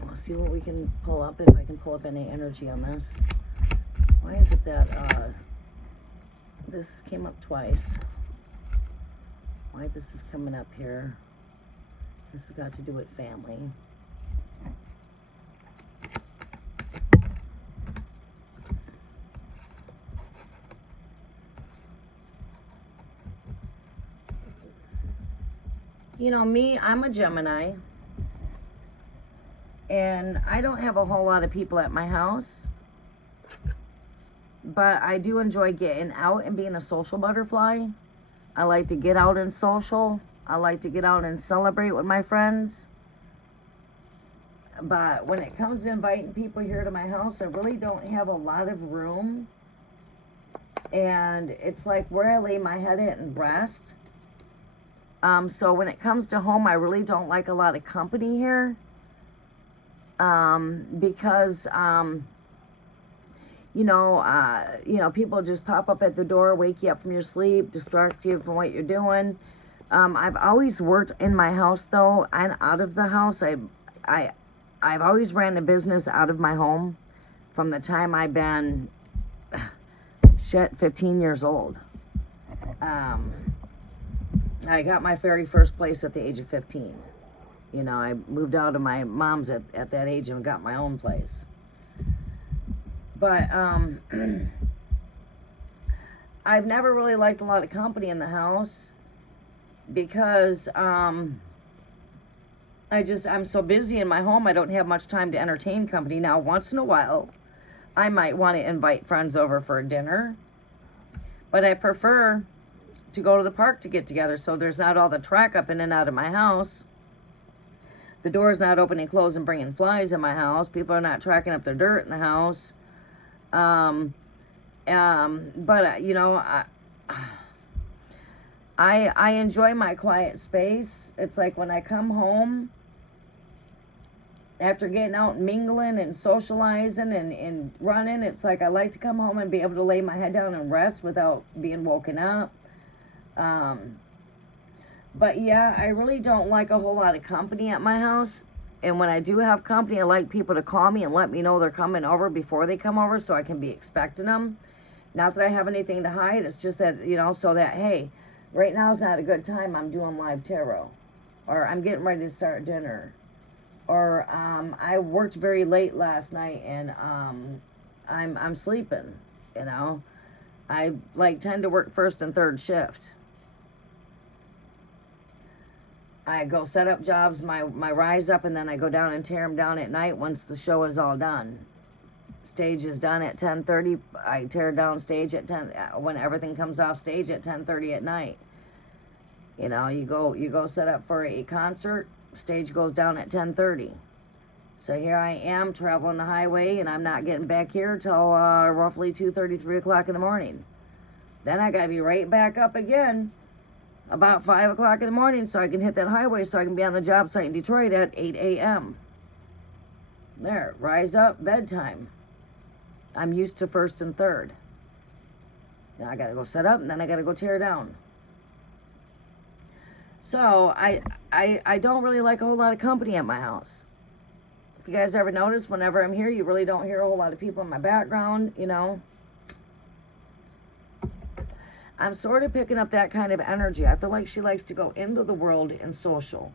we'll see what we can pull up, if I can pull up any energy on this. Why is it that this came up twice? Why this is coming up here? This has got to do with family. You know, me, I'm a Gemini, and I don't have a whole lot of people at my house, but I do enjoy getting out and being a social butterfly. I like to get out and social. I like to get out and celebrate with my friends. But when it comes to inviting people here to my house, I really don't have a lot of room. And it's like where I lay my head at and rest. So when it comes to home, I really don't like a lot of company here. Because, people just pop up at the door, wake you up from your sleep, distract you from what you're doing. I've always worked in my house, though, and out of the house. I've always ran a business out of my home from the time I've been 15 years old. I got my very first place at the age of 15. You know, I moved out of my mom's at that age and got my own place. But I've never really liked a lot of company in the house because I'm so busy in my home, I don't have much time to entertain company. Now, once in a while, I might want to invite friends over for a dinner, but I prefer to go to the park to get together, so there's not all the track up in and out of my house. The door's not opening, closing, bringing flies in my house. People are not tracking up their dirt in the house. But you know, I enjoy my quiet space. It's like when I come home after getting out and mingling and socializing and running, it's like I like to come home and be able to lay my head down and rest without being woken up. But yeah, I really don't like a whole lot of company at my house. And when I do have company, I like people to call me and let me know they're coming over before they come over, so I can be expecting them. Not that I have anything to hide, it's just that, you know, so that, hey, right now is not a good time, I'm doing live tarot. Or I'm getting ready to start dinner. Or I worked very late last night and I'm sleeping, you know. I tend to work first and third shift. I go set up jobs, my rise up, and then I go down and tear them down at night once the show is all done. Stage is done at 10:30. I tear down stage at 10 when everything comes off stage at 10:30 at night. You know, you go set up for a concert. Stage goes down at 10:30. So here I am traveling the highway, and I'm not getting back here till roughly 2:30, 3 o'clock in the morning. Then I gotta be right back up again about 5 o'clock in the morning so I can hit that highway so I can be on the job site in Detroit at 8 a.m. There, rise up, bedtime. I'm used to first and third. Now I gotta go set up and then I gotta go tear down. So I don't really like a whole lot of company at my house. If you guys ever notice, whenever I'm here, you really don't hear a whole lot of people in my background, you know. I'm sort of picking up that kind of energy. I feel like she likes to go into the world and social.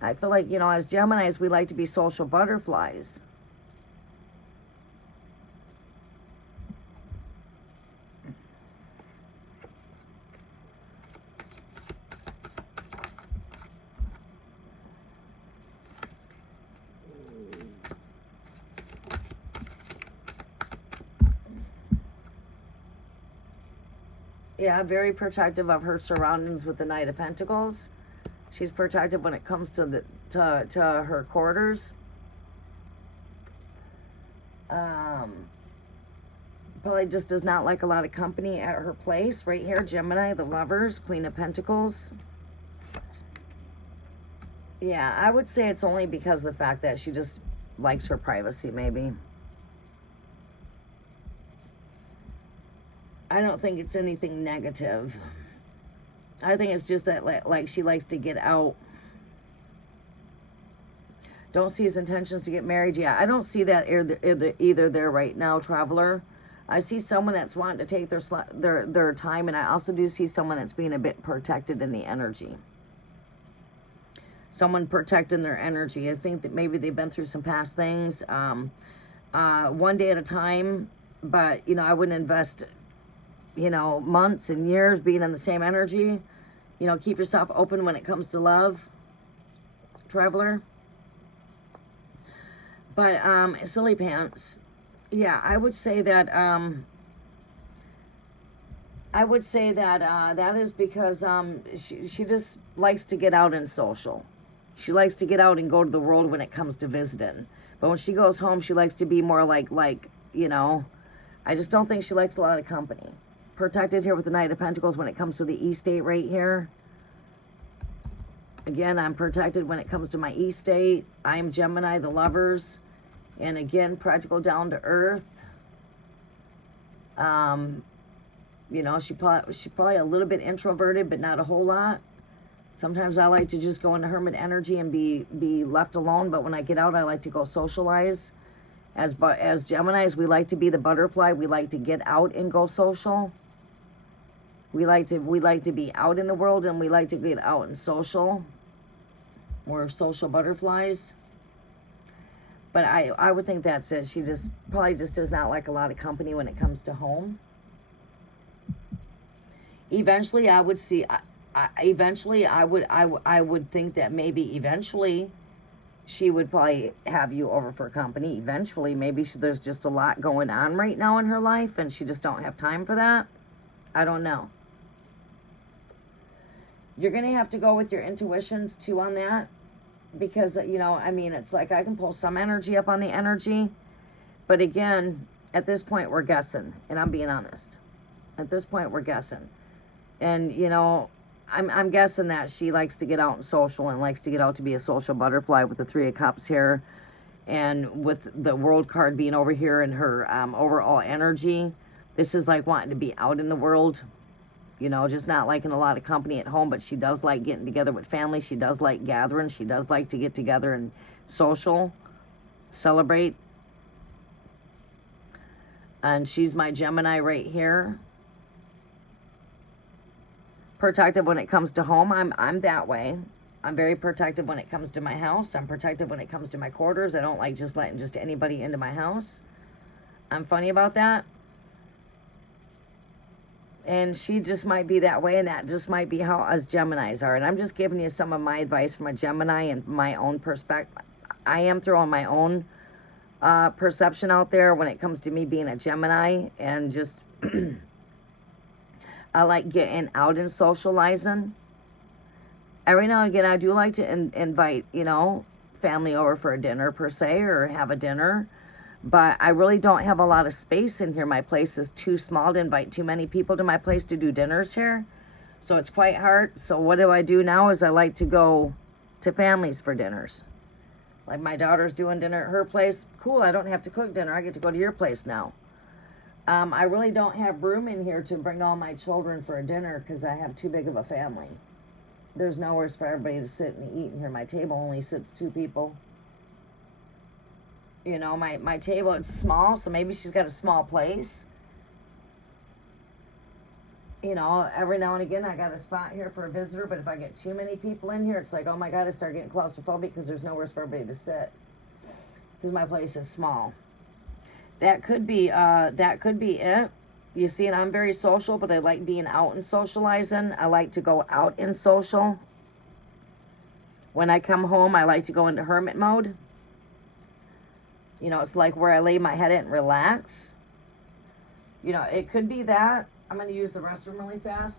I feel like, you know, as Geminis, we like to be social butterflies. Yeah, very protective of her surroundings with the Knight of Pentacles. She's protective when it comes to her quarters. Probably just does not like a lot of company at her place. Right here, Gemini, the Lovers, Queen of Pentacles. Yeah, I would say it's only because of the fact that she just likes her privacy, maybe. I don't think it's anything negative. I think it's just that, like she likes to get out. Don't see his intentions to get married. Yeah, I don't see that either there right now, traveler. I see someone that's wanting to take their time, and I also do see someone that's being a bit protected in the energy. Someone protecting their energy. I think that maybe they've been through some past things. One day at a time, but I wouldn't invest months and years being in the same energy. Keep yourself open when it comes to love, traveler. But silly pants, yeah, I would say that that is because she just likes to get out and social. She likes to get out and go to the world when it comes to visiting. But when she goes home, she likes to be more like I just don't think she likes a lot of company. Protected here with the Knight of Pentacles when it comes to the E-state right here. Again, I'm protected when it comes to my E-state. I'm Gemini, the lovers. And again, practical, down to earth. She's probably a little bit introverted, but not a whole lot. Sometimes I like to just go into hermit energy and be left alone. But when I get out, I like to go socialize. As Geminis, we like to be the butterfly. We like to get out and go social. We like to be out in the world, and we like to get out and social. We're social butterflies. But I would think that's it. She probably does not like a lot of company when it comes to home. Eventually, I would see. Eventually, I would think that maybe eventually she would probably have you over for company. Eventually, maybe there's just a lot going on right now in her life, and she just don't have time for that. I don't know. You're gonna have to go with your intuitions too on that. Because, it's like I can pull some energy up on the energy. But again, at this point, we're guessing. And I'm being honest. At this point, we're guessing. And, I'm guessing that she likes to get out and social and likes to get out to be a social butterfly with the Three of Cups here. And with the World card being over here and her overall energy. This is like wanting to be out in the world. Just not liking a lot of company at home, but she does like getting together with family. She does like gathering. She does like to get together and social, celebrate. And she's my Gemini right here. Protective when it comes to home. I'm that way. I'm very protective when it comes to my house. I'm protective when it comes to my quarters. I don't like just letting just anybody into my house. I'm funny about that. And she just might be that way, and that just might be how us Geminis are. And I'm just giving you some of my advice from a Gemini and my own perspective. I am throwing my own perception out there when it comes to me being a Gemini. And just, I like getting out and socializing. Every now and again, I do like to invite, family over for a dinner, per se, or have a dinner. But I really don't have a lot of space in here. My place is too small to invite too many people to my place to do dinners here. So it's quite hard. So what do I do now is I like to go to families for dinners. Like my daughter's doing dinner at her place. Cool, I don't have to cook dinner. I get to go to your place now. I really don't have room in here to bring all my children for a dinner because I have too big of a family. There's nowhere for everybody to sit and eat in here. My table only sits 2 people. My table, it's small, so maybe she's got a small place. Every now and again I got a spot here for a visitor, but if I get too many people in here, it's like, oh my God, I start getting claustrophobic because there's nowhere for everybody to sit. Because my place is small. That could be it. You see, and I'm very social, but I like being out and socializing. I like to go out and social. When I come home, I like to go into hermit mode. It's like where I lay my head and relax. It could be that. I'm going to use the restroom really fast.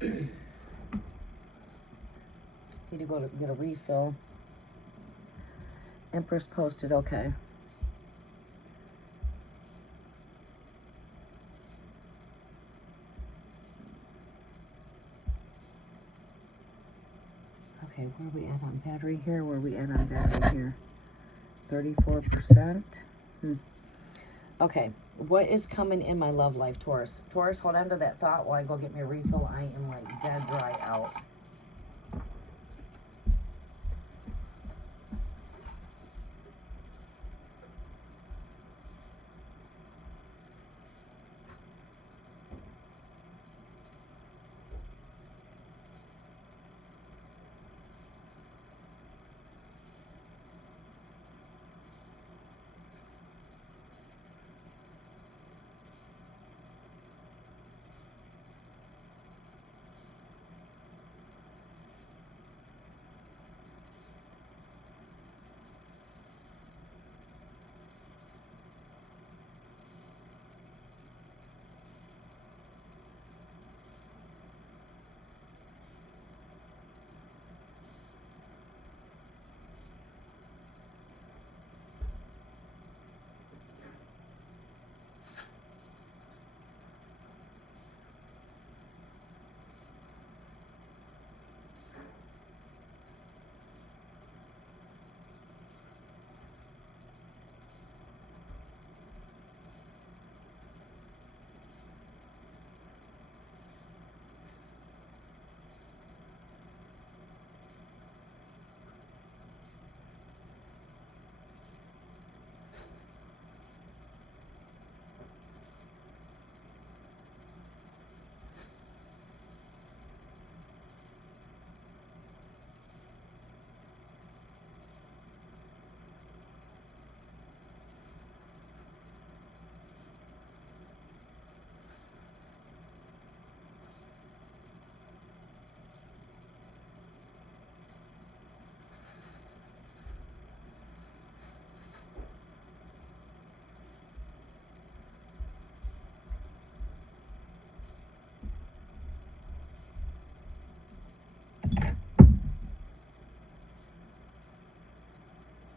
Need to go to get a refill. Empress posted, okay. Okay, where are we at on battery here? Where are we at on battery here? 34%. Okay, what is coming in my love life, Taurus? Taurus, hold on to that thought while I go get me a refill. I am like dead dry out.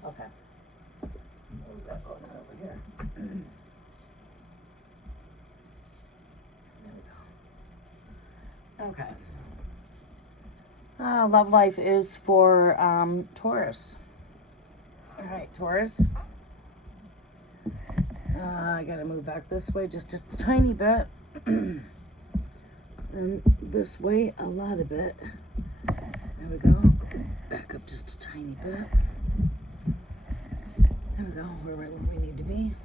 Okay. What we got going on over here? There we go. Okay. Love life is for Taurus. All right, Taurus. I gotta move back this way just a tiny bit. And this way a lot of bit. There we go. Back up just a tiny bit. There we go. We're right where we need to be.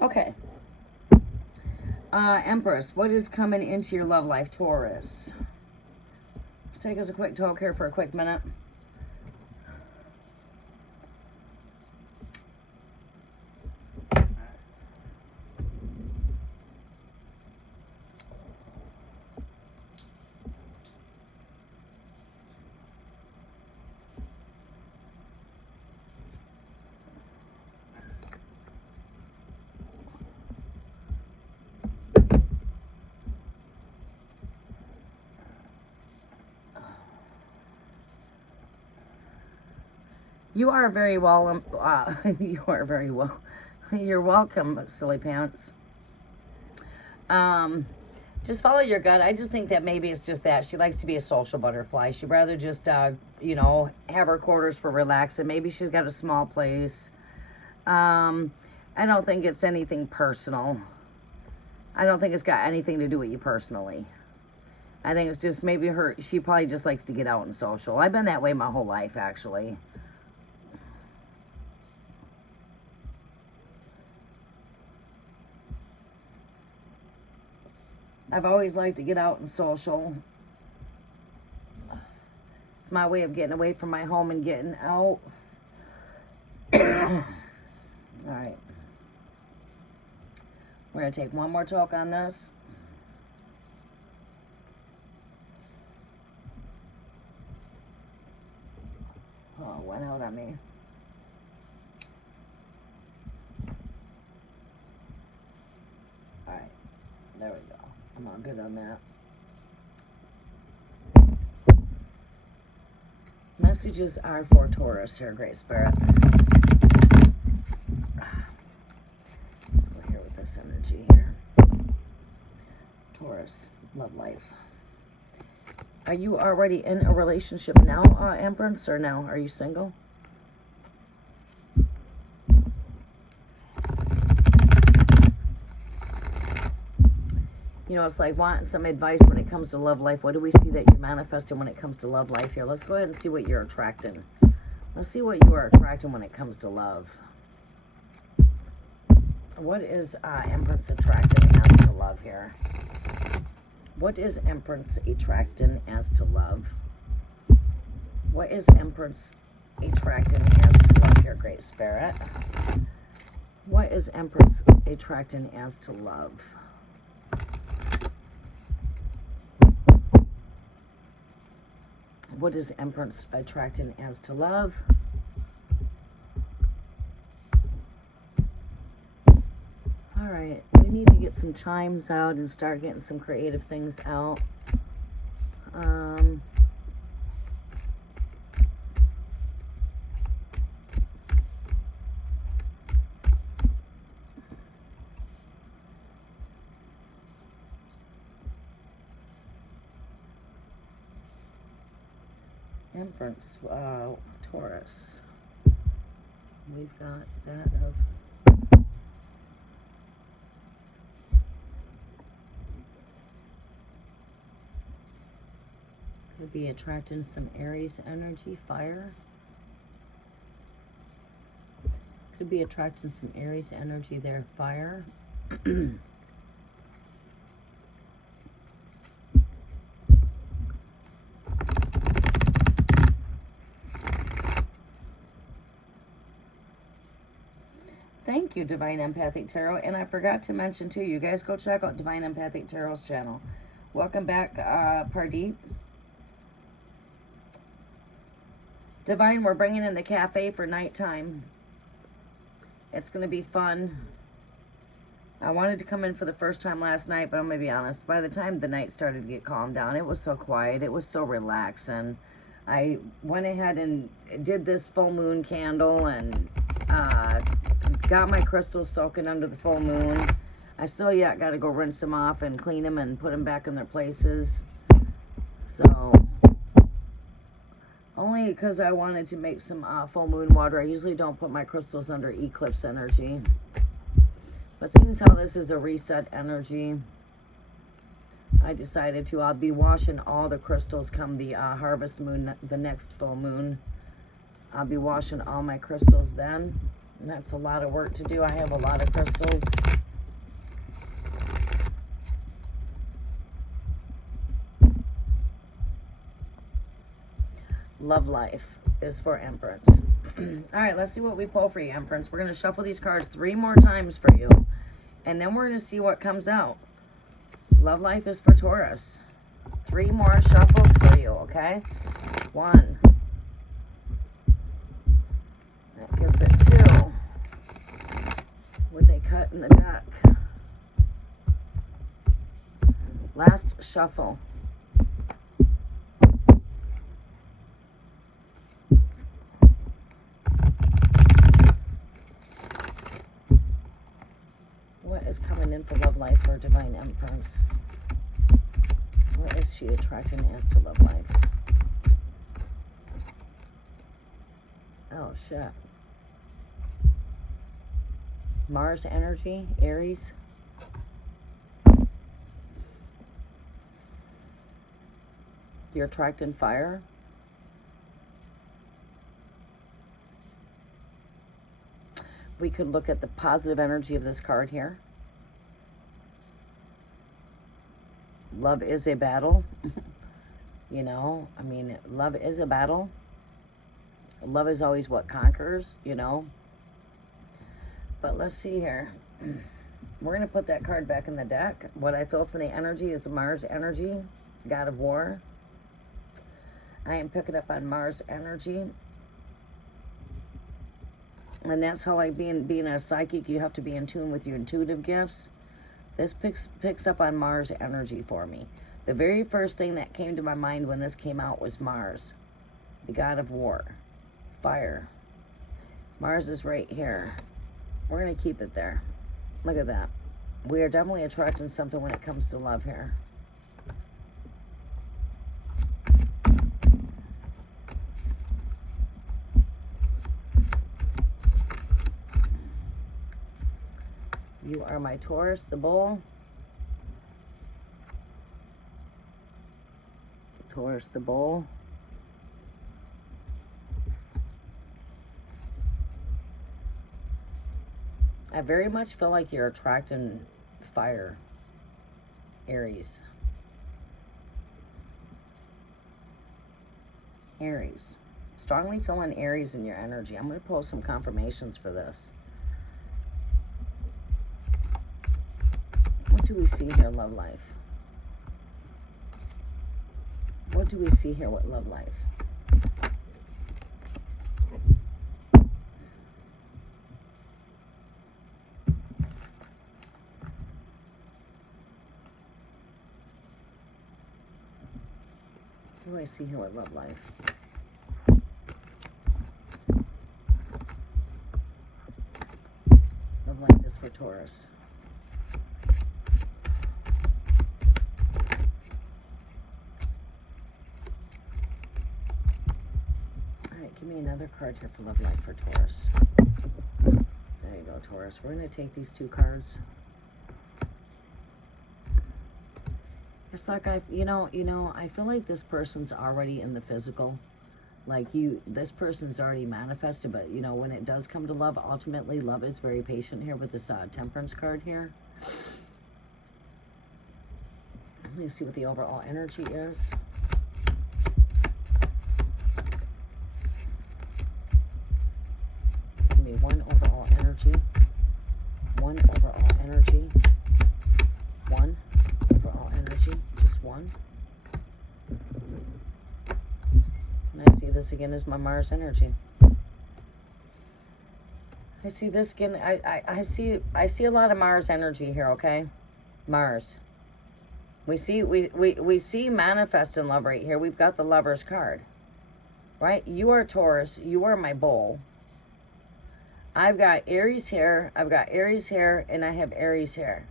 Okay. Empress, what is coming into your love life, Taurus? Let's take us a quick talk here for a quick minute. You are very well, you are very well. You're welcome, silly pants. Just follow your gut. I just think that maybe it's just that she likes to be a social butterfly. She'd rather just, you know, have her quarters for relaxing. Maybe she's got a small place. I don't think it's anything personal. I don't think it's got anything to do with you personally. I think it's just maybe she probably just likes to get out and social. I've been that way my whole life, actually. I've always liked to get out and social. It's my way of getting away from my home and getting out. Alright. We're going to take one more talk on this. Oh, it went out on me. Alright, there we go. I'm all good on that. Messages are for Taurus here, Great Spirit. Let's go here with this energy here. Taurus, love life. Are you already in a relationship now, Empress, or no? Are you single? You know, it's like wanting some advice when it comes to love life. What do we see that you're manifesting when it comes to love life here? Let's go ahead and see what you're attracting. Let's see what you are attracting when it comes to love. What is Empress attracting as to love here? What is Empress attracting as to love? What is Empress attracting as to love here, Great Spirit? What is Empress attracting as to love? What is Empress attracting as to love? Alright, we need to get some chimes out and start getting some creative things out. Empress, Taurus. We've got that of could be attracting some Aries energy, fire. Could be attracting some Aries energy there, fire. Thank you, Divine Empathic Tarot. And I forgot to mention, too, you guys go check out Divine Empathic Tarot's channel. Welcome back, Pardeep. Divine, we're bringing in the cafe for nighttime. It's going to be fun. I wanted to come in for the first time last night, but I'm going to be honest. By the time the night started to get calmed down, it was so quiet. It was so relaxing. I went ahead and did this full moon candle and got my crystals soaking under the full moon. I still yet got to go rinse them off and clean them and put them back in their places. So, only because I wanted to make some full moon water. I usually don't put my crystals under eclipse energy. But seeing how this is a reset energy, I decided to. I'll be washing all the crystals come the harvest moon, the next full moon. I'll be washing all my crystals then. And that's a lot of work to do. I have a lot of crystals. Love life is for Empress. Alright, let's see what we pull for you, Empress. We're going to shuffle these cards 3 more times for you. And then we're going to see what comes out. Love life is for Taurus. 3 more shuffles for you, okay? 1. That gives it 2. With a cut in the deck. Last shuffle. What is coming in for love life for Divine Empress? What is she attracting as to love life? Oh, shit. Mars energy, Aries. You're attracting fire. We could look at the positive energy of this card here. Love is a battle. You know, I mean, love is a battle. Love is always what conquers, you know. But let's see here. We're going to put that card back in the deck. What I feel from the energy is Mars energy, God of War. I am picking up on Mars energy. And that's how, like, being a psychic, you have to be in tune with your intuitive gifts. This picks up on Mars energy for me. The very first thing that came to my mind when this came out was Mars, the God of War, fire. Mars is right here. We're going to keep it there. Look at that. We are definitely attracting something when it comes to love here. You are my Taurus, the bull. Taurus, the bull. I very much feel like you're attracting fire, Aries. Aries. Strongly feeling Aries in your energy. I'm going to pull some confirmations for this. What do we see here, love life? What do we see here with love life? What do I see here with love life? Love life is for Taurus. Alright, give me another card here for love life for Taurus. There you go, Taurus. We're going to take these two cards. It's like I feel like this person's already in the physical. Like this person's already manifested, but when it does come to love, ultimately love is very patient here with this Temperance card here. Let me see what the overall energy is. Give me one overall energy. One overall energy. One overall energy. Just one. And I see this again as my Mars energy. I see this again. I see a lot of Mars energy here, okay? Mars. We see manifest in love right here. We've got the Lover's card. Right? You are Taurus. You are my bull. I've got Aries here. I've got Aries here, and I have Aries here.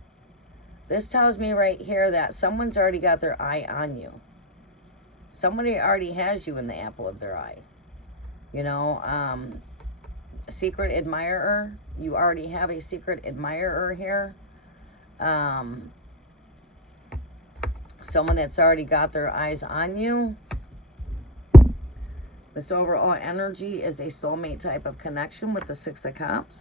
This tells me right here that someone's already got their eye on you. Somebody already has you in the apple of their eye. Secret admirer. You already have a secret admirer here. Someone that's already got their eyes on you. This overall energy is a soulmate type of connection with the Six of Cups.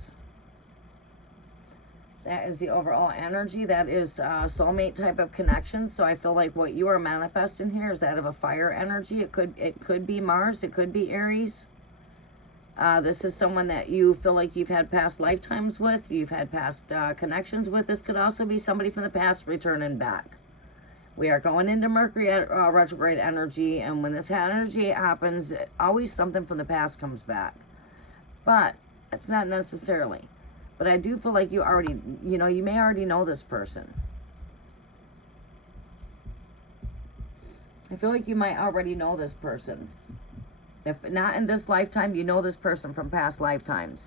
That is the overall energy. That is a soulmate type of connection. So I feel like what you are manifesting here is that of a fire energy. It could be Mars. It could be Aries. This is someone that you feel like you've had past lifetimes with. You've had past connections with. This could also be somebody from the past returning back. We are going into Mercury retrograde energy, and when this energy happens, always something from the past comes back. But it's not necessarily. But I do feel like you already, you may already know this person. I feel like you might already know this person. If not in this lifetime, you know this person from past lifetimes.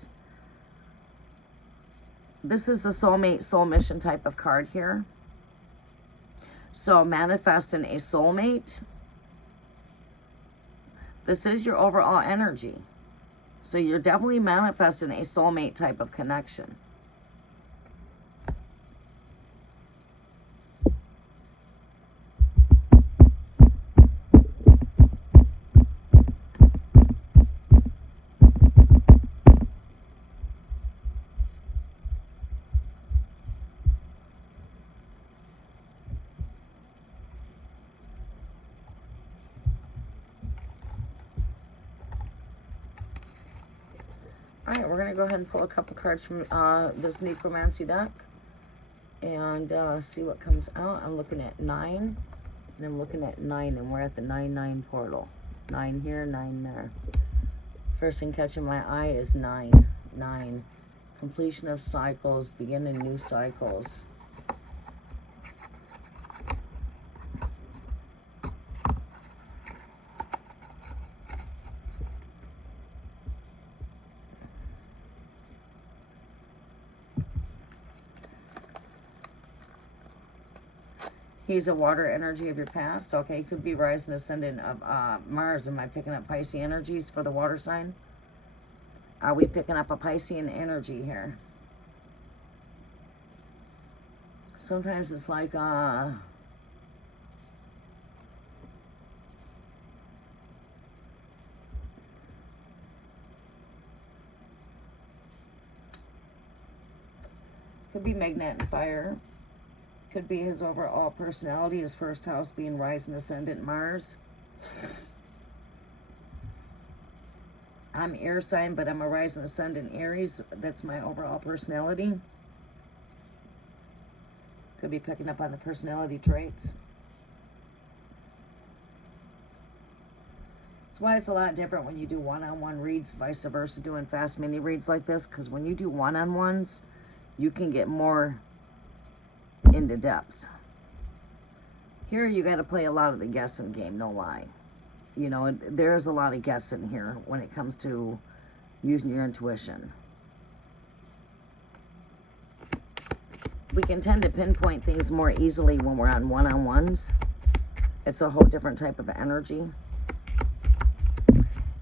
This is a soulmate, soul mission type of card here. So manifesting a soulmate. This is your overall energy. So you're definitely manifesting a soulmate type of connection. Alright, we're going to go ahead and pull a couple cards from this necromancy deck. and see what comes out. I'm looking at 9, and I'm looking at 9, and we're at the 9-9 portal. 9 here, 9 there. First thing catching my eye is 9. 9. Completion of cycles, beginning new cycles. He's a water energy of your past. Okay, could be rising ascendant of Mars. Am I picking up Pisces energies for the water sign? Are we picking up a Piscean energy here? Sometimes it's like could be magnet and fire. Could be his overall personality, his first house being rising ascendant Mars. I'm air sign, but I'm a rising ascendant Aries. That's my overall personality. Could be picking up on the personality traits. That's why it's a lot different when you do one-on-one reads, vice versa, doing fast mini reads like this, because when you do one-on-ones, you can get more into depth. Here you got to play a lot of the guessing game, no lie. You know, there's a lot of guessing here when it comes to using your intuition. We can tend to pinpoint things more easily when we're on one-on-ones. It's a whole different type of energy.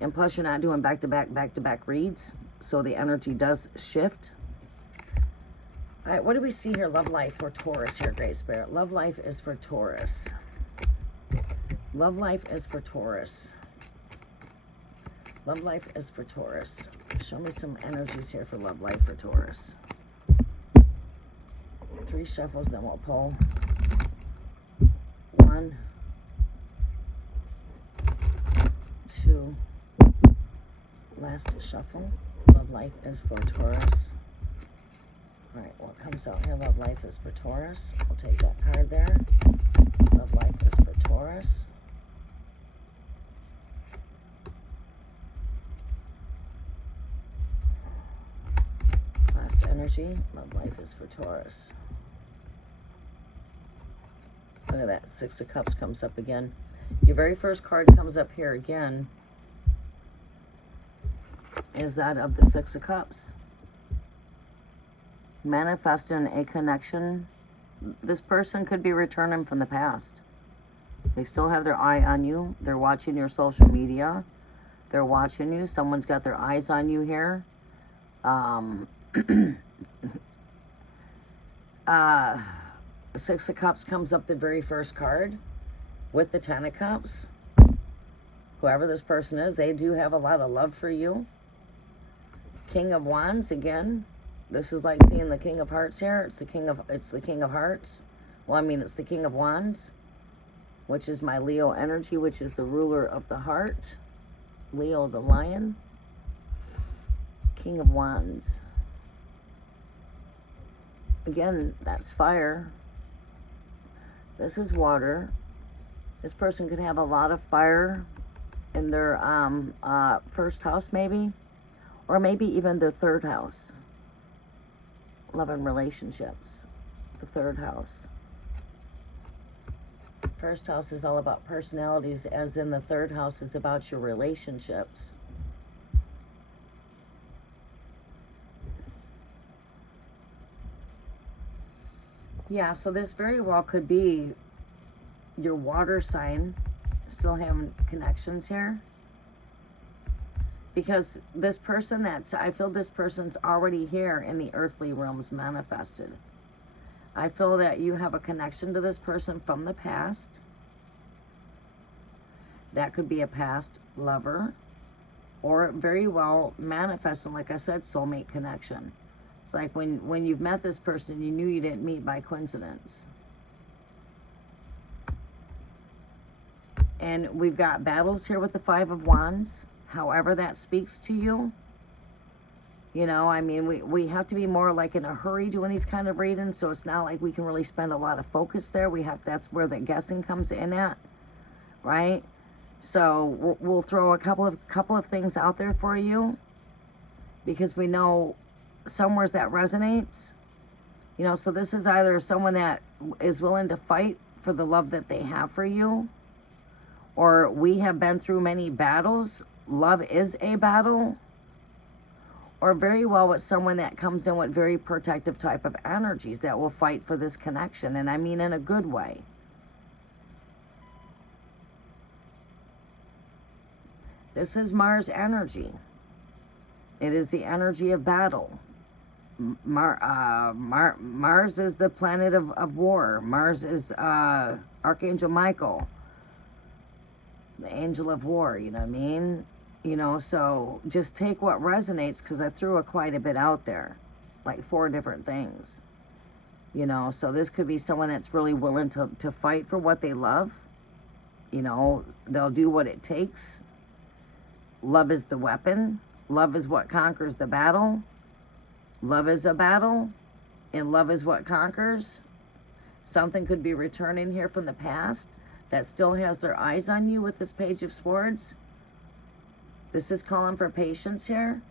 And plus you're not doing back-to-back reads, so the energy does shift. All right, what do we see here? Love life for Taurus here, Great Spirit. Love life is for Taurus. Love life is for Taurus. Love life is for Taurus. Show me some energies here for love life for Taurus. 3 shuffles, then we'll pull. 1, 2. Last shuffle. Love life is for Taurus. Alright, what comes out here? Love life is for Taurus. We'll take that card there. Love life is for Taurus. Last energy. Love life is for Taurus. Look at that. 6 of Cups comes up again. Your very first card comes up here again. Is that of the 6 of Cups. Manifesting a connection. This person could be returning from the past. They still have their eye on you. They're watching your social media. They're watching you. Someone's got their eyes on you here. 6 of Cups comes up the very first card with the 10 of Cups. Whoever this person is, they do have a lot of love for you. King of Wands again. This is like seeing the King of Hearts here. It's the King of Hearts. Well, I mean, it's the King of Wands, which is my Leo energy, which is the ruler of the heart. Leo the lion. King of Wands. Again, that's fire. This is water. This person could have a lot of fire in their first house, maybe, or maybe even their third house. Love and relationships. The third house. First house is all about personalities, as in the third house is about your relationships. Yeah, so this very well could be your water sign still having connections here. Because this person I feel this person's already here in the earthly realms manifested. I feel that you have a connection to this person from the past. That could be a past lover, or very well manifesting, like I said, soulmate connection. It's like when you've met this person, you knew you didn't meet by coincidence. And we've got battles here with the 5 of Wands. However that speaks to you. You know, I mean, we have to be more like in a hurry doing these kind of readings, so it's not like we can really spend a lot of focus there. That's where the guessing comes in at, right? So we'll throw a couple of things out there for you, because we know somewhere that resonates. You know, so this is either someone that is willing to fight for the love that they have for you, or we have been through many battles. Love is a battle. Or very well with someone that comes in with very protective type of energies that will fight for this connection, and I mean in a good way. This is Mars energy. It is the energy of battle. Mars is the planet of war. Mars is Archangel Michael, the angel of war, you know what I mean? You know, so just take what resonates, because I threw quite a bit out there, like 4 different things. You know, so this could be someone that's really willing to fight for what they love. You know, they'll do what it takes. Love is the weapon. Love is what conquers the battle. Love is a battle, and love is what conquers. Something could be returning here from the past that still has their eyes on you with this Page of Swords. This is calling for patience here.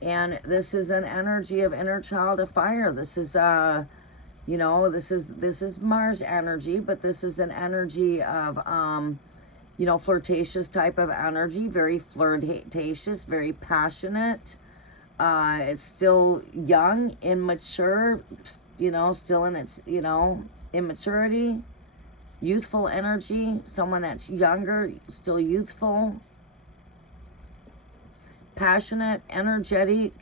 And this is an energy of inner child of fire. This is you know, this is Mars energy, but this is an energy of you know, flirtatious type of energy, very flirtatious, very passionate. It's still young, immature, you know, still in its, you know, immaturity. Youthful energy, someone that's younger, still youthful, passionate, energetic.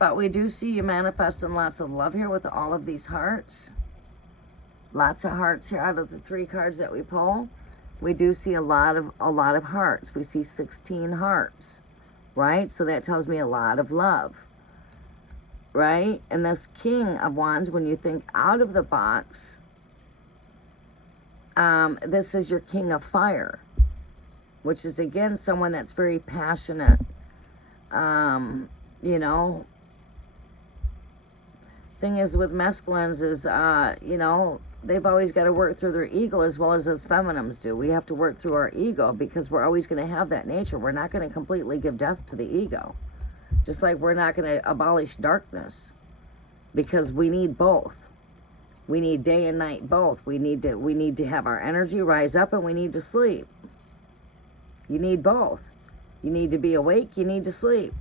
But we do see you manifesting lots of love here with all of these hearts. Lots of hearts here out of the 3 cards that we pull. We do see a lot of hearts. We see 16 hearts, right? So that tells me a lot of love. Right? And this King of Wands, when you think out of the box, this is your King of Fire, which is, again, someone that's very passionate. You know, thing is with masculines is, you know, they've always got to work through their ego as well as us feminines do. We have to work through our ego, because we're always going to have that nature. We're not going to completely give death to the ego. Just like we're not going to abolish darkness, because we need both. We need day and night both. We need to have our energy rise up, and we need to sleep. You need both. You need to be awake, you need to sleep.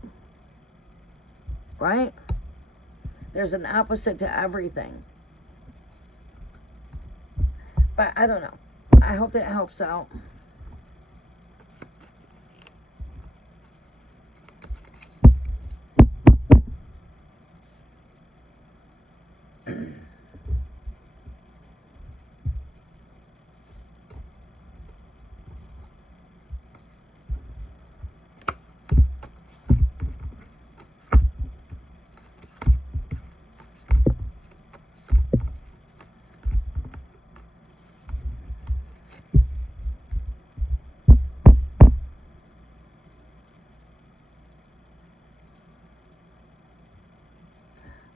Right? There's an opposite to everything. But I don't know. I hope that helps out.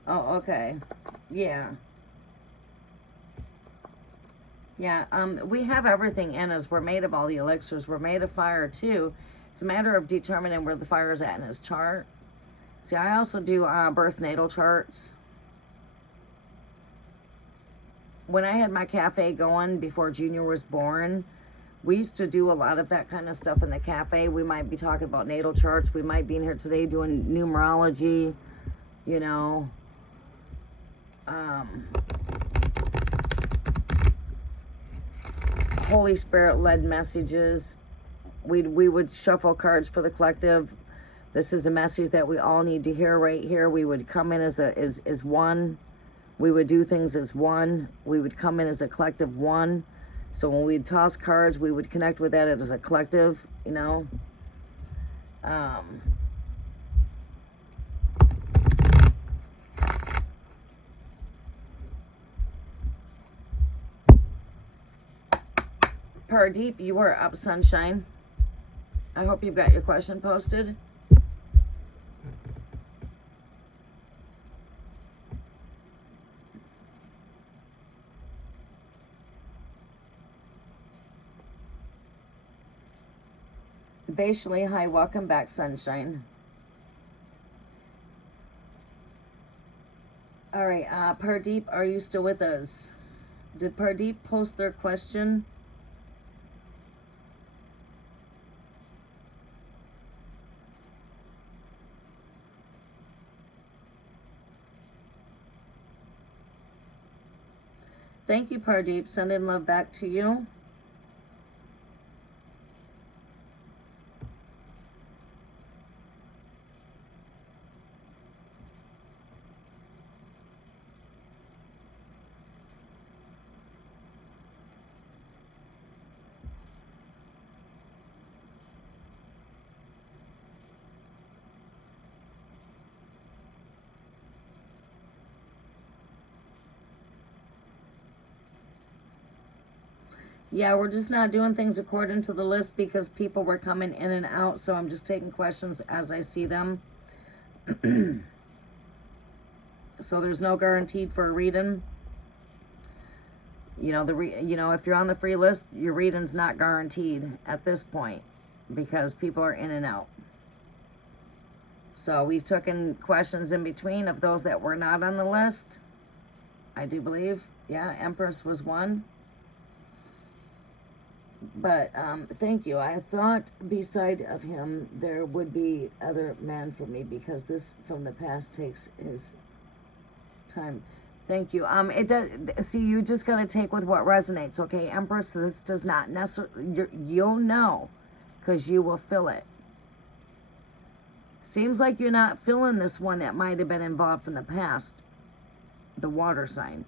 Oh, okay. Yeah. Yeah, we have everything in us. We're made of all the elixirs. We're made of fire, too. It's a matter of determining where the fire is at in his chart. See, I also do birth natal charts. When I had my cafe going before Junior was born, we used to do a lot of that kind of stuff in the cafe. We might be talking about natal charts. We might be in here today doing numerology, you know. Holy Spirit led messages. We would shuffle cards for the collective. This is a message that we all need to hear right here. We would come in as one. We would do things as one. We would come in as a collective one. So when we'd toss cards, we would connect with that as a collective, you know. Pardeep, you are up, sunshine. I hope you've got your question posted. Vaishali, hi, welcome back, sunshine. All right, Pardeep, are you still with us? Did Pardeep post their question? Thank you, Pardeep. Sending love back to you. Yeah, we're just not doing things according to the list because people were coming in and out, so I'm just taking questions as I see them. So there's no guaranteed for a reading. You know, if you're on the free list, your reading's not guaranteed at this point because people are in and out. So we've taken questions in between of those that were not on the list. I do believe, yeah, Empress was one. But thank you. I thought beside of him there would be other man for me because this from the past takes his time. Thank you. It does. See, you just gotta take with what resonates, okay, Empress? This does not necessarily. You'll know, because you will feel it. Seems like you're not feeling this one that might have been involved in the past. The water sign.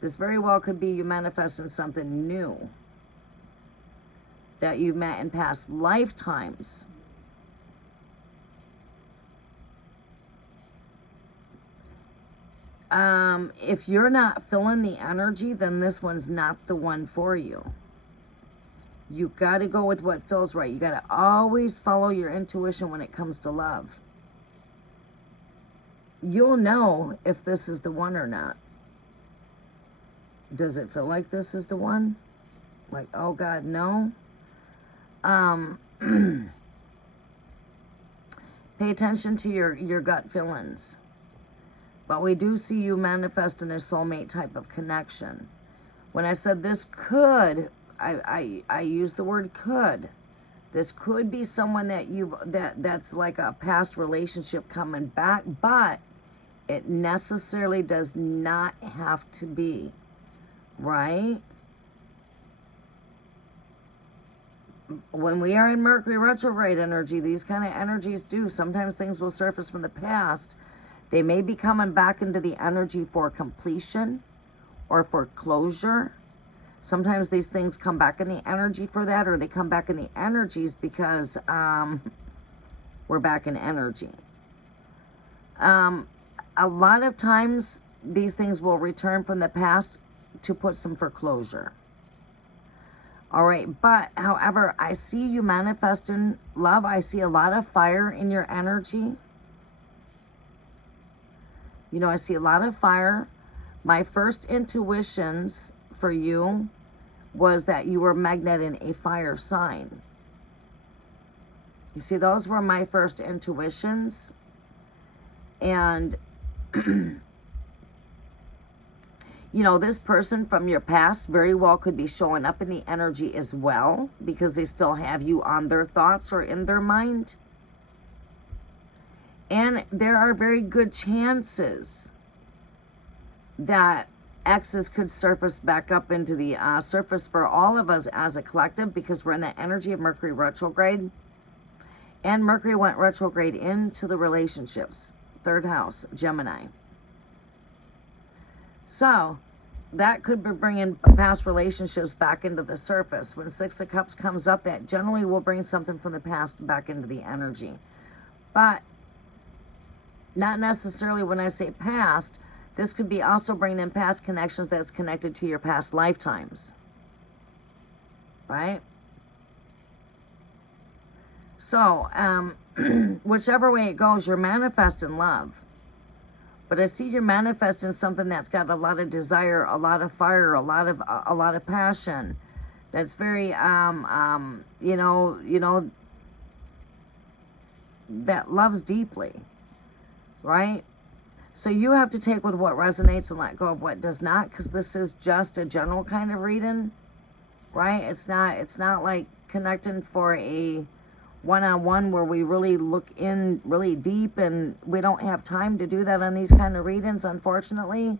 This very well could be you manifesting something new that you've met in past lifetimes. If you're not feeling the energy, then this one's not the one for you. You got to go with what feels right. You got to always follow your intuition when it comes to love. You'll know if this is the one or not. Does it feel like this is the one? Like, oh God, no? Pay attention to your gut feelings. But we do see you manifesting a soulmate type of connection. When I said this could, I use the word could. This could be someone that's like a past relationship coming back, but it necessarily does not have to be, right? When we are in Mercury retrograde energy, these kind of energies do. Sometimes things will surface from the past. They may be coming back into the energy for completion or for closure. Sometimes these things come back in the energy for that, or they come back in the energies because we're back in energy. A lot of times these things will return from the past to put some for closure. All right, but however, I see you manifesting love. I see a lot of fire in your energy. You know, I see a lot of fire. My first intuitions for you was that you were magneting a fire sign. You see, those were my first intuitions. And, you know, this person from your past very well could be showing up in the energy as well because they still have you on their thoughts or in their mind. And there are very good chances that X's could surface back up into the surface for all of us as a collective because we're in the energy of Mercury retrograde. And Mercury went retrograde into the relationships. Third house, Gemini. So, that could be bringing past relationships back into the surface. When Six of Cups comes up, that generally will bring something from the past back into the energy. But not necessarily when I say past, this could be also bringing in past connections that's connected to your past lifetimes. right? So, whichever way it goes, you're manifesting love. But I see you're manifesting something that's got a lot of desire, a lot of fire, a lot of passion. That's very, that loves deeply, right? So you have to take with what resonates and let go of what does not, because this is just a general kind of reading, right? It's not like connecting for a one-on-one where we really look in really deep, and we don't have time to do that on these kind of readings, unfortunately.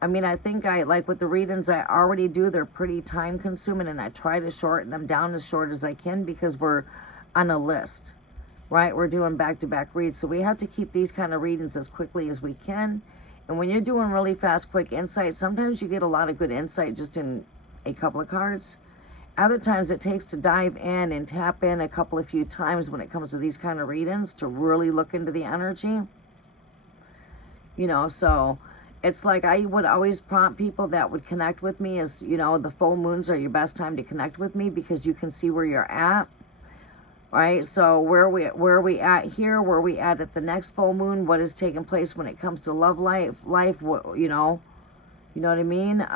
I mean, I think I like with the readings I already do, they're pretty time consuming, and I try to shorten them down as short as I can because we're on a list, right? We're doing back-to-back reads, so we have to keep these kind of readings as quickly as we can. And when you're doing really fast, quick insight, sometimes you get a lot of good insight just in a couple of cards. Other times it takes to dive in and tap in a few times when it comes to these kind of readings to really look into the energy. So it's like I would always prompt people that would connect with me as, the full moons are your best time to connect with me because you can see where you're at, right? So where are we at here? Where are we at the next full moon? What is taking place when it comes to love life? What, you know what I mean?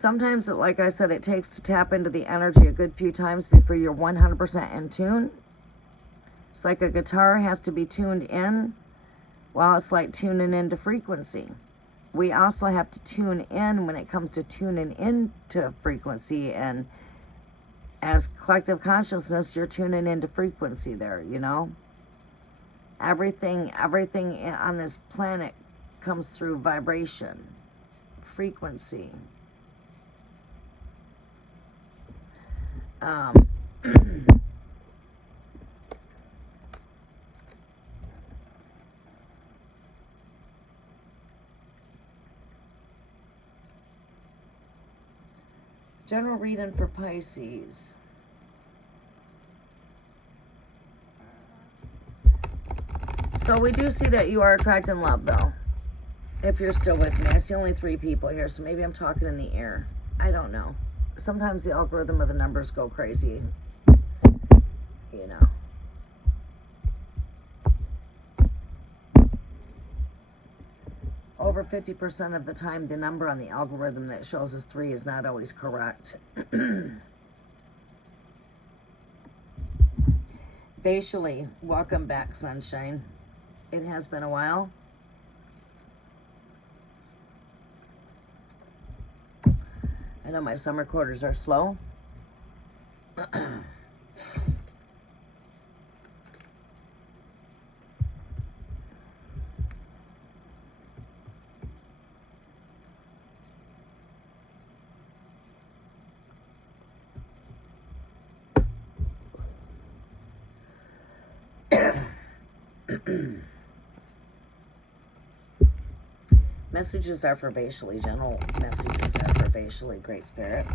Sometimes, like I said, it takes to tap into the energy a good few times before you're 100% in tune. It's like a guitar has to be tuned in. Well, it's like tuning into frequency. We also have to tune in when it comes to tuning into frequency, and as collective consciousness, you're tuning into frequency there, Everything on this planet comes through vibration, frequency. General reading for Pisces. So we do see that you are attracting love, though. If you're still with me. I see only 3 people here, so maybe I'm talking in the air. I don't know. Sometimes the algorithm of the numbers go crazy. Over 50% of the time, the number on the algorithm that shows us 3 is not always correct. Facially, welcome back, sunshine. It has been a while. I know my summer quarters are slow. Messages are for facially. General messages are for facially. Great Spirit.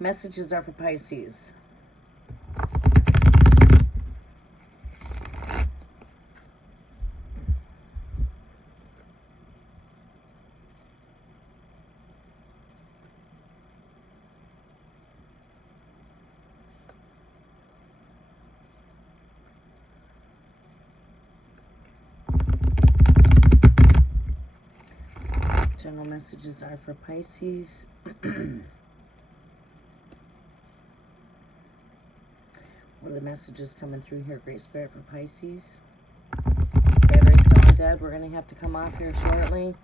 Messages are for Pisces. General messages are for Pisces. What are the messages coming through here, Great Spirit, for Pisces? Battery's going dead. We're going to have to come off here shortly.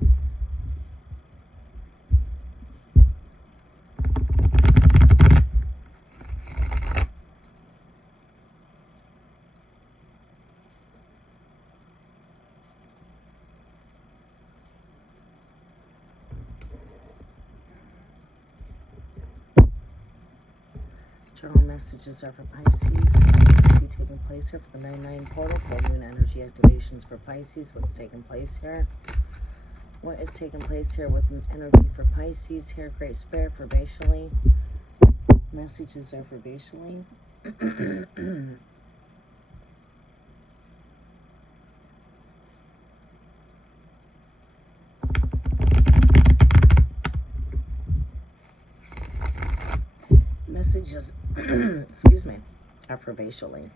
General messages are for Pisces. What's taking place here for the 9-9 portal? Full moon energy activations for Pisces. What's taking place here? What is taking place here with energy for Pisces here? Great Spirit for Vaishali. Messages are for Vaseline. Messages, excuse me, are for Vaseline.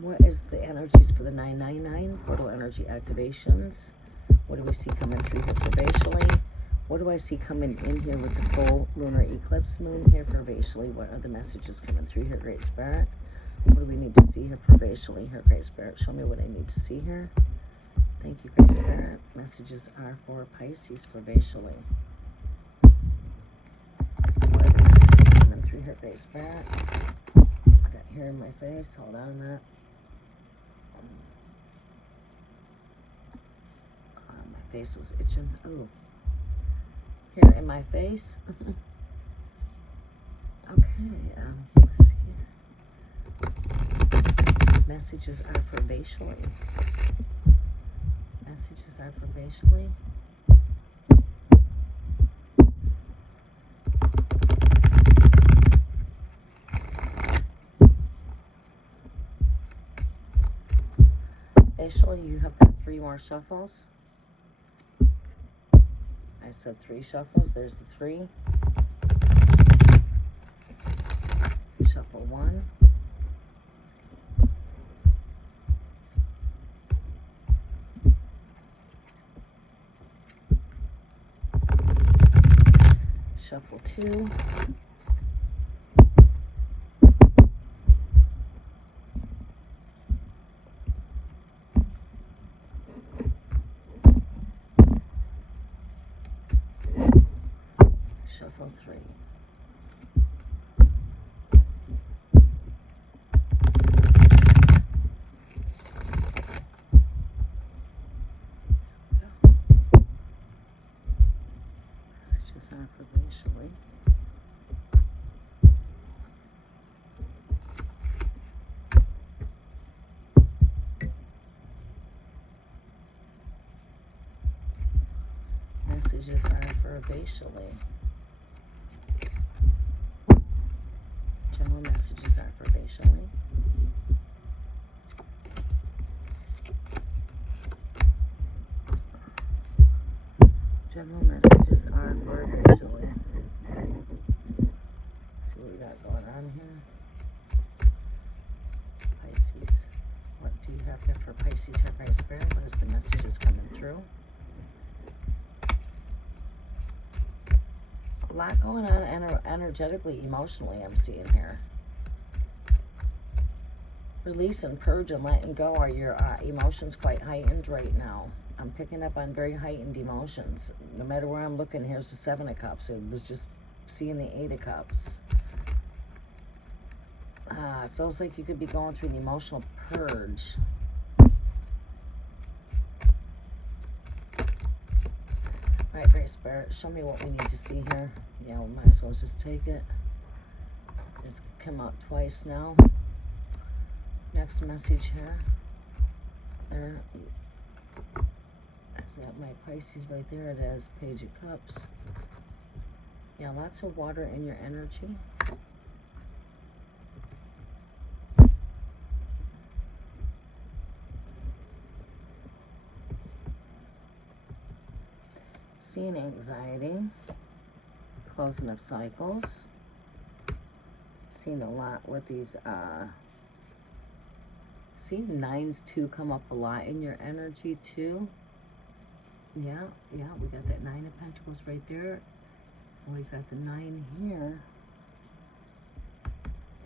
What is the energies for the 999 portal energy activations? What do we see coming through here for Vaseline? What do I see coming in here with the full lunar eclipse moon here for Vaseline? What are the messages coming through here, Great Spirit? What do we need to see here for Vaseline here, Great Spirit? Show me what I need to see here. Thank you, Great Spirit. Messages are for Pisces for Vaseline. What are the messages coming through here, Great Spirit? I got hair in my face. Hold on a minute. My face was itching. Ooh. Hair in my face. Okay, let's see here. Messages are for Vaseline. Messages are for Vaseline. Vaseline, you have got 3 more shuffles. I said 3 shuffles. There's the 3. Shuffle 1. Shuffle 2. Shuffle 3. Messages are for Vaseline. Messages are for Vaseline. General messages are for Vaseline. General messages are for Vaseline. See what we got going on here. Pisces. What do you have here for Pisces here, Great Spirit? What is the messages coming through? A lot going on energetically, emotionally, I'm seeing here. Release and purge and letting go. Are your emotions quite heightened right now? I'm picking up on very heightened emotions. No matter where I'm looking, here's the 7 of Cups. It was just seeing the 8 of Cups. It feels like you could be going through an emotional purge. Alright, Great Spirit, show me what we need to see here. Yeah, we might as well just take it. It's come out twice now. Next message here. There. Is that my Pisces right there? It is. Page of Cups. Yeah, lots of water in your energy. Seeing anxiety. Closing of cycles. Seeing a lot with these, see 9s too come up a lot in your energy too. Yeah, we got that 9 of Pentacles right there. And we got the 9 here.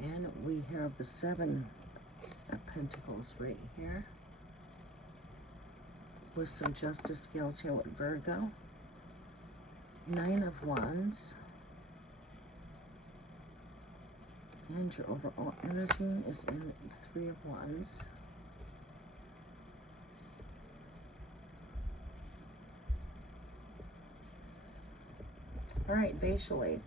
And we have the 7 of Pentacles right here. With some justice skills here with Virgo. 9 of Wands. And your overall energy is in 3 of Wands. Alright, Vaseline.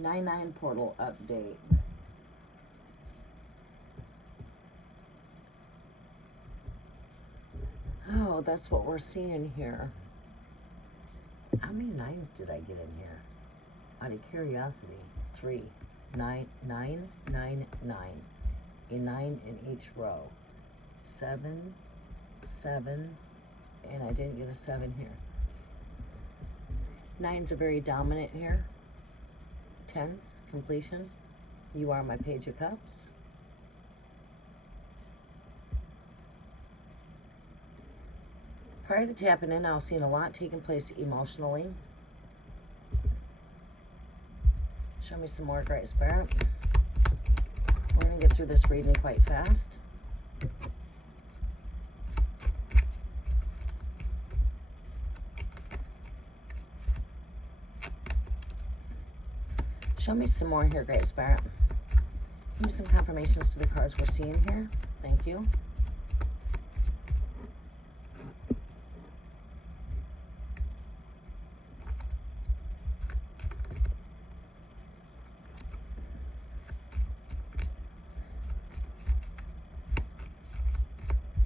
9/9 portal update. So that's what we're seeing here. How many nines did I get in here? Out of curiosity. 3, 9, 9, 9, 9. A 9 in each row. 7, 7, and I didn't get a 7 here. 9s are very dominant here. 10s, completion. You are my Page of Cups. Prior to tapping in, I was seeing a lot taking place emotionally. Show me some more, Great Spirit. We're going to get through this reading quite fast. Show me some more here, Great Spirit. Give me some confirmations to the cards we're seeing here. Thank you.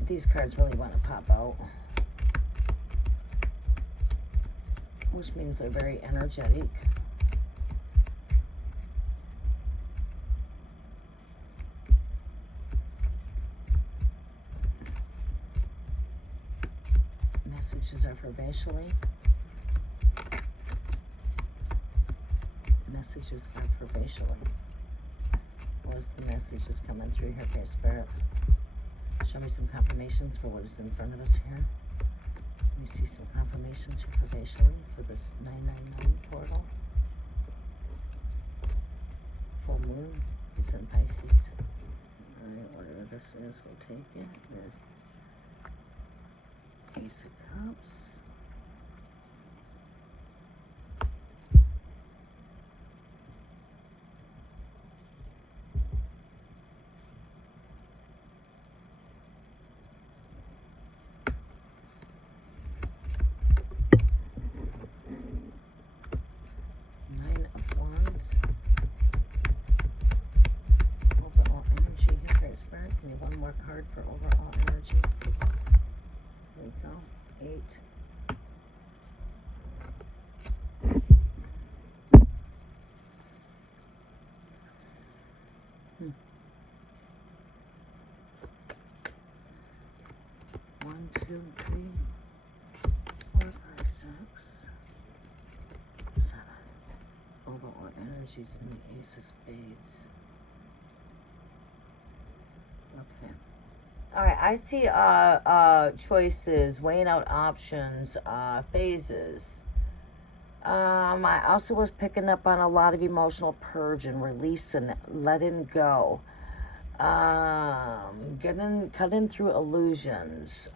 These cards really want to pop out, which means they're very energetic. Messages are vivacially. Messages are vivacially. What is the message that's coming through here, Great Spirit? Show me some confirmations for what is in front of us here. Let me see some confirmations here vivacially for this 999 portal. Full moon is in Pisces. Alright, whatever this is, we'll take it. There's Ace of Cups. Nine of Wands. Overall energy here, Great Spirit. Give me one more card for overall energy. There we go. 8. One, two, three, 4, 5, 6, 7. Overall energies in the Ace of Spades. Okay. All right, I see choices, weighing out options, phases. I also was picking up on a lot of emotional purge and release and letting go. Cutting through illusions.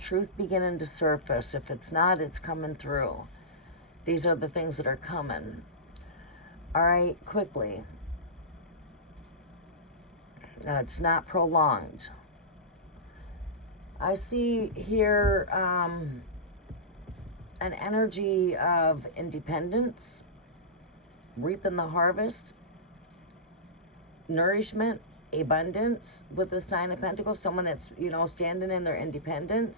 Truth beginning to surface. If it's not, it's coming through. These are the things that are coming. All right, quickly. It's not prolonged. I see here an energy of independence, reaping the harvest, nourishment, abundance with this 9 of Pentacles, someone that's, standing in their independence.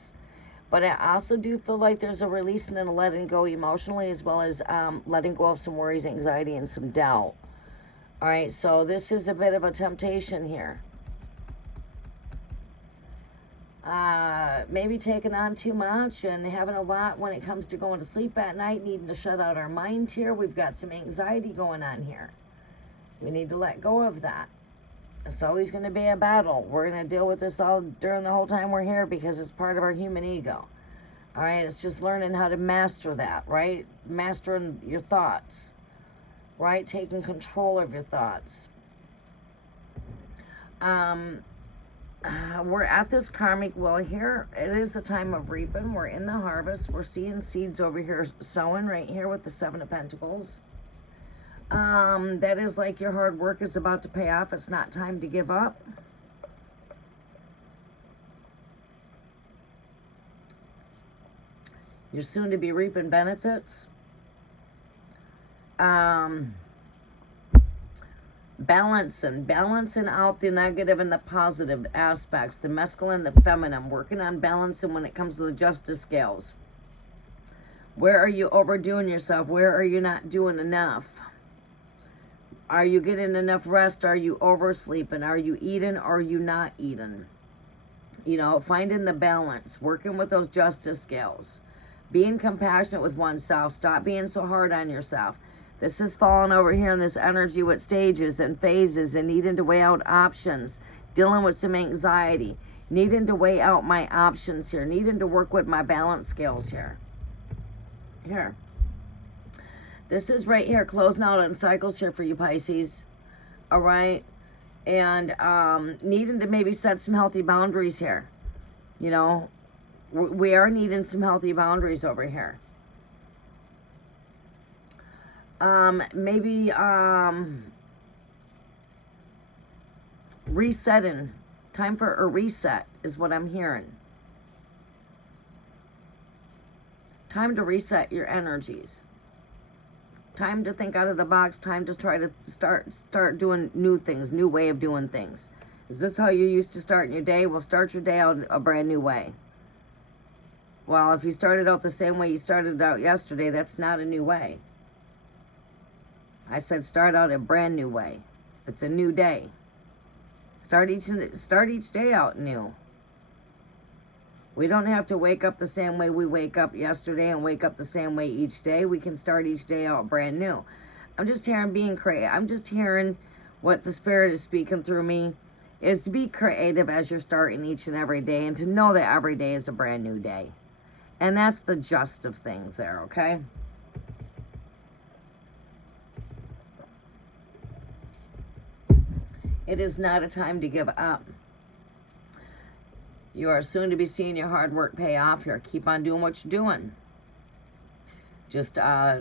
But I also do feel like there's a releasing and a letting go emotionally, as well as letting go of some worries, anxiety, and some doubt. All right, so this is a bit of a temptation here. Maybe taking on too much and having a lot when it comes to going to sleep at night, needing to shut out our mind here. We've got some anxiety going on here. We need to let go of that. It's always going to be a battle. We're going to deal with this all during the whole time we're here because it's part of our human ego. All right, it's just learning how to master that, right? Mastering your thoughts, right? Taking control of your thoughts. We're at this karmic wheel here. It is a time of reaping. We're in the harvest. We're seeing seeds over here sowing right here with the 7 of Pentacles. That is like your hard work is about to pay off. It's not time to give up. You're soon to be reaping benefits. balancing out the negative and the positive aspects, the masculine and the feminine, working on balancing when it comes to the justice scales. Where are you overdoing yourself? Where are you not doing enough? Are you getting enough rest? Are you oversleeping? Are you eating or are you not eating? You know, finding the balance, working with those justice scales, being compassionate with oneself. Stop being so hard on yourself. This is falling over here in this energy with stages and phases and needing to weigh out options, dealing with some anxiety, needing to weigh out my options here, needing to work with my balance scales here. Here. This is right here, closing out on cycles here for you Pisces. All right. And needing to maybe set some healthy boundaries here. You know, we are needing some healthy boundaries over here. Maybe resetting. Time for a reset is what I'm hearing. Time to reset your energies. Time to think out of the box. Time to try to start doing new things, new way of doing things. Is this how you used to start your day? Well, start your day out a brand new way. Well, if you started out the same way you started out yesterday, that's not a new way. I said start out a brand new way. It's a new day. Start each day out new. We don't have to wake up the same way we wake up yesterday and wake up the same way each day. We can start each day out brand new. I'm just hearing being creative. I'm just hearing what the Spirit is speaking through me is to be creative as you're starting each and every day and to know that every day is a brand new day. And that's the just of things there, okay? It is not a time to give up. You are soon to be seeing your hard work pay off here. Keep on doing what you're doing. Just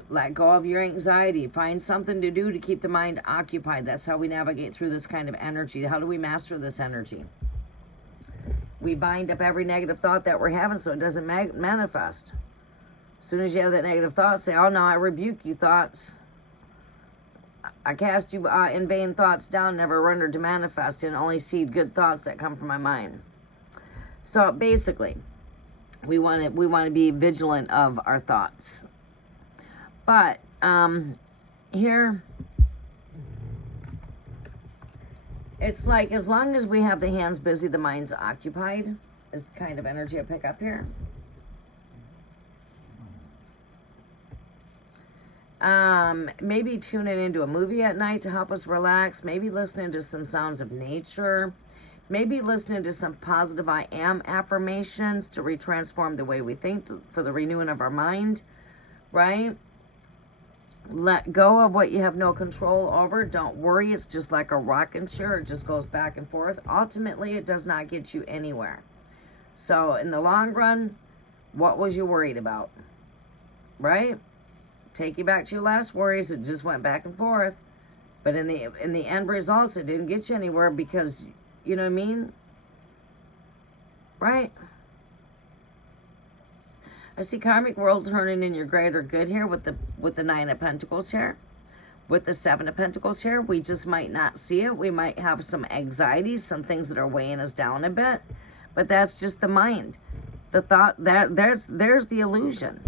let go of your anxiety. Find something to do to keep the mind occupied. That's how we navigate through this kind of energy. How do we master this energy? We bind up every negative thought that we're having so it doesn't manifest. As soon as you have that negative thought, say, oh no, I rebuke you thoughts. I cast you in vain thoughts down, never rendered to manifest, and only seed good thoughts that come from my mind. So basically, we want to be vigilant of our thoughts. But here, it's like as long as we have the hands busy, the mind's occupied. Is the kind of energy I pick up here. Maybe tuning into a movie at night to help us relax. Maybe listening to some sounds of nature. Maybe listening to some positive I am affirmations to retransform the way we think for the renewing of our mind, right? Let go of what you have no control over. Don't worry, it's just like a rocking chair. It just goes back and forth. Ultimately, it does not get you anywhere. So in the long run, what was you worried about, right? Take you back to your last worries. It just went back and forth. But in the end results, it didn't get you anywhere because... You know what I mean? Right? I see karmic world turning in your greater good here with the Nine of Pentacles here. With the Seven of Pentacles here. We just might not see it. We might have some anxieties, some things that are weighing us down a bit. But that's just the mind. The thought, there's the illusion.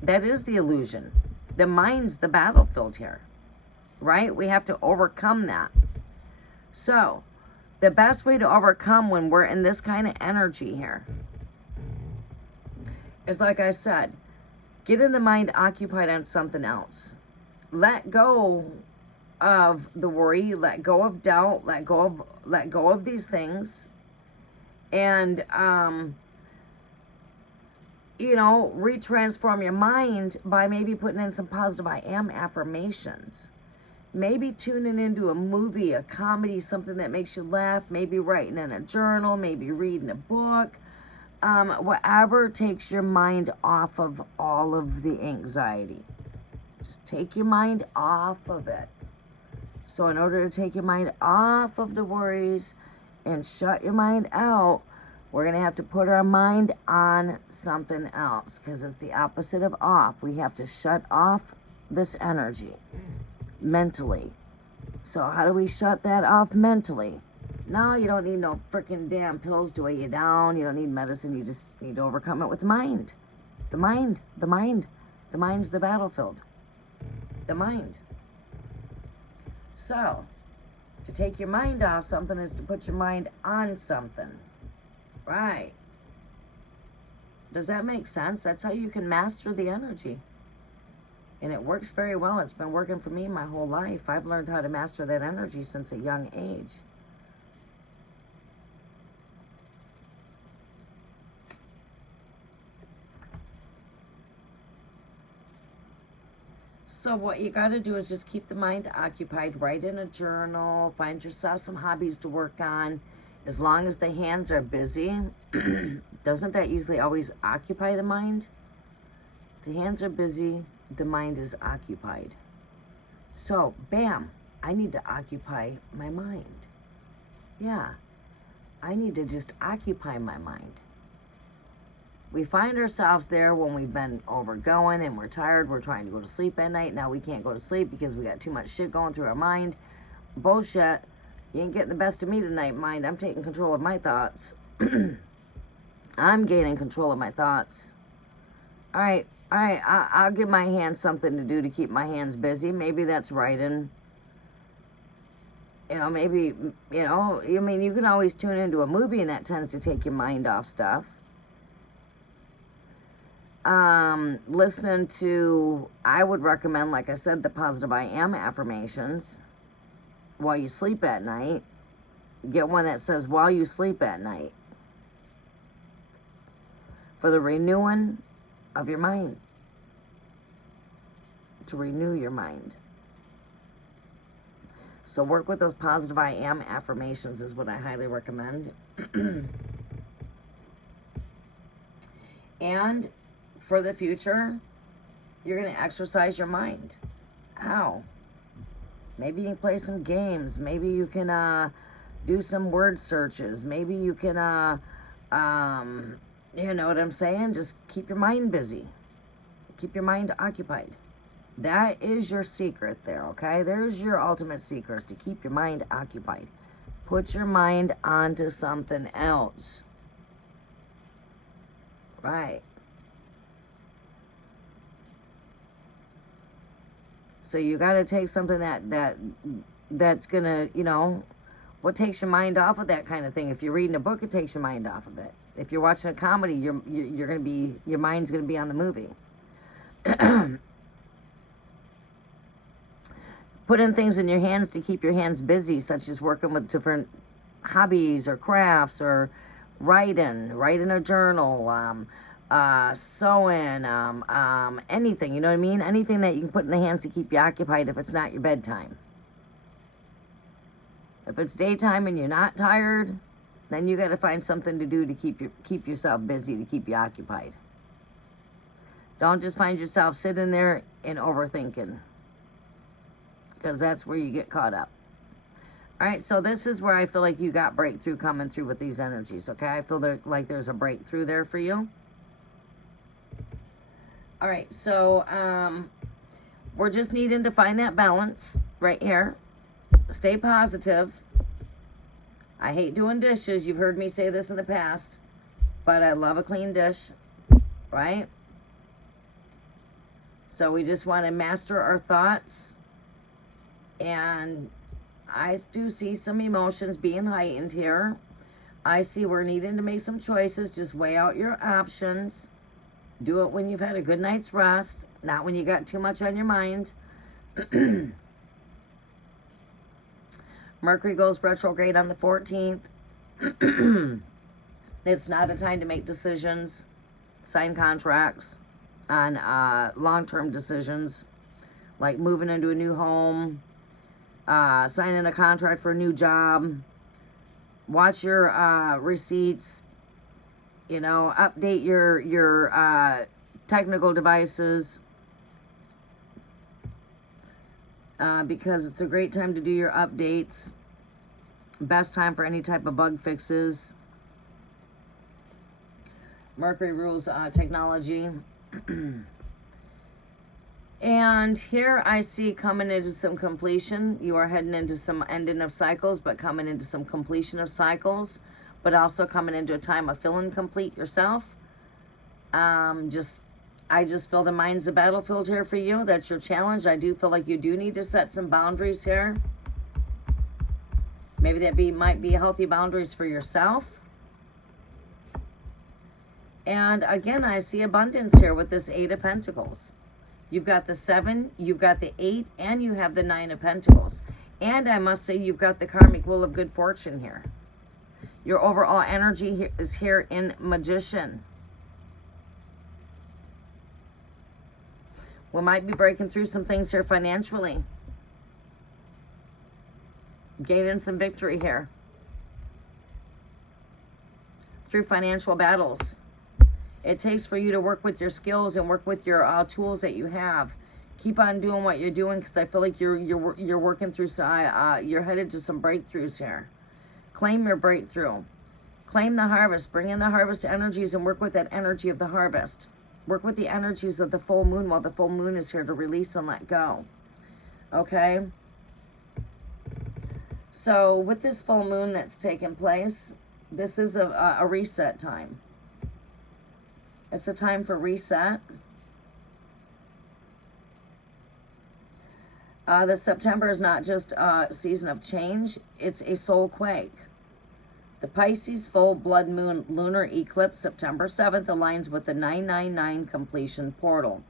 That is the illusion. The mind's the battlefield here. Right? We have to overcome that. So... the best way to overcome when we're in this kind of energy here is, like I said, getting the mind occupied on something else. Let go of the worry, let go of doubt, let go of these things, and retransform your mind by maybe putting in some positive I am affirmations. Maybe tuning into a movie, a comedy, something that makes you laugh, maybe writing in a journal, maybe reading a book, whatever takes your mind off of all of the anxiety. Just take your mind off of it. So in order to take your mind off of the worries and shut your mind out, we're going to have to put our mind on something else because it's the opposite of off. We have to shut off this energy. Mentally, So how do we shut that off mentally? No, you don't need no freaking damn pills to weigh you down. You don't need medicine. You just need to overcome it with the mind. The mind. The mind. The mind's the battlefield. The mind. So, to take your mind off something is to put your mind on something. Right. Does that make sense? That's how you can master the energy. And it works very well. It's been working for me my whole life. I've learned how to master that energy since a young age. So what you got to do is just keep the mind occupied. Write in a journal. Find yourself some hobbies to work on. As long as the hands are busy, doesn't that usually always occupy the mind? The hands are busy, the mind is occupied. So, bam, I need to occupy my mind. Yeah, I need to just occupy my mind. We find ourselves there when we've been overgoing and we're tired, we're trying to go to sleep at night. Now we can't go to sleep because we got too much shit going through our mind. Bullshit. You ain't getting the best of me tonight, mind. I'm taking control of my thoughts. I'm gaining control of my thoughts. Alright, I'll give my hands something to do to keep my hands busy. Maybe that's writing. You know, maybe, you know, I mean, you can always tune into a movie and that tends to take your mind off stuff. Listening to, I would recommend, like I said, the positive I am affirmations while you sleep at night. Get one that says while you sleep at night. For the renewing of your mind. To renew your mind. So work with those positive I am affirmations is what I highly recommend. And for the future, you're going to exercise your mind. How? Maybe you can play some games. Maybe you can do some word searches. Maybe you can, you know what I'm saying? Just keep your mind busy. Keep your mind occupied. That is your secret there, okay? There's your ultimate secret, to keep your mind occupied. Put your mind onto something else. Right. So you got to take something that's going to, you know, what takes your mind off of that kind of thing? If you're reading a book, it takes your mind off of it. If you're watching a comedy, you're going to be, your mind's going to be on the movie. Put in things in your hands to keep your hands busy, such as working with different hobbies or crafts or writing a journal, sewing, anything, you know what I mean? Anything that you can put in the hands to keep you occupied if it's not your bedtime. If it's daytime and you're not tired, then you got to find something to do to keep yourself busy, to keep you occupied. Don't just find yourself sitting there and overthinking, because that's where you get caught up. Alright, so this is where I feel like you got breakthrough coming through with these energies, okay? I feel like there's a breakthrough there for you. Alright, so we're just needing to find that balance right here. Stay positive. I hate doing dishes. You've heard me say this in the past, but I love a clean dish, right? So we just want to master our thoughts. And I do see some emotions being heightened here. I see we're needing to make some choices. Just weigh out your options. Do it when you've had a good night's rest, not when you got too much on your mind. Mercury goes retrograde on the 14th. It's not a time to make decisions, sign contracts on long-term decisions, like moving into a new home, signing a contract for a new job. Watch your receipts. You know, update your technical devices, because it's a great time to do your updates. Best time for any type of bug fixes. Mercury rules technology. And here I see coming into some completion. You are heading into some ending of cycles, but coming into some completion of cycles, but also coming into a time of feeling complete yourself. I just feel the mind's a battlefield here for you. That's your challenge. I do feel like you do need to set some boundaries here. Maybe that might be healthy boundaries for yourself. And again, I see abundance here with this 8 of Pentacles. You've got the 7, you've got the 8, and you have the 9 of Pentacles. And I must say, you've got the karmic wheel of good fortune here. Your overall energy is here in Magician. We might be breaking through some things here financially. Gaining some victory here. Through financial battles. It takes for you to work with your skills and work with your tools that you have. Keep on doing what you're doing, because I feel like you're working through. You're headed to some breakthroughs here. Claim your breakthrough. Claim the harvest. Bring in the harvest energies and work with that energy of the harvest. Work with the energies of the full moon while the full moon is here to release and let go. Okay? So with this full moon that's taking place, this is a reset time. It's a time for reset. The September is not just a season of change, it's a soul quake. The Pisces full blood moon lunar eclipse September 7th aligns with the 999 completion portal.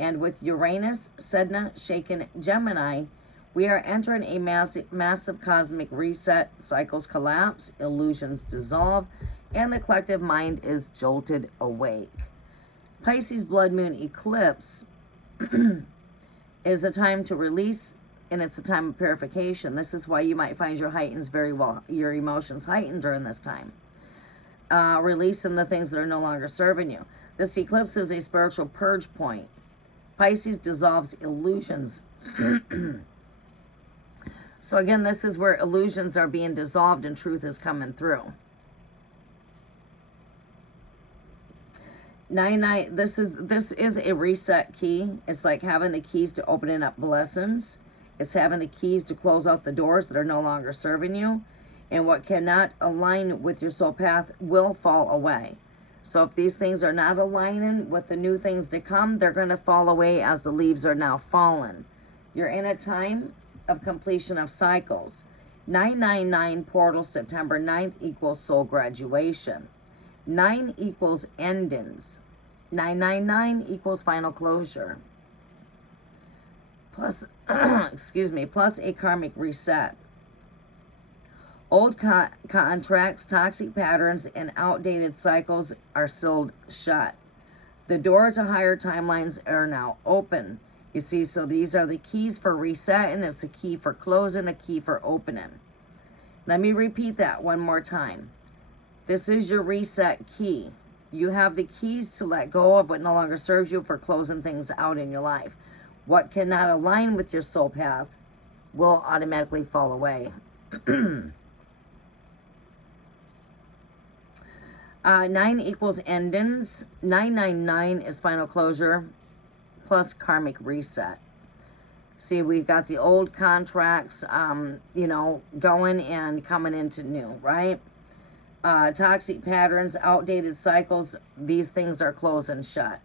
And with Uranus, Sedna, Shaken, Gemini, we are entering a massive cosmic reset. Cycles collapse, illusions dissolve, and the collective mind is jolted awake. Pisces blood moon eclipse is a time to release, and it's a time of purification. This is why you might find your emotions heightened during this time. Releasing the things that are no longer serving you. This eclipse is a spiritual purge point. Pisces dissolves illusions. So again, this is where illusions are being dissolved and truth is coming through. 9-9, this is a reset key. It's like having the keys to opening up blessings. It's having the keys to close off the doors that are no longer serving you. And what cannot align with your soul path will fall away. So if these things are not aligning with the new things to come, they're going to fall away as the leaves are now fallen. You're in a time of completion of cycles. 999 portal September 9th equals soul graduation. 9 equals endings. 999 equals final closure. Plus, excuse me, plus a karmic reset. Old contracts, toxic patterns, and outdated cycles are sealed shut. The door to higher timelines are now open. You see, so these are the keys for resetting. It's a key for closing, a key for opening. Let me repeat that one more time. This is your reset key. You have the keys to let go of what no longer serves you, for closing things out in your life. What cannot align with your soul path will automatically fall away. 9 equals endings. 999 is final closure plus karmic reset. See, we've got the old contracts, going and coming into new, right? Toxic patterns, outdated cycles, these things are closing shut.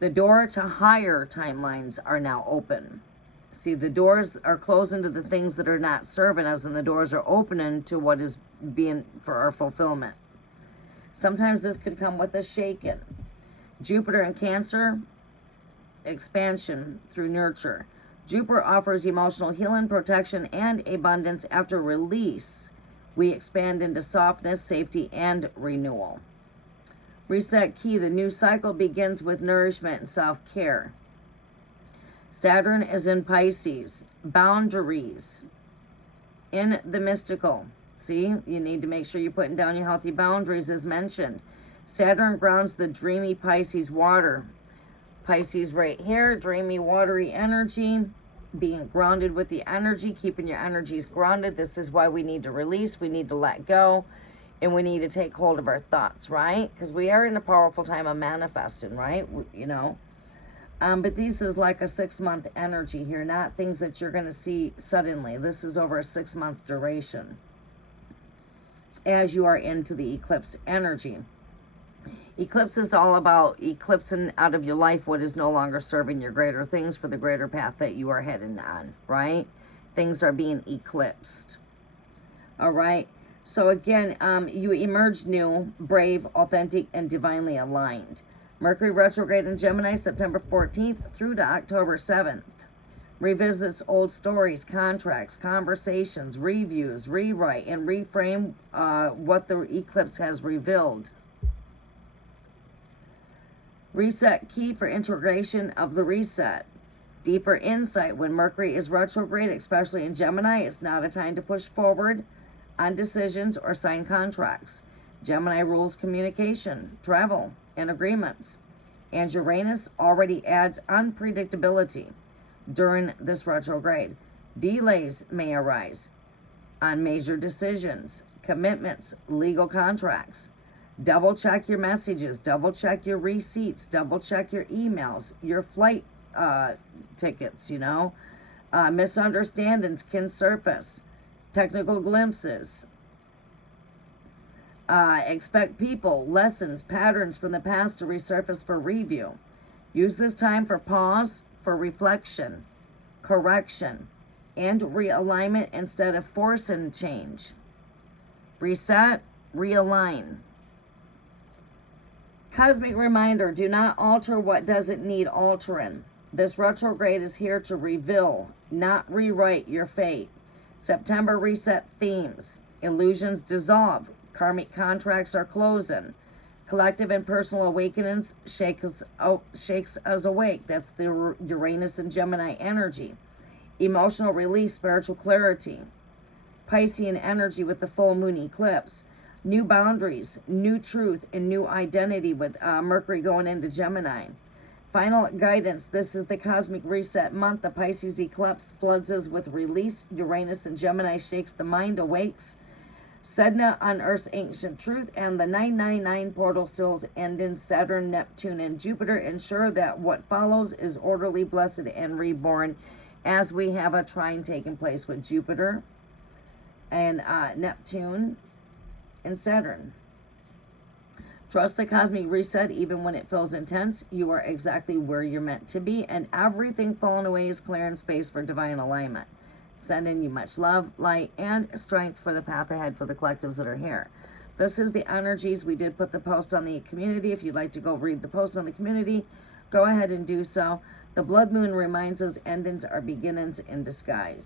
The door to higher timelines are now open. See, the doors are closing to the things that are not serving us, and the doors are opening to what is being for our fulfillment. Sometimes this could come with a shaken. Jupiter in Cancer, expansion through nurture. Jupiter offers emotional healing, protection, and abundance. After release, we expand into softness, safety, and renewal. Reset key. The new cycle begins with nourishment and self-care. Saturn is in Pisces. Boundaries. In the mystical. See, you need to make sure you're putting down your healthy boundaries as mentioned. Saturn grounds the dreamy Pisces water. Pisces right here, dreamy, watery energy. Being grounded with the energy, keeping your energies grounded. This is why we need to release, we need to let go, and we need to take hold of our thoughts, right? Because we are in a powerful time of manifesting, right? But this is like a 6-month energy here, not things that you're going to see suddenly. This is over a 6-month duration as you are into the eclipse energy. Eclipse is all about eclipsing out of your life what is no longer serving your greater things for the greater path that you are heading on, right? Things are being eclipsed. All right? So again, you emerge new, brave, authentic, and divinely aligned. Mercury retrograde in Gemini, September 14th through to October 7th. Revisits old stories, contracts, conversations, reviews, rewrite, and reframe what the eclipse has revealed. Reset key for integration of the reset. Deeper insight when Mercury is retrograde, especially in Gemini. It's not a time to push forward on decisions or sign contracts. Gemini rules communication, travel, and agreements. And Uranus already adds unpredictability during this retrograde. Delays may arise on major decisions, commitments, legal contracts. Double check your messages, double check your receipts, double check your emails, your flight tickets, misunderstandings can surface, technical glimpses. Expect people, lessons, patterns from the past to resurface for review. Use this time for pause, for reflection, correction, and realignment instead of forcing change. Reset, realign. Cosmic reminder, do not alter what doesn't need altering. This retrograde is here to reveal, not rewrite your fate. September reset themes. Illusions dissolve. Karmic contracts are closing. Collective and personal awakenings shakes us awake. That's the Uranus and Gemini energy. Emotional release, spiritual clarity. Piscean energy with the full moon eclipse. New boundaries, new truth, and new identity with Mercury going into Gemini. Final guidance. This is the cosmic reset month. The Pisces eclipse floods us with release. Uranus and Gemini shakes the mind, awakes. Sedna unearths ancient truth, and the 999 portal seals end in Saturn, Neptune, and Jupiter. Ensure that what follows is orderly, blessed, and reborn, as we have a trine taking place with Jupiter and Neptune and Saturn. Trust the cosmic reset even when it feels intense. You are exactly where you're meant to be, and everything falling away is clearing space for divine alignment. Sending you much love, light, and strength for the path ahead for the collectives that are here. This is the energies. We did put the post on the community. If you'd like to go read the post on the community, go ahead and do so. The blood moon reminds us endings are beginnings in disguise.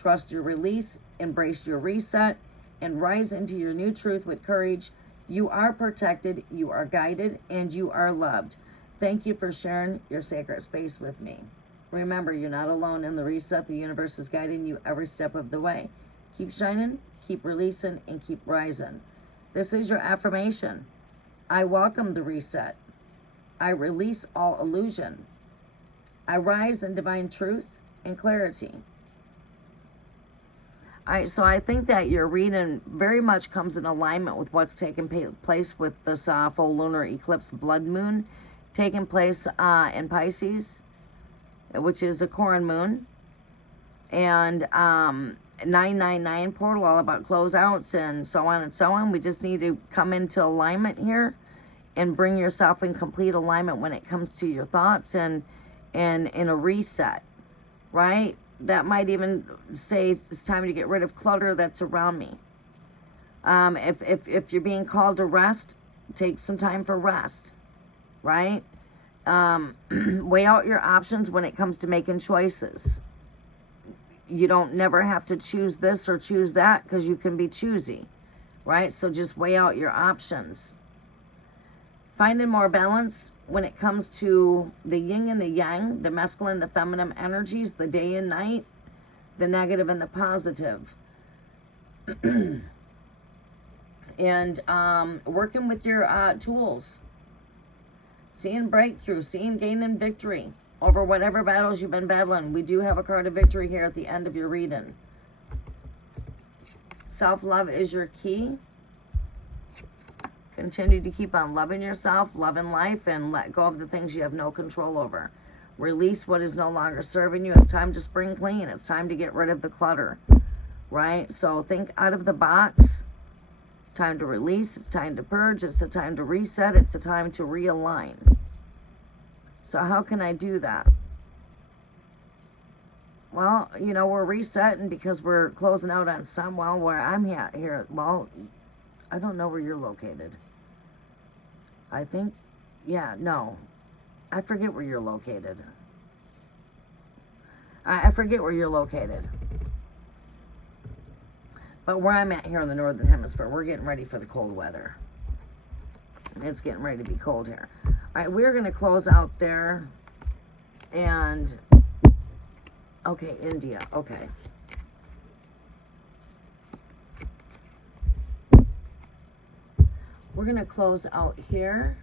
Trust your release, embrace your reset, and rise into your new truth with courage. You are protected, you are guided, and you are loved. Thank you for sharing your sacred space with me. Remember, you're not alone in the reset. The universe is guiding you every step of the way. Keep shining, keep releasing, and keep rising. This is your affirmation. I welcome the reset. I release all illusion. I rise in divine truth and clarity. So I think that your reading very much comes in alignment with what's taking place with this full lunar eclipse blood moon taking place in Pisces, which is a Corn moon, and 999 portal, all about closeouts and so on and so on. We just need to come into alignment here and bring yourself in complete alignment when it comes to your thoughts and in a reset, right? That might even say it's time to get rid of clutter that's around me. If you're being called to rest, take some time for rest, right? Weigh out your options when it comes to making choices. You don't never have to choose this or choose that, because you can be choosy, right? So just weigh out your options. Finding more balance when it comes to the yin and the yang, the masculine, the feminine energies, the day and night, the negative and the positive. And working with your tools. Seeing breakthrough, seeing gaining victory over whatever battles you've been battling. We do have a card of victory here at the end of your reading. Self-love is your key. Continue to keep on loving yourself, loving life, and let go of the things you have no control over. Release what is no longer serving you. It's time to spring clean. It's time to get rid of the clutter, right? So think out of the box. It's time to release. It's time to purge. It's the time to reset. It's the time to realign. So how can I do that? Well, you know, we're resetting because we're closing out on some. Well, where I'm at here, well, I don't know where you're located. I think, yeah, no. I forget where you're located. I forget where you're located. But where I'm at here in the Northern Hemisphere, we're getting ready for the cold weather. It's getting ready to be cold here. All right, we're going to close out there. And, okay, India, okay. We're going to close out here.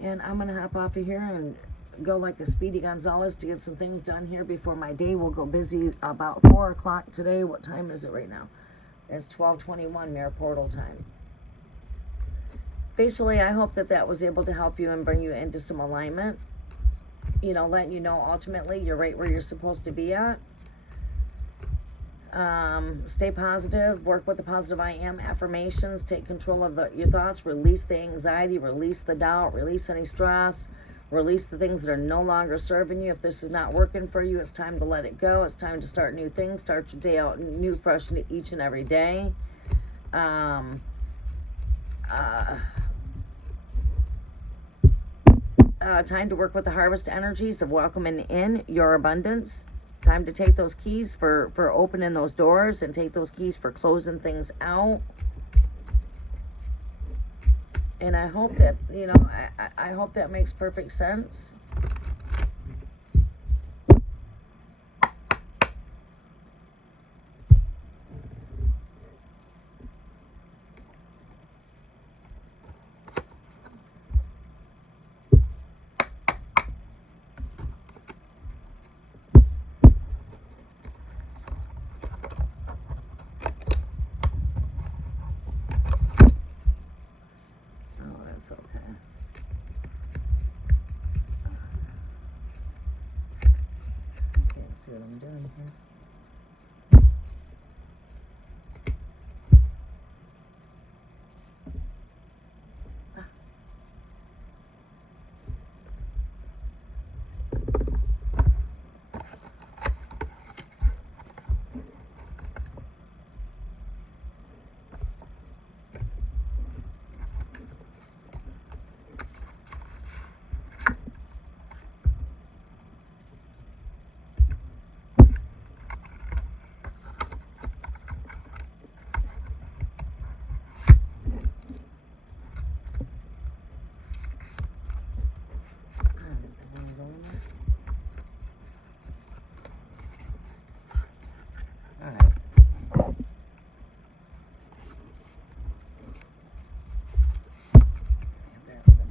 And I'm going to hop off of here and go like a Speedy Gonzalez to get some things done here before my day will go busy about 4 o'clock today. What time is it right now? It's 12:21 Mirror Portal time. Facially, I hope that was able to help you and bring you into some alignment. You know, letting you know ultimately you're right where you're supposed to be at. Stay positive, work with the positive I am affirmations, take control of your thoughts, release the anxiety, release the doubt, release any stress, release the things that are no longer serving you. If this is not working for you, it's time to let it go. It's time to start new things, start your day out new, fresh each and every day. Time to work with the harvest energies of welcoming in your abundance. Time to take those keys for opening those doors and take those keys for closing things out. And I hope that, you know, I hope that makes perfect sense.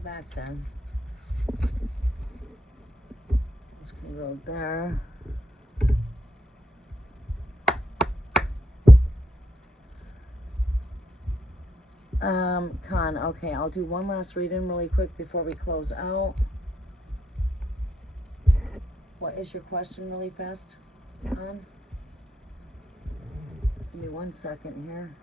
Back then. Just gonna go there. Con, okay, I'll do one last reading really quick before we close out. What is your question really fast, Con? Give me 1 second here.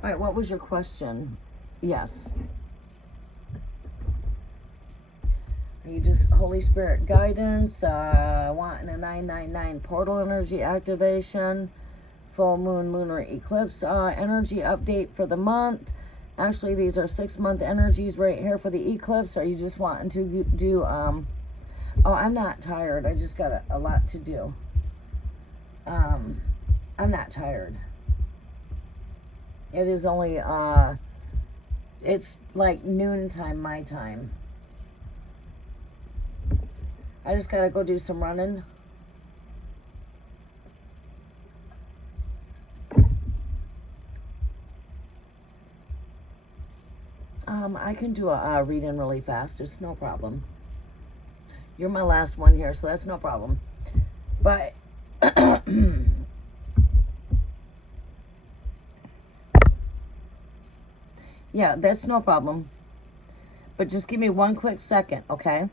All right, what was your question? Yes. Are you just Holy Spirit guidance, wanting a 999 portal energy activation, full moon lunar eclipse energy update for the month? Actually, these are 6-month energies right here for the eclipse. Are you just wanting to do, oh, I'm not tired. I just got a lot to do. I'm not tired. It is only, it's like noontime my time. I just gotta go do some running. I can do a read-in really fast. It's no problem. You're my last one here, so that's no problem. But yeah, that's no problem. But just give me one quick second, okay?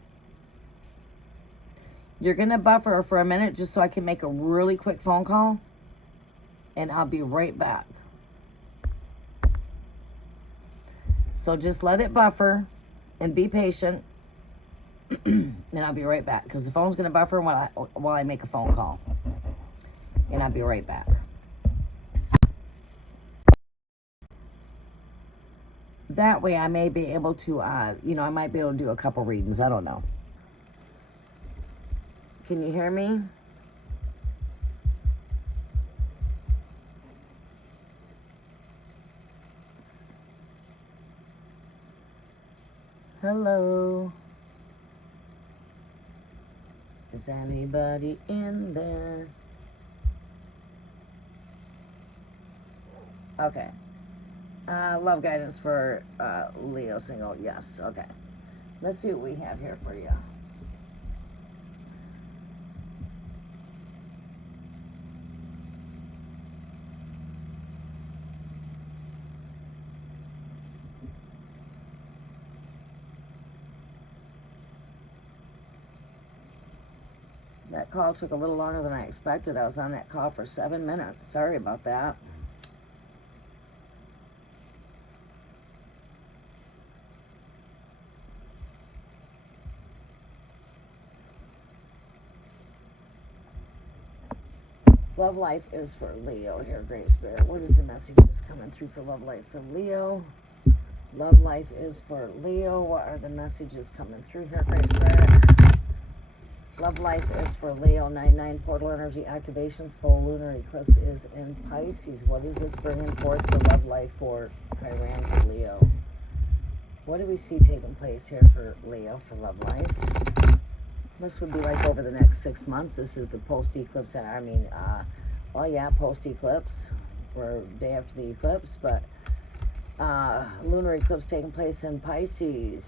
You're going to buffer for a minute just so I can make a really quick phone call. And I'll be right back. So just let it buffer and be patient. And I'll be right back. Because the phone's going to buffer while I make a phone call. And I'll be right back. That way I may be able to, I might be able to do a couple readings. I don't know. Can you hear me? Hello? Is anybody in there? Okay. Love guidance for Leo single. Yes. Okay. Let's see what we have here for you. That call took a little longer than I expected. I was on that call for 7 minutes. Sorry about that. Love life is for Leo here, Great Spirit. What is the messages coming through for love life for Leo? Love life is for Leo. What are the messages coming through here, Great Spirit? Love life is for Leo. 9/9 portal energy activations. Full lunar eclipse is in Pisces. What is this bringing forth for love life for Chiron for Leo? What do we see taking place here for Leo for love life? This would be like over the next 6 months. This is the post-eclipse. Post-eclipse or day after the eclipse, but lunar eclipse taking place in Pisces.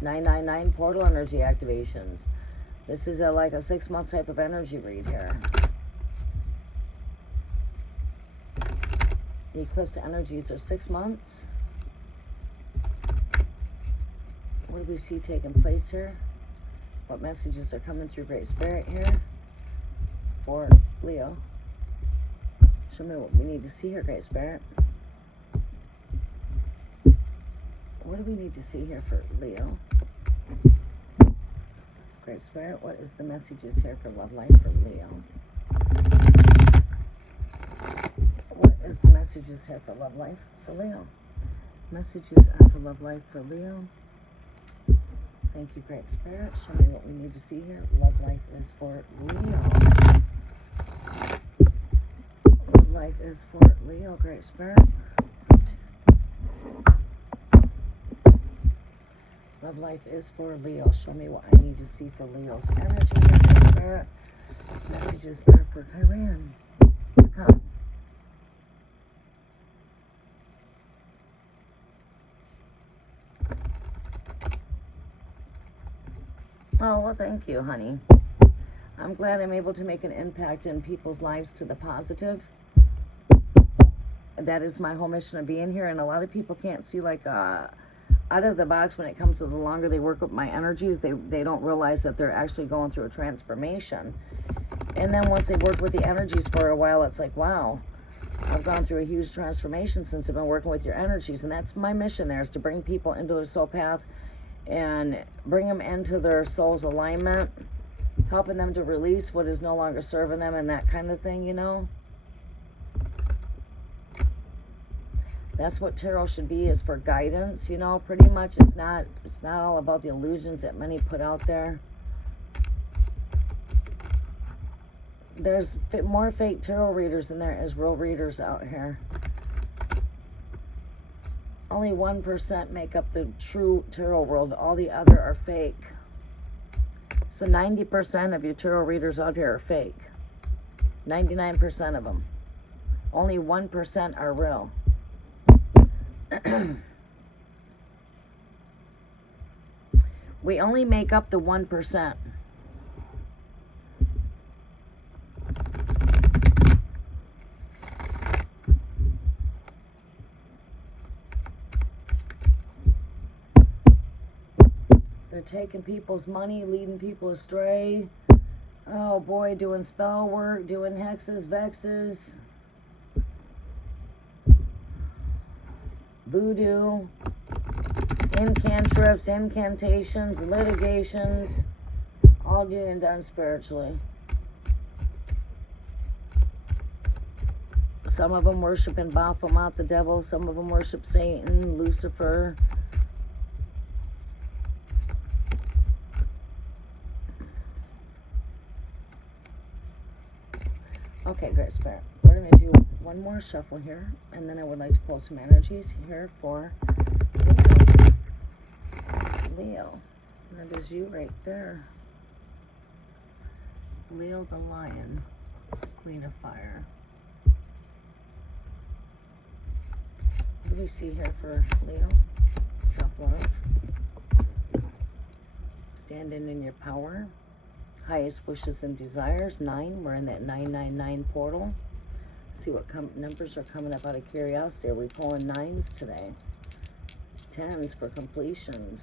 999 portal energy activations. This is like a 6-month type of energy read here. The eclipse energies are 6 months. What do we see taking place here? What messages are coming through Great Spirit here for Leo? Show me what we need to see here, Great Spirit. What do we need to see here for Leo? Great Spirit, what is the messages here for love life for Leo? What is the messages here for love life for Leo? Messages for love life for Leo. Thank you, Great Spirit. Show me what we need to see here. Love life is for Leo. Love life is for Leo, Great Spirit. Love life is for Leo. Show me what I need to see for Leo's energy, Great Spirit. Messages are for Chiron. Come. Oh, well, thank you, honey. I'm glad I'm able to make an impact in people's lives to the positive. That is my whole mission of being here, and a lot of people can't see, like, out of the box when it comes to the longer they work with my energies, they don't realize that they're actually going through a transformation. And then once they work with the energies for a while, it's like, wow, I've gone through a huge transformation since I've been working with your energies. And that's my mission there, is to bring people into their soul path and bring them into their soul's alignment, helping them to release what is no longer serving them and that kind of thing, you know. That's what tarot should be, is for guidance, you know. Pretty much it's not all about the illusions that many put out there. There's more fake tarot readers than there is real readers out here. Only 1% make up the true tarot world. All the other are fake. So 90% of your tarot readers out here are fake. 99% of them. Only 1% are real. We only make up the 1%. They're taking people's money, leading people astray. Oh boy, doing spell work, doing hexes, vexes, voodoo, incantrips, incantations, litigations, all getting done spiritually. Some of them worshiping Baphomet, the devil. Some of them worship Satan, Lucifer. Okay, Great Spirit. We're going to do one more shuffle here, and then I would like to pull some energies here for Leo. That is you right there. Leo the Lion, Queen of Fire. What do we see here for Leo? Self-love. Standing in your power. Highest wishes and desires. 9. We're in that 999 portal. See what numbers are coming up out of curiosity. Are we pulling 9s today? 10s for completions.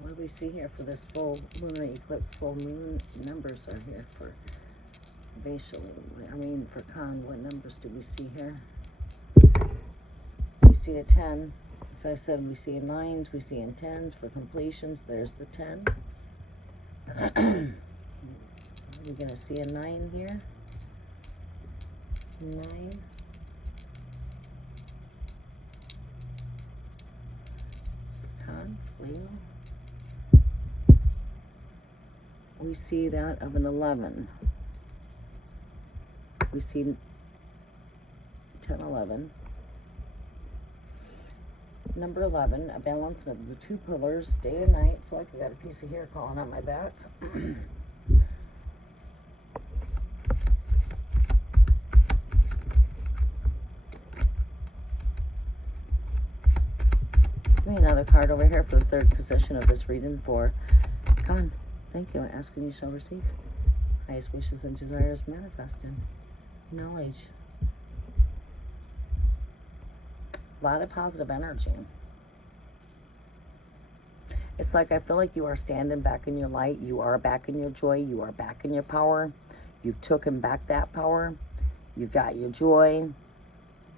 What do we see here for this full lunar eclipse? Full moon numbers are here for for Khan. What numbers do we see here? We see a 10. As I said, we see in 9s, we see in 10s for completions. There's the 10. We're going to see a 9 here. 9. Khan, Leo. We see that of an 11. We see 10, 11. Number 11, a balance of the 2 pillars, day and night. I feel like I got a piece of hair crawling on my back. Give me another card over here for the 3rd position of this reading for Khan. Thank you. Ask and you shall receive. Highest wishes and desires manifested. Knowledge. A lot of positive energy. It's like I feel like you are standing back in your light. You are back in your joy. You are back in your power. You've taken back that power. You've got your joy.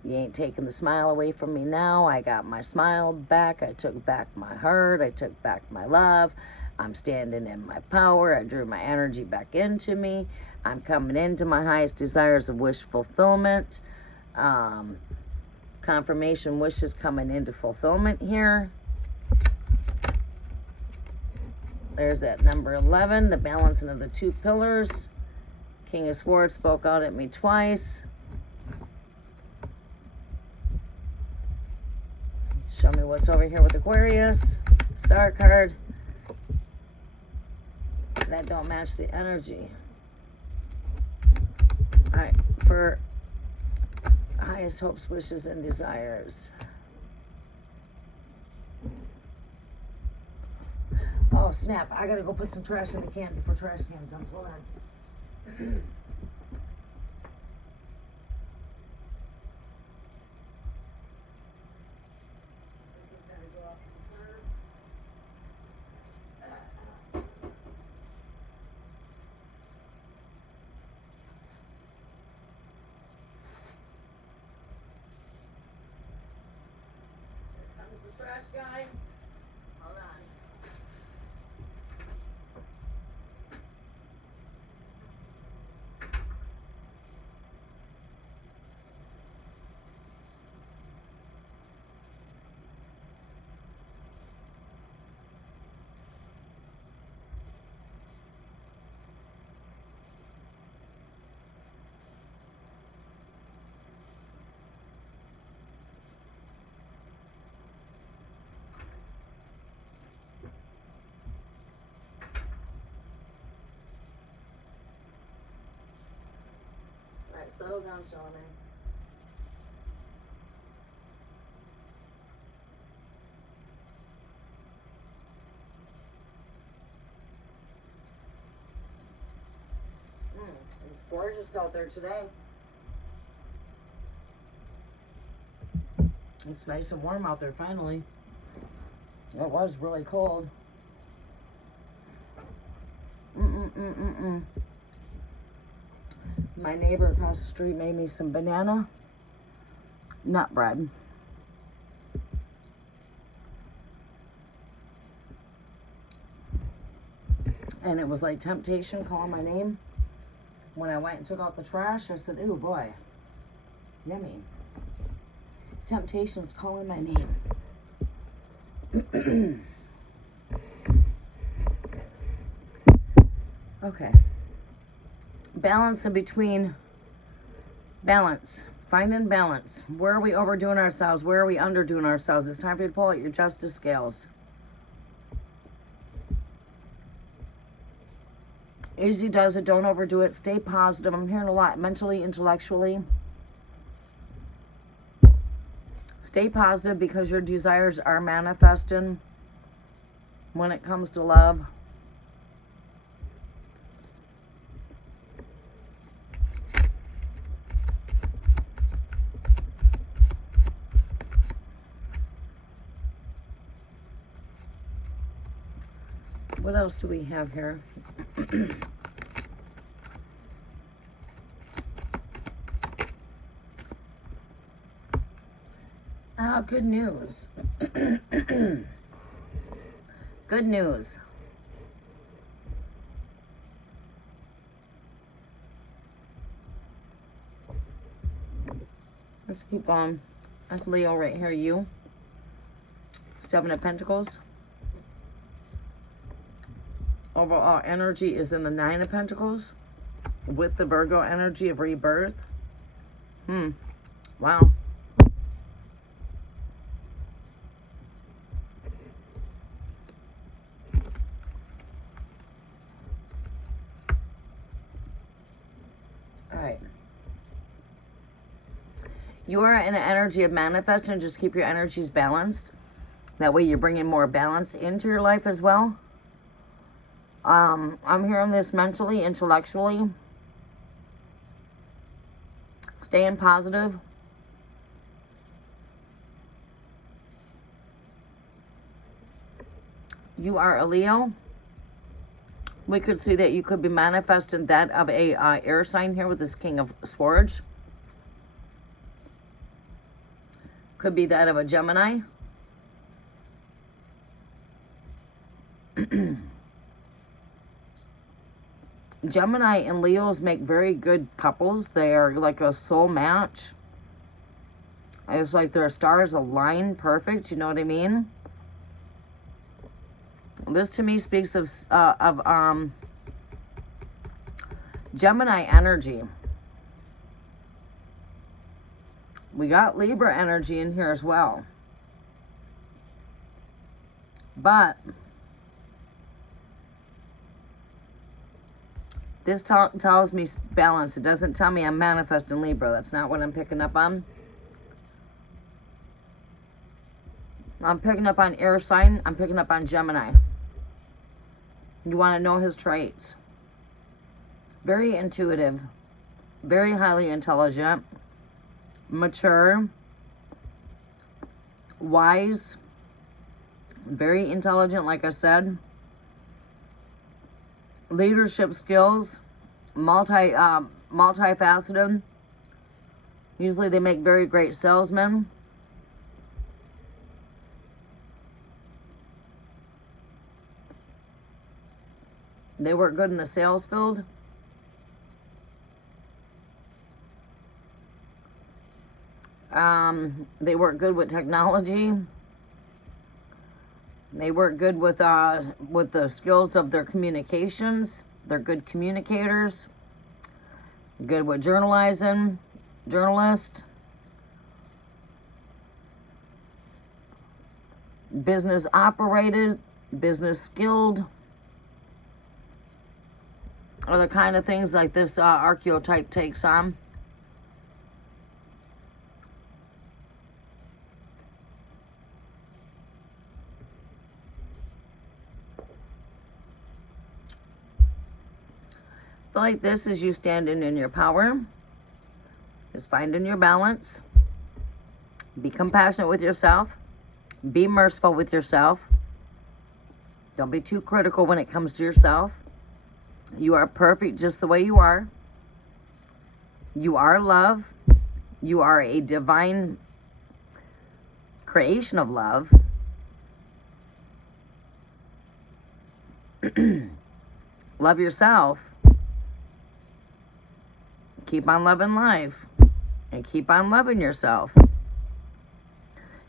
You ain't taking the smile away from me now. I got my smile back. I took back my heart. I took back my love. I'm standing in my power. I drew my energy back into me. I'm coming into my highest desires of wish fulfillment. Confirmation wishes coming into fulfillment here. There's that number 11, the balancing of the 2 pillars. King of Swords spoke out at me twice. Show me what's over here with Aquarius. Star card. That don't match the energy. Alright, for highest hopes, wishes, and desires. Oh, snap. I gotta go put some trash in the can before trash can comes. Hold on. Trash guy. Hold on. Alright, settle down, Charlemagne. Gorgeous out there today. It's nice and warm out there finally. It was really cold. My neighbor across the street made me some banana nut bread. And it was like temptation calling my name. When I went and took out the trash, I said, ooh boy, yummy. Temptation's calling my name. Okay. Balance in between. Balance. Finding balance. Where are we overdoing ourselves? Where are we underdoing ourselves? It's time for you to pull out your justice scales. Easy does it. Don't overdo it. Stay positive. I'm hearing a lot mentally, intellectually. Stay positive because your desires are manifesting when it comes to love. What else do we have here? Good news. Good news. Let's keep going. That's Leo right here, you. Seven of Pentacles. Overall energy is in the Nine of Pentacles with the Virgo energy of rebirth. Wow. Alright. You are in an energy of manifesting. Just keep your energies balanced. That way you're bringing more balance into your life as well. I'm hearing this mentally, intellectually. Staying positive. You are a Leo. We could see that you could be manifesting that of a air sign here with this King of Swords. Could be that of a Gemini. Gemini and Leos make very good couples. They are like a soul match. It's like their stars align perfect. You know what I mean? This to me speaks of Gemini energy. We got Libra energy in here as well. But this tells me balance. It doesn't tell me I'm manifesting Libra. That's not what I'm picking up on. I'm picking up on air sign. I'm picking up on Gemini. You want to know his traits. Very intuitive. Very highly intelligent. Mature. Wise. Very intelligent, like I said. Leadership skills. Multifaceted. Usually they make very great salesmen. They work good in the sales field. They work good with technology. They work good with the skills of their communications. They're good communicators. Good with journalizing. Journalist. Business operated. Business skilled. Are the kind of things like this archetype takes on. feel like this is you standing in your power, is finding your balance. Be compassionate with yourself. Be merciful with yourself. Don't be too critical when it comes to yourself. You are perfect just the way you are. You are love. You are a divine creation of love. Love yourself. Keep on loving life. And keep on loving yourself.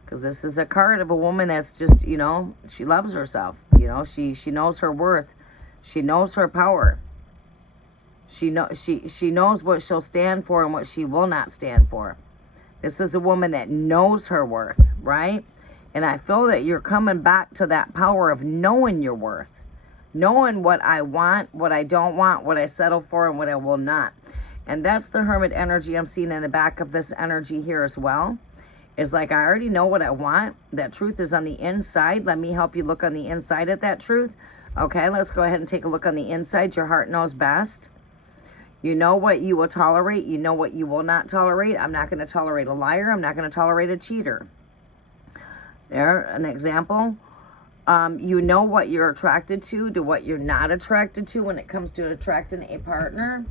Because this is a card of a woman that's just, you know, she loves herself. You know, she knows her worth. She knows her power. She knows what she'll stand for and what she will not stand for. This is a woman that knows her worth, right? And I feel that you're coming back to that power of knowing your worth. Knowing what I want, what I don't want, what I settle for, and what I will not. And that's the Hermit energy I'm seeing in the back of this energy here as well. It's like, I already know what I want. That truth is on the inside. Let me help you look on the inside at that truth. Okay, let's go ahead and take a look on the inside. Your heart knows best. You know what you will tolerate. You know what you will not tolerate. I'm not going to tolerate a liar. I'm not going to tolerate a cheater. There, an example. You know what you're attracted to what you're not attracted to when it comes to attracting a partner.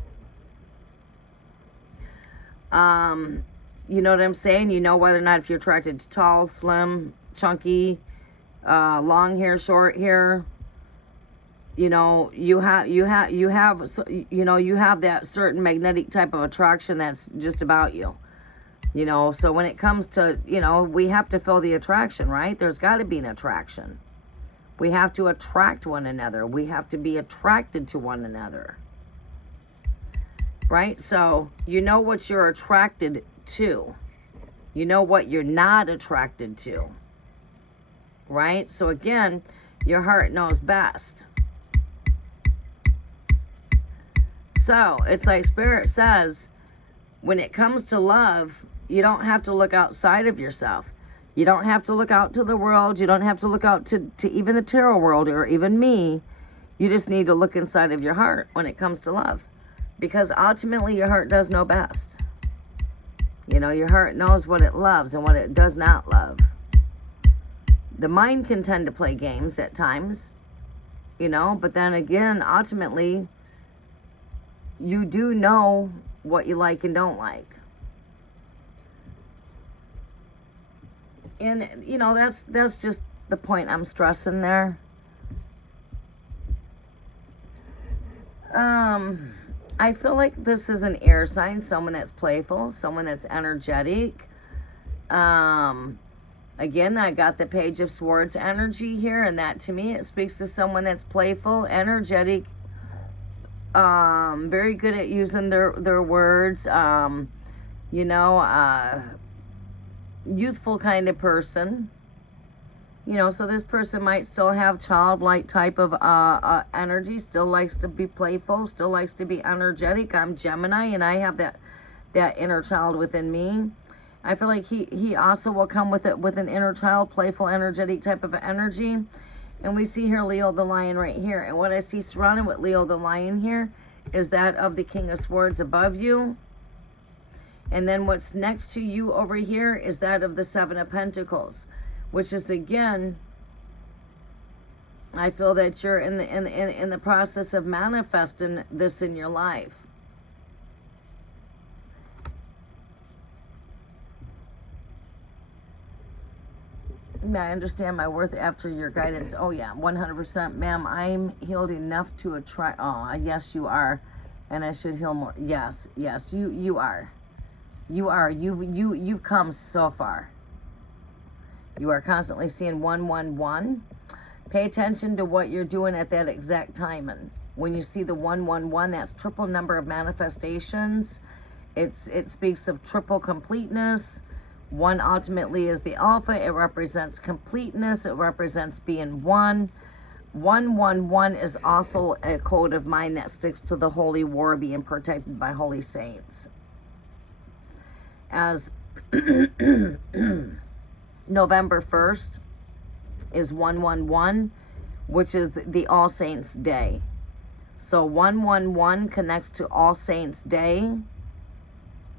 You know what I'm saying? You know whether or not if you're attracted to tall, slim, chunky, long hair, short hair. You know, you have that certain magnetic type of attraction that's just about you. You know, so when it comes to, you know, we have to feel the attraction, right? There's got to be an attraction. We have to attract one another. We have to be attracted to one another. Right? So, you know what you're attracted to. You know what you're not attracted to. Right? So again, your heart knows best. So, it's like Spirit says, when it comes to love, you don't have to look outside of yourself. You don't have to look out to the world. You don't have to look out to even the tarot world or even me. You just need to look inside of your heart when it comes to love. Because ultimately your heart does know best. You know, your heart knows what it loves and what it does not love. The mind can tend to play games at times. You know, but then again, ultimately, you do know what you like and don't like. And, you know, that's just the point I'm stressing there. I feel like this is an air sign, someone that's playful, someone that's energetic. Again, I got the Page of Swords energy here, and that to me, it speaks to someone that's playful, energetic, very good at using their words, you know, youthful kind of person. You know, so this person might still have childlike type of energy, still likes to be playful, still likes to be energetic. I'm Gemini, and I have that inner child within me. I feel like he also will come with an inner child, playful, energetic type of energy. And we see here Leo the Lion right here. And what I see surrounded with Leo the Lion here is that of the King of Swords above you. And then what's next to you over here is that of the Seven of Pentacles. Which is, again, I feel that you're in the process of manifesting this in your life. May I understand my worth after your guidance? Oh yeah, 100%, ma'am. I'm healed enough to attract. Oh, yes, you are, and I should heal more. Yes, you are. You are. You've come so far. You are constantly seeing 111. Pay attention to what you're doing at that exact time. And when you see the 111, that's triple number of manifestations. It speaks of triple completeness. One ultimately is the alpha. It represents completeness. It represents being one. 111 is also a code of mine that sticks to the holy war, being protected by holy saints. As November 1st is 111, which is the All Saints Day. So 111 connects to All Saints Day.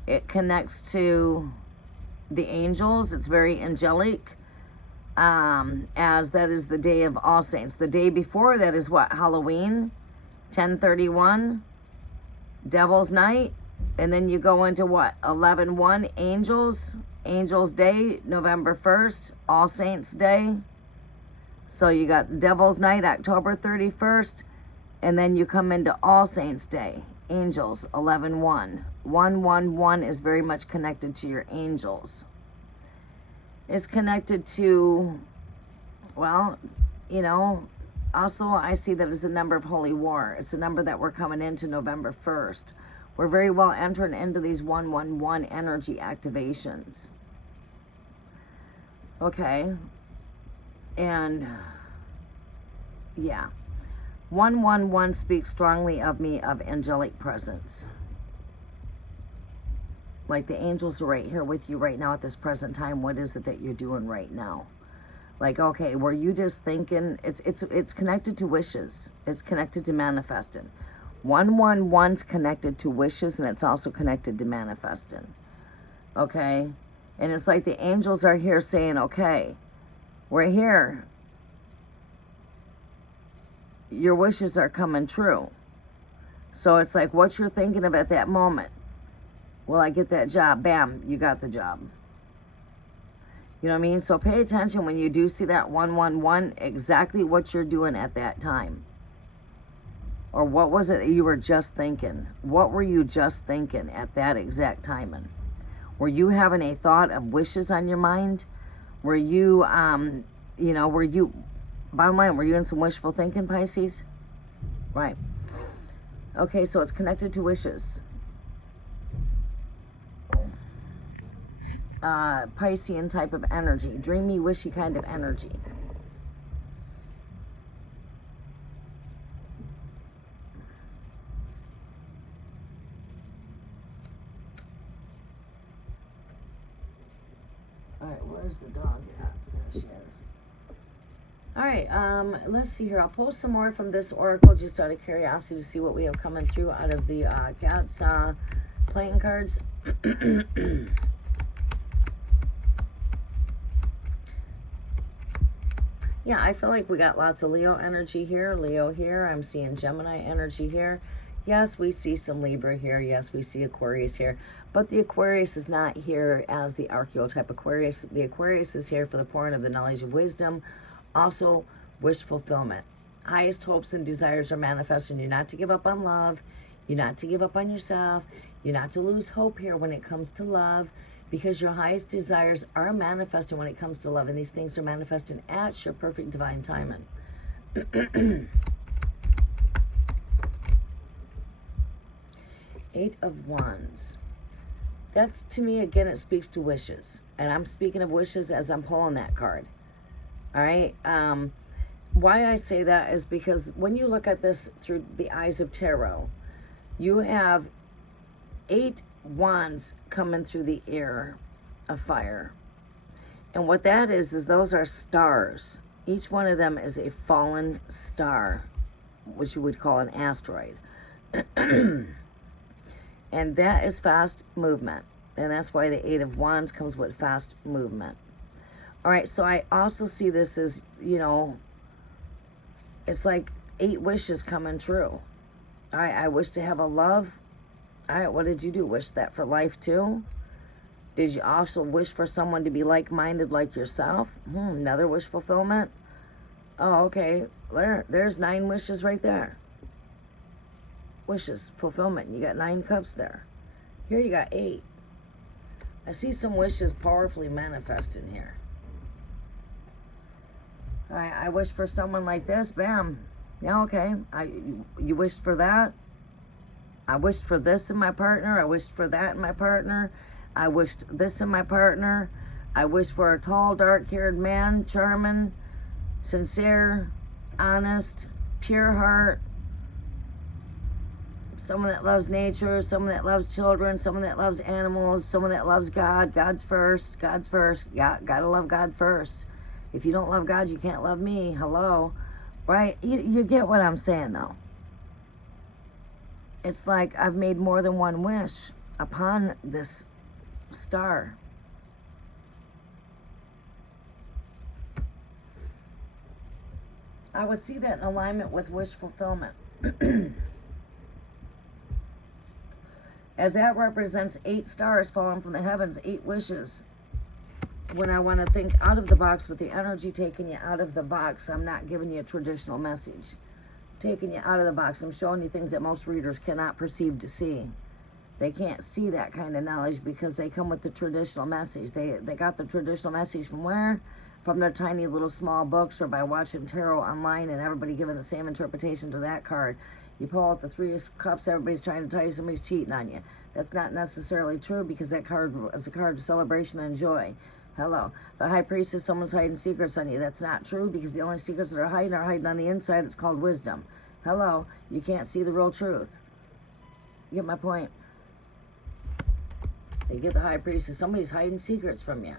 It connects to the angels. It's very angelic, as that is the day of All Saints. The day before that is what? Halloween, 10/31, Devil's Night, and then you go into what? 11/1, Angels Day, November 1st, All Saints Day. So you got Devil's Night, October 31st, and then you come into All Saints Day, Angels, 11/1. 111 is very much connected to your angels. It's connected to, well, you know, also I see that as the number of holy war. It's the number that we're coming into November 1st. We're very well entering into these 111 energy activations. Okay? And, yeah. 111 speaks strongly of me, of angelic presence. Like the angels are right here with you right now at this present time. What is it that you're doing right now? Like, okay, were you just thinking? It's connected to wishes. It's connected to manifesting. 111's connected to wishes, and it's also connected to manifesting. Okay? And it's like the angels are here saying, okay, we're here. Your wishes are coming true. So it's like what you're thinking of at that moment. Will I get that job? Bam, you got the job. You know what I mean? So pay attention when you do see that 111, exactly what you're doing at that time. Or what was it that you were just thinking? What were you just thinking at that exact timing? Were you having a thought of wishes on your mind? Were you, bottom line, were you in some wishful thinking, Pisces? Right. Okay, so it's connected to wishes. Piscean type of energy, dreamy, wishy kind of energy. Alright, where's the dog at? There she is. Alright, let's see here. I'll pull some more from this oracle just out of curiosity to see what we have coming through out of the cat's playing cards. Yeah, I feel like we got lots of Leo energy here, Leo here. I'm seeing Gemini energy here. Yes, we see some Libra here. Yes, we see Aquarius here. But the Aquarius is not here as the archetype Aquarius. The Aquarius is here for the pouring of the knowledge of wisdom. Also, wish fulfillment. Highest hopes and desires are manifesting. You're not to give up on love. You're not to give up on yourself. You're not to lose hope here when it comes to love, because your highest desires are manifesting when it comes to love, and these things are manifesting at your perfect divine timing. Eight of Wands. That's, to me, again, it speaks to wishes. And I'm speaking of wishes as I'm pulling that card. Alright? Why I say that is because when you look at this through the eyes of tarot, you have 8 wands coming through the air of fire. And what that is those are stars. Each one of them is a fallen star, which you would call an asteroid. And that is fast movement. And that's why the 8 of Wands comes with fast movement. Alright, so I also see this as, it's like 8 wishes coming true. Alright, I wish to have a love. Alright, what did you do? Wish that for life too? Did you also wish for someone to be like-minded like yourself? Another wish fulfillment? Oh, okay. There's 9 wishes right there. Wishes, fulfillment. You got 9 cups there. Here you got 8. I see some wishes powerfully manifesting here. Alright, I wish for someone like this. Bam. Yeah, okay. You wished for that. I wished for this in my partner. I wished for that in my partner. I wished this in my partner. I wished for a tall, dark-haired man, charming, sincere, honest, pure heart, someone that loves nature, someone that loves children, someone that loves animals, someone that loves God. God's first. God's first. Gotta love God first. If you don't love God, you can't love me. Hello. Right? You get what I'm saying, though. It's like I've made more than one wish upon this star. I would see that in alignment with wish fulfillment. As that represents 8 stars falling from the heavens, 8 wishes. When I want to think out of the box with the energy taking you out of the box, I'm not giving you a traditional message. Taking you out of the box, I'm showing you things that most readers cannot perceive to see. They can't see that kind of knowledge because they come with the traditional message. They got the traditional message from where? From their tiny little small books or by watching tarot online and everybody giving the same interpretation to that card. You pull out the 3 of Cups, everybody's trying to tell you somebody's cheating on you. That's not necessarily true because that card is a card of celebration and joy. Hello. The High Priestess, someone's hiding secrets on you. That's not true because the only secrets that are hiding on the inside. It's called wisdom. Hello. You can't see the real truth. You get my point? You get the High Priestess. Somebody's hiding secrets from you.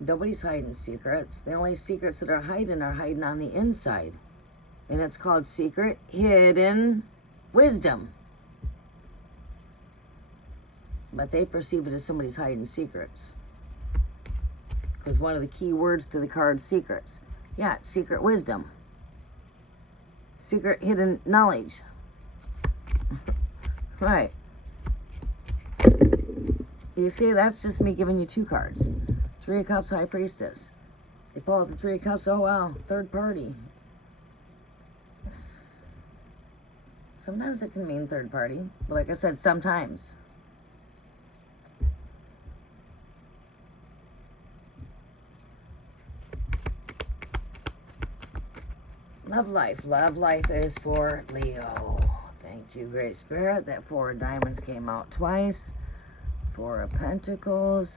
Nobody's hiding secrets. The only secrets that are hiding on the inside. And it's called secret, hidden wisdom. But they perceive it as somebody's hiding secrets. Because one of the key words to the card, secrets. Yeah, secret wisdom. Secret hidden knowledge. Right. You see, that's just me giving you 2 cards. 3 of Cups, High Priestess. They pull out the 3 of Cups, oh wow, third party. Sometimes it can mean third party. But like I said, sometimes. Love life. Love life is for Leo. Thank you, Great Spirit. That 4 of Diamonds came out twice. 4 of Pentacles.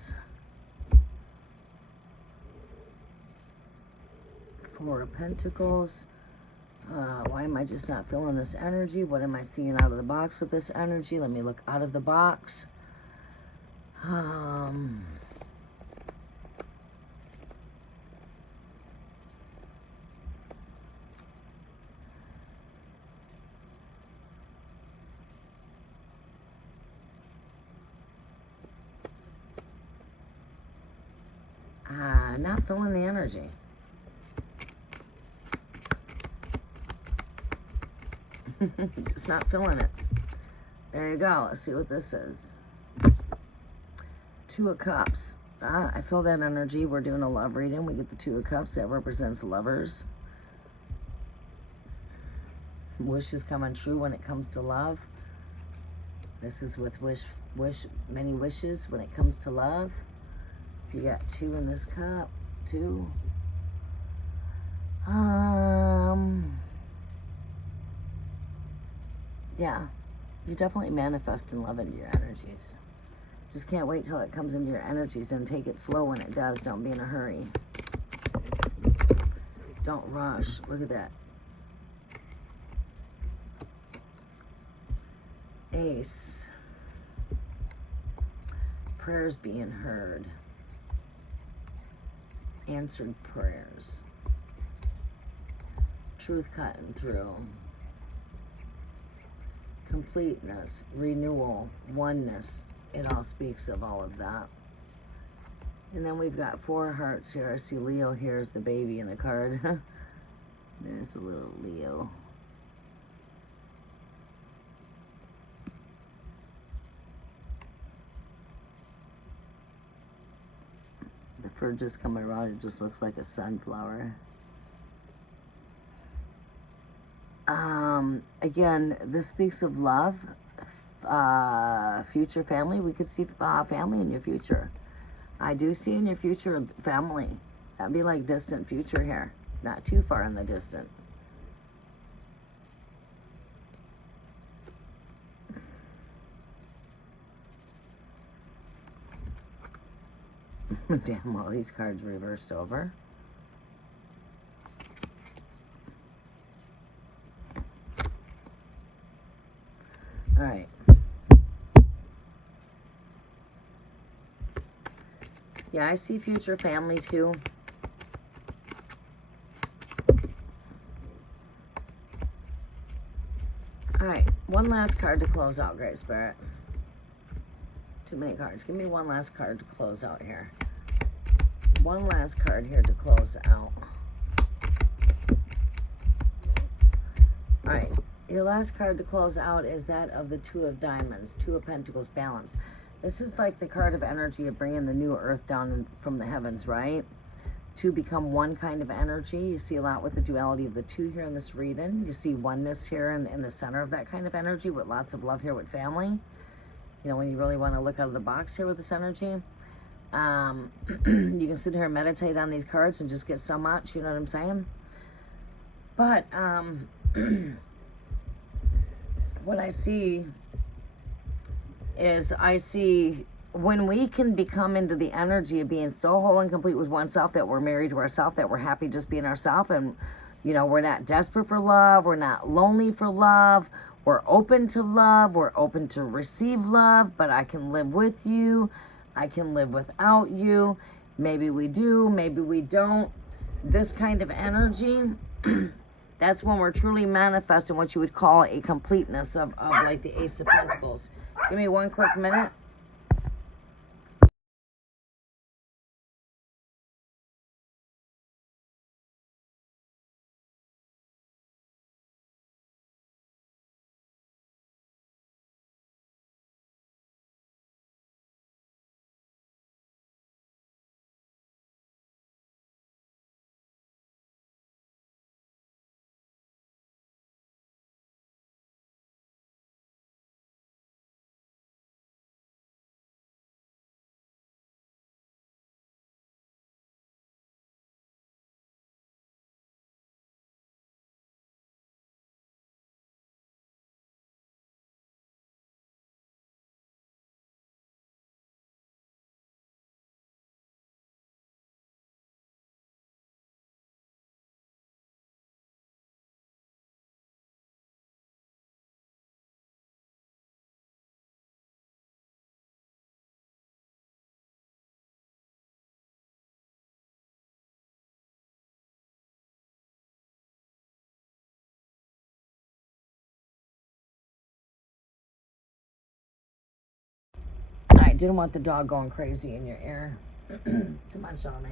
4 of Pentacles. Why am I just not feeling this energy? What am I seeing out of the box with this energy? Let me look out of the box. Not feeling the energy. Just not feeling it. There you go. Let's see what this is. 2 of Cups. I feel that energy. We're doing a love reading. We get the 2 of Cups. That represents lovers. Wishes coming true when it comes to love. This is with many wishes when it comes to love. If you got 2 in this cup, 2. Yeah, you're definitely manifesting love into your energies. Just can't wait till it comes into your energies and take it slow when it does. Don't be in a hurry. Don't rush. Look at that. Ace. Prayers being heard. Answered prayers. Truth cutting through. Completeness, renewal, oneness. It all speaks of all of that. And then we've got 4 hearts here. I see Leo here is the baby in the card. There's the little Leo. The fur just coming around, it just looks like a sunflower. Again, this speaks of love, future family. We could see family in your future. I do see in your future family. That'd be like distant future here, not too far in the distant. Damn, all these cards reversed over. All right. Yeah, I see future family too. Alright, one last card to close out, Great Spirit. Too many cards. Give me one last card to close out here. One last card here to close out. Alright, your last card to close out is that of the Two of Diamonds, Two of Pentacles, balance. This is like the card of energy of bringing the new earth down from the heavens, right? To become one kind of energy. You see a lot with the duality of the two here in this reading. You see oneness here in the center of that kind of energy with lots of love here with family. You know, when you really want to look out of the box here with this energy. You can sit here and meditate on these cards and just get so much, you know what I'm saying? But, what I see is when we can become into the energy of being so whole and complete with oneself that we're married to ourselves, that we're happy just being ourselves, and, you know, we're not desperate for love, we're not lonely for love, we're open to love, we're open to receive love, but I can live with you, I can live without you, maybe we do, maybe we don't. This kind of energy, that's when we're truly manifesting what you would call a completeness of like the Ace of Pentacles. Give me one quick minute. I didn't want the dog going crazy in your ear. Come on, Shawnee.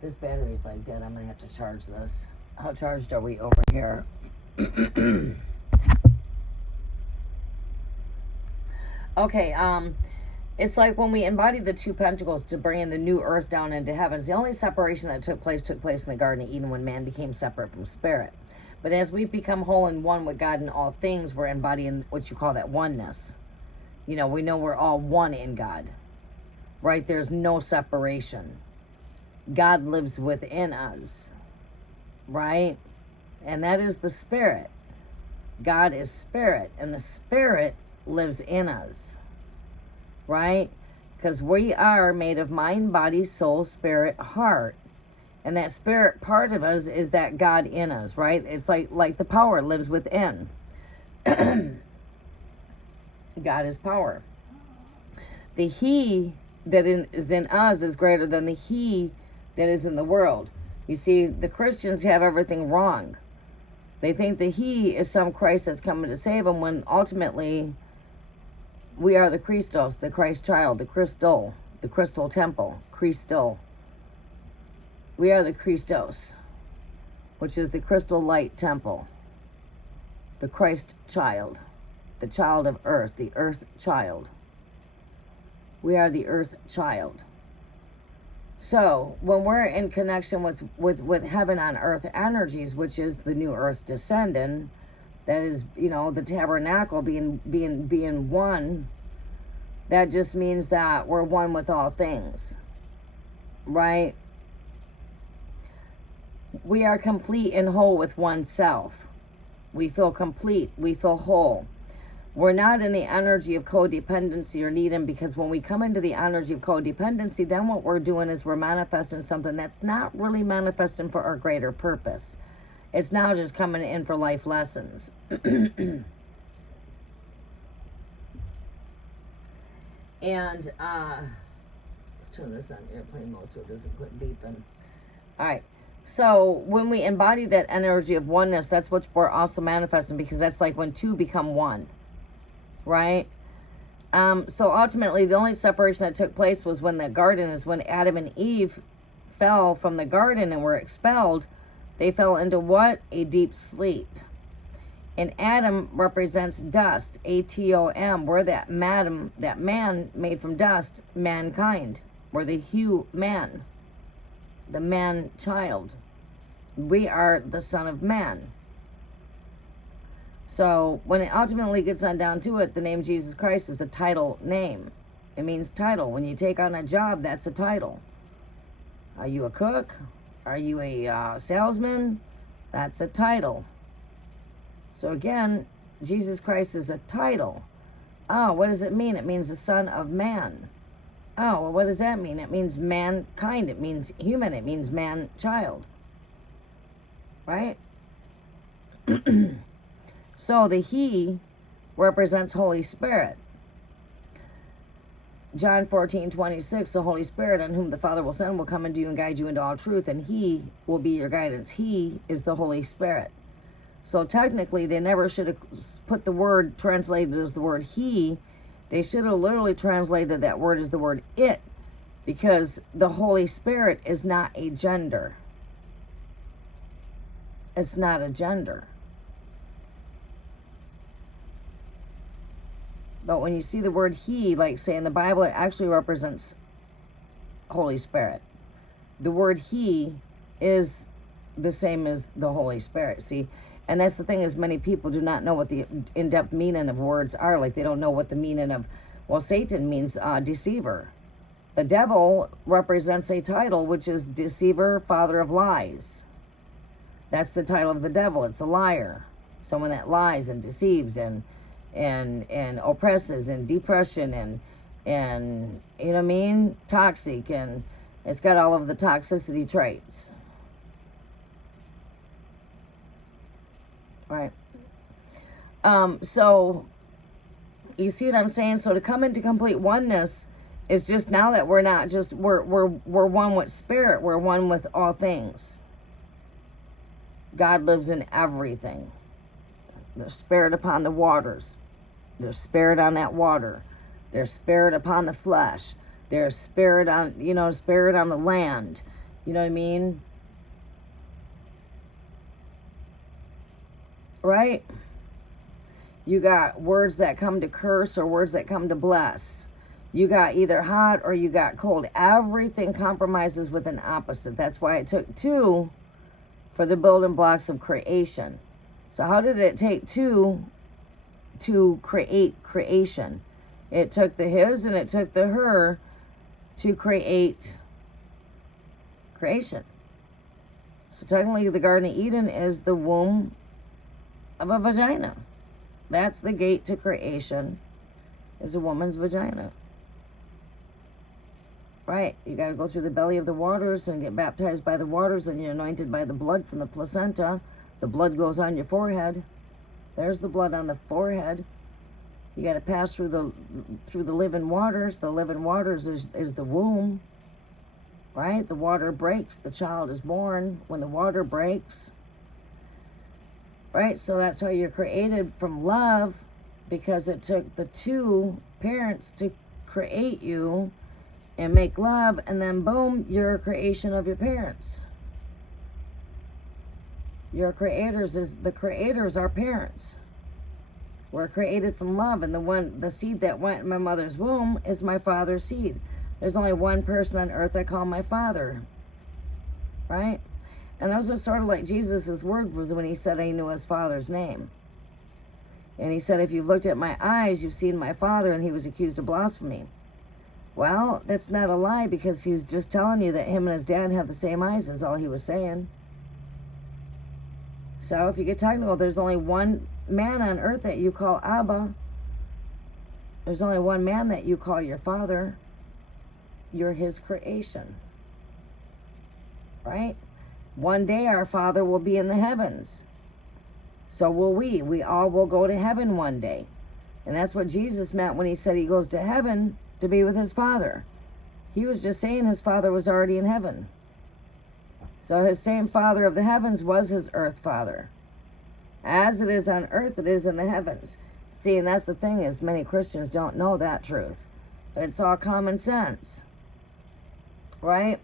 This battery's like dead. I'm gonna have to charge this. How charged are we over here? Okay, it's like when we embodied the two pentacles to bring in the new earth down into heavens. The only separation that took place in the Garden of Eden when man became separate from spirit. But as we've become whole and one with God in all things, we're embodying what you call that oneness. You know, we know we're all one in God, right? There's no separation. God lives within us, right? And that is the spirit. God is spirit, and the spirit lives in us, right? Because we are made of mind, body, soul, spirit, heart. And that spirit part of us is that God in us, right? It's like the power lives within. God is power. The He that is in us is greater than the He that is in the world. You see, the Christians have everything wrong. They think the He is some Christ that's coming to save them, when ultimately we are the Christos, the Christ child, the crystal temple, Christo. We are the Christos, which is the crystal light temple, the Christ child, the child of earth, the earth child. We are the earth child. So when we're in connection with heaven on earth energies, which is the new earth descending, that is, you know, the tabernacle being one, that just means that we're one with all things, right? We are complete and whole with oneself. We feel complete. We feel whole. We're not in the energy of codependency or needing, because when we come into the energy of codependency, then what we're doing is we're manifesting something that's not really manifesting for our greater purpose. It's now just coming in for life lessons. And let's turn this on airplane mode so it doesn't quit beeping. Alright, So when we embody that energy of oneness, that's what we're also manifesting, because that's like when two become one, right? So ultimately, the only separation that took place was when the garden is when Adam and Eve fell from the garden and were expelled. They fell into what? A deep sleep. And Adam represents dust, Atom. We're that man made from dust, mankind. We're the man, the man child. We are the son of man. So when it ultimately gets on down to it, the name Jesus Christ is a title name. It means title. When you take on a job, that's a title. Are you a cook? Are you a salesman? That's a title. So again, Jesus Christ is a title. Oh, what does it mean? It means the Son of Man. Oh, well, what does that mean? It means mankind. It means human. It means man-child. Right? So the He represents Holy Spirit. John 14:26, the Holy Spirit, on whom the Father will send, will come into you and guide you into all truth, and He will be your guidance. He is the Holy Spirit. So technically, they never should have put the word translated as the word He. They should have literally translated that word as the word it, because the Holy Spirit is not a gender. It's not a gender. But when you see the word He, like say in the Bible, it actually represents Holy Spirit. The word He is the same as the Holy Spirit. See, and that's the thing, is many people do not know what the in-depth meaning of words are. Like they don't know what the meaning of, well, Satan means deceiver. The devil represents a title, which is deceiver, father of lies. That's the title of the devil. It's a liar, someone that lies and deceives and oppresses and depression and you know what I mean, toxic, and it's got all of the toxicity traits. Right. So you see what I'm saying? So to come into complete oneness is just now that we're not just we're one with spirit, we're one with all things. God lives in everything. There's spirit upon the waters. There's spirit on that water. There's spirit upon the flesh. There's spirit on, spirit on the land. You know what I mean? Right? You got words that come to curse or words that come to bless. You got either hot or you got cold. Everything compromises with an opposite. That's why it took two for the building blocks of creation. So how did it take two to create creation? It took the his and it took the her to create creation. So technically the Garden of Eden is the womb of a vagina. That's the gate to creation, is a woman's vagina. Right, you got to go through the belly of the waters and get baptized by the waters, and you're anointed by the blood from the placenta. The blood goes on your forehead. There's the blood on the forehead. You got to pass through the living waters. The living waters is the womb. Right? The water breaks. The child is born when the water breaks. Right? So that's how you're created from love, because it took the two parents to create you and make love, and then boom, you're a creation of your parents. Your the creators are parents. We're created from love, and the seed that went in my mother's womb is my father's seed. There's only one person on earth I call my father. Right? And those are sort of like Jesus' words was when he said he knew his father's name. And he said, if you've looked at my eyes, you've seen my father, and he was accused of blasphemy. Well, that's not a lie, because he was just telling you that him and his dad have the same eyes, is all he was saying. So if you get technical, there's only one man on earth that you call Abba. There's only one man that you call your father. You're his creation. Right? One day our Father will be in the heavens. So will we. We all will go to heaven one day. And that's what Jesus meant when he said he goes to heaven to be with his Father. He was just saying his Father was already in heaven. So his same Father of the heavens was his earth Father. As it is on earth, it is in the heavens. See, and that's the thing, is many Christians don't know that truth. But it's all common sense. Right?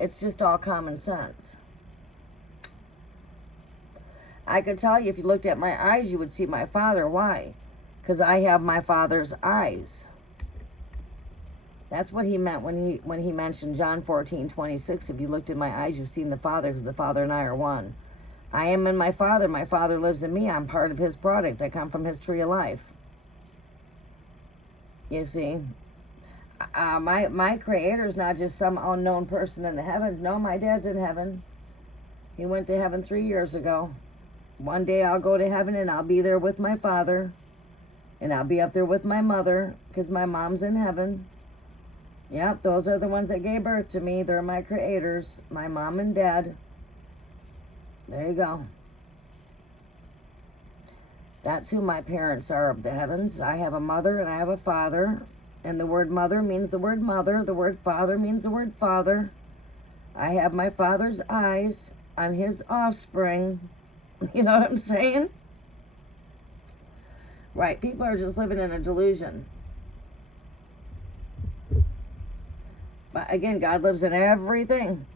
It's just all common sense. I could tell you, if you looked at my eyes, you would see my Father. Why? Because I have my Father's eyes. That's what he meant when he mentioned John 14:26. If you looked in my eyes, you've seen the Father, because the Father and I are one. I am in my Father lives in me. I'm part of his product. I come from his tree of life. You see? My Creator's not just some unknown person in the heavens. No, my dad's in heaven. He went to heaven 3 years ago. One day I'll go to heaven and I'll be there with my Father. And I'll be up there with my mother, because my mom's in heaven. Yep, those are the ones that gave birth to me. They're my Creators, my mom and dad. There you go. That's who my parents are of the heavens. I have a mother and I have a father. And the word mother means the word mother. The word father means the word father. I have my Father's eyes. I'm his offspring. You know what I'm saying? Right, people are just living in a delusion. But again, God lives in everything.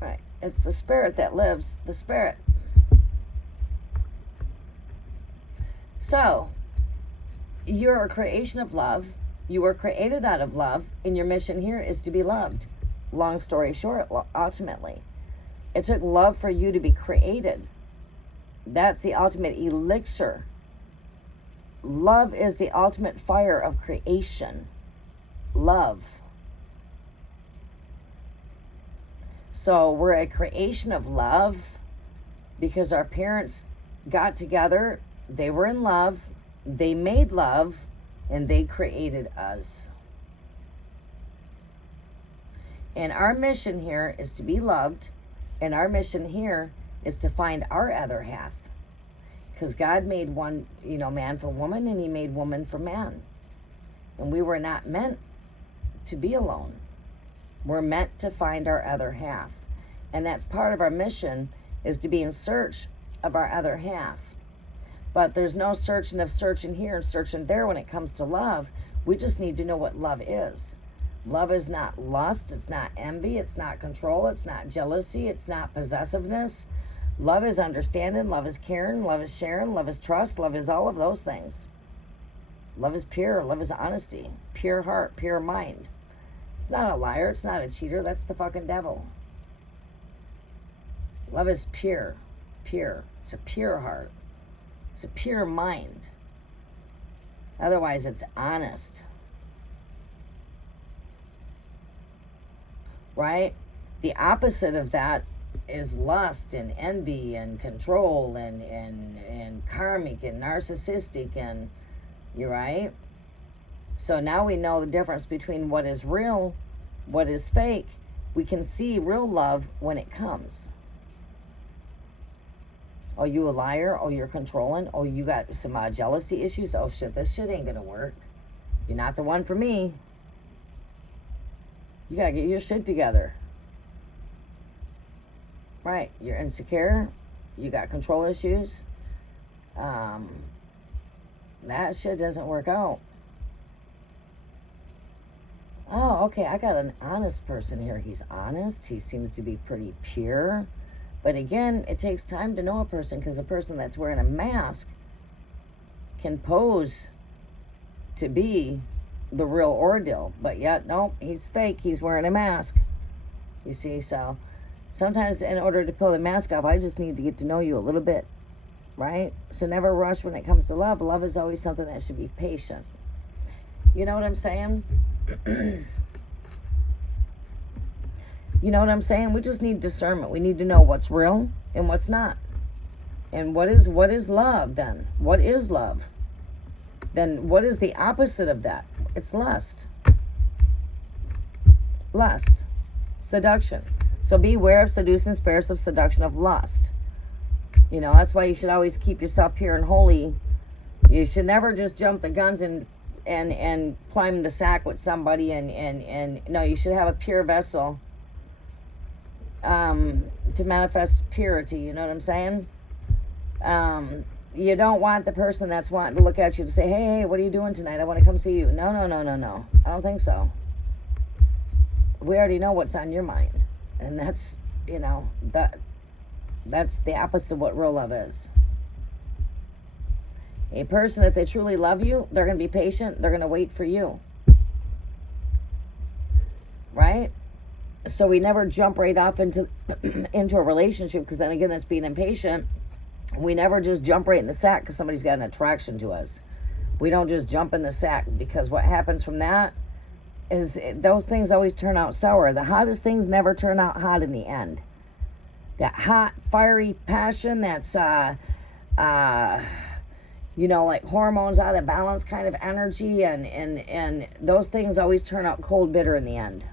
Right, it's the Spirit that lives, the Spirit. So, you're a creation of love. You were created out of love, and your mission here is to be loved. Long story short, ultimately. It took love for you to be created. That's the ultimate elixir. Love is the ultimate fire of creation. Love. So we're a creation of love because our parents got together, they were in love, they made love, and they created us. And our mission here is to be loved, and our mission here is to find our other half. Because God made one, man for woman, and he made woman for man. And we were not meant to be alone. We're meant to find our other half. And that's part of our mission, is to be in search of our other half. But there's no searching here and searching there when it comes to love. We just need to know what love is. Love is not lust, it's not envy, it's not control, it's not jealousy, it's not possessiveness. Love is understanding, love is caring, love is sharing, love is trust, love is all of those things. Love is pure, love is honesty, pure heart, pure mind. It's not a liar, it's not a cheater, that's the fucking devil. Love is pure. It's a pure heart. It's a pure mind. Otherwise, it's honest. Right? The opposite of that is lust and envy and control and karmic and narcissistic, and you're right. So now we know the difference between what is real, what is fake. We can see real love when it comes. Oh, you a liar? Oh, you're controlling? Oh, you got some jealousy issues? Oh shit, this shit ain't gonna work. You're not the one for me. You gotta get your shit together. Right, you're insecure. You got control issues. That shit doesn't work out. Oh, okay, I got an honest person here. He's honest. He seems to be pretty pure. But again, it takes time to know a person, because a person that's wearing a mask can pose to be the real ordeal. But yet, nope, he's fake. He's wearing a mask. You see, so sometimes in order to pull the mask off, I just need to get to know you a little bit, right? So never rush when it comes to love. Love is always something that should be patient. You know what I'm saying? You know what I'm saying? We just need discernment. We need to know what's real and what's not. And what is love then? What is love? Then what is the opposite of that? It's lust. Lust. Seduction. So beware of seducing spirits of seduction of lust. You know, that's why you should always keep yourself pure and holy. You should never just jump the guns and climb the sack with somebody and no, you should have a pure vessel to manifest purity. You know what I'm saying? You don't want the person that's wanting to look at you to say, hey, what are you doing tonight? I want to come see you. No. I don't think so. We already know what's on your mind. And that's, that's the opposite of what real love is. A person, if they truly love you, they're going to be patient. They're going to wait for you. Right? So we never jump right off into a relationship, because then again, that's being impatient. We never just jump right in the sack because somebody's got an attraction to us. We don't just jump in the sack, because what happens from that is those things always turn out sour. The hottest things never turn out hot in the end. That hot, fiery passion, that's like hormones out of balance kind of energy, and those things always turn out cold, bitter in the end.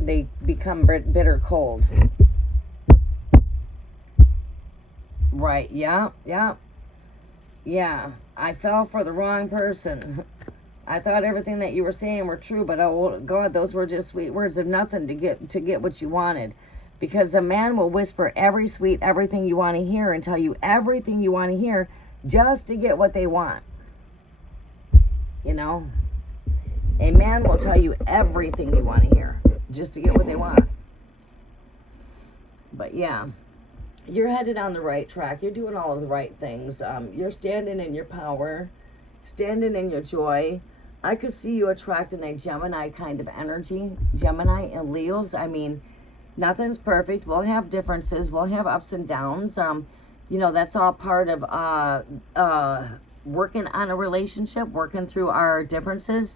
They become bitter cold. Right, yeah. I fell for the wrong person. I thought everything that you were saying were true, but oh God, those were just sweet words of nothing to get what you wanted. Because a man will whisper everything you want to hear, and tell you everything you want to hear just to get what they want. A man will tell you everything you want to hear just to get what they want. But yeah, you're headed on the right track. You're doing all of the right things. You're standing in your power, standing in your joy. I could see you attracting a Gemini kind of energy. Gemini and Leos. I mean, nothing's perfect. We'll have differences. We'll have ups and downs. That's all part of working on a relationship, working through our differences,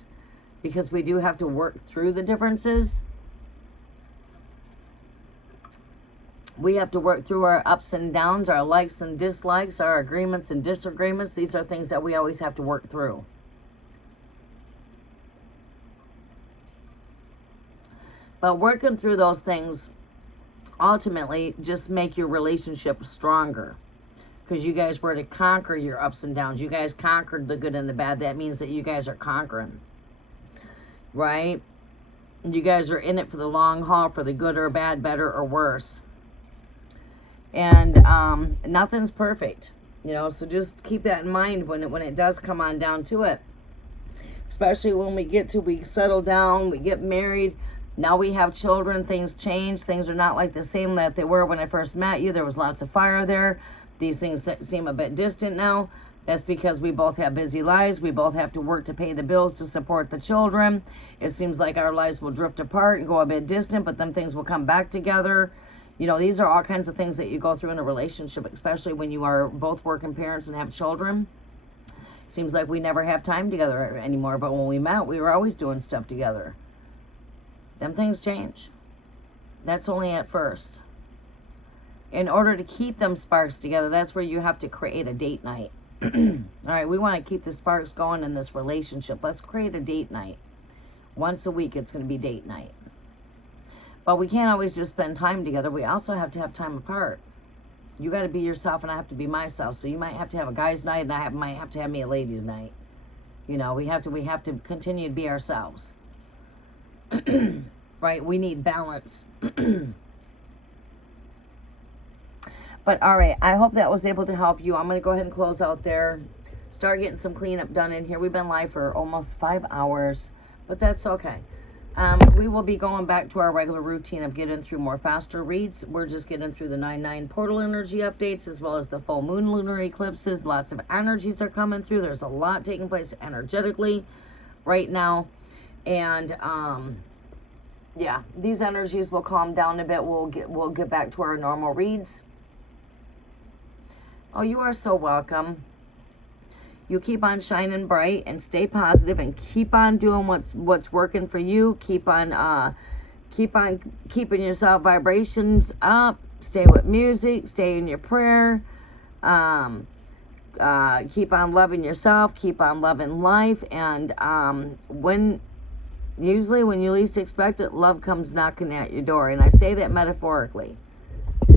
because we do have to work through the differences. We have to work through our ups and downs, our likes and dislikes, our agreements and disagreements. These are things that we always have to work through. But working through those things ultimately just make your relationship stronger, because you guys were to conquer your ups and downs. You guys conquered the good and the bad. That means that you guys are conquering, right? You guys are in it for the long haul, for the good or bad, better or worse. And nothing's perfect, so just keep that in mind when it does come on down to it. Especially when we settle down, we get married. Now we have children, things change. Things are not like the same that they were when I first met you. There was lots of fire there. These things seem a bit distant now. That's because we both have busy lives. We both have to work to pay the bills, to support the children. It seems like our lives will drift apart and go a bit distant, but then things will come back together. These are all kinds of things that you go through in a relationship, especially when you are both working parents and have children. Seems like we never have time together anymore, but when we met, we were always doing stuff together. Them things change. That's only at first. In order to keep them sparks together, that's where you have to create a date night. All right, we want to keep the sparks going in this relationship. Let's create a date night. Once a week, it's going to be date night. But we can't always just spend time together. We also have to have time apart. You got to be yourself, and I have to be myself. So you might have to have a guy's night, and I might have to have me a ladies' night. We have to continue to be ourselves. Right? We need balance. But all right, I hope that was able to help you. I'm going to go ahead and close out there. Start getting some cleanup done in here. We've been live for almost 5 hours, but that's okay. We will be going back to our regular routine of getting through more faster reads. We're just getting through the 9/9 portal energy updates, as well as the full moon lunar eclipses. Lots of energies are coming through. There's a lot taking place energetically right now. And yeah, these energies will calm down a bit. We'll get back to our normal reads. Oh, you are so welcome. You keep on shining bright and stay positive and keep on doing what's working for you. Keep on keeping yourself vibrations up. Stay with music. Stay in your prayer. Keep on loving yourself. Keep on loving life. And usually when you least expect it, love comes knocking at your door. And I say that metaphorically,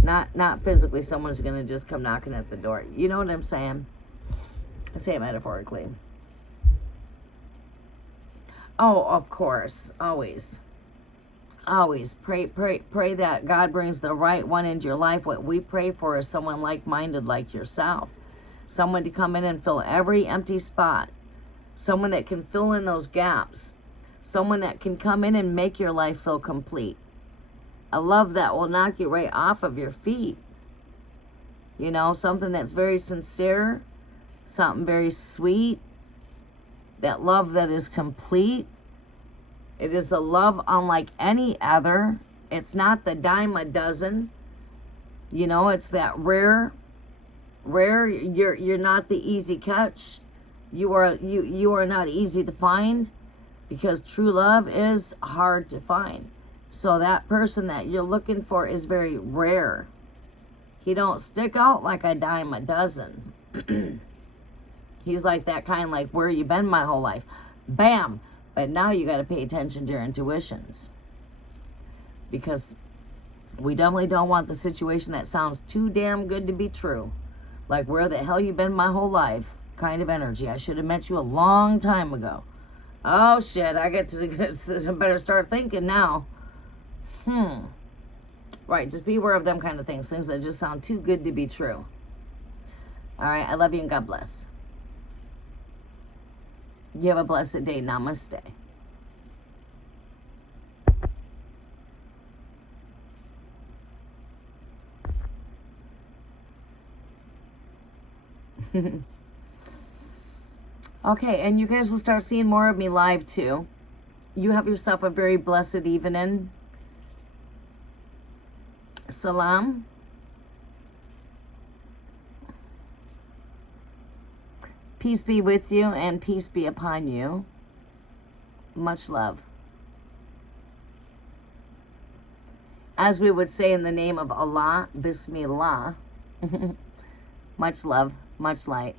not physically. Someone's gonna just come knocking at the door. You know what I'm saying? I say it metaphorically. Oh, of course, always. Always pray that God brings the right one into your life. What we pray for is someone like-minded like yourself. Someone to come in and fill every empty spot. Someone that can fill in those gaps. Someone that can come in and make your life feel complete. A love that will knock you right off of your feet. You know, something that's very sincere, something very sweet, that love that is complete. It is a love unlike any other. It's not the dime a dozen. You know, it's that rare. You're not the easy catch. You are not easy to find, because true love is hard to find. So that person that you're looking for is very rare. He don't stick out like a dime a dozen. He's like that kind, like, where you been my whole life? Bam! But now you got to pay attention to your intuitions. Because we definitely don't want the situation that sounds too damn good to be true. Like, where the hell you been my whole life kind of energy. I should have met you a long time ago. Oh, shit, I better start thinking now. Right, just be aware of them kind of things. Things that just sound too good to be true. Alright, I love you and God bless. You have a blessed day. Namaste. Okay, and you guys will start seeing more of me live too. You have yourself a very blessed evening. Salam. Peace be with you and peace be upon you. Much love. As we would say in the name of Allah, Bismillah. Much love, much light.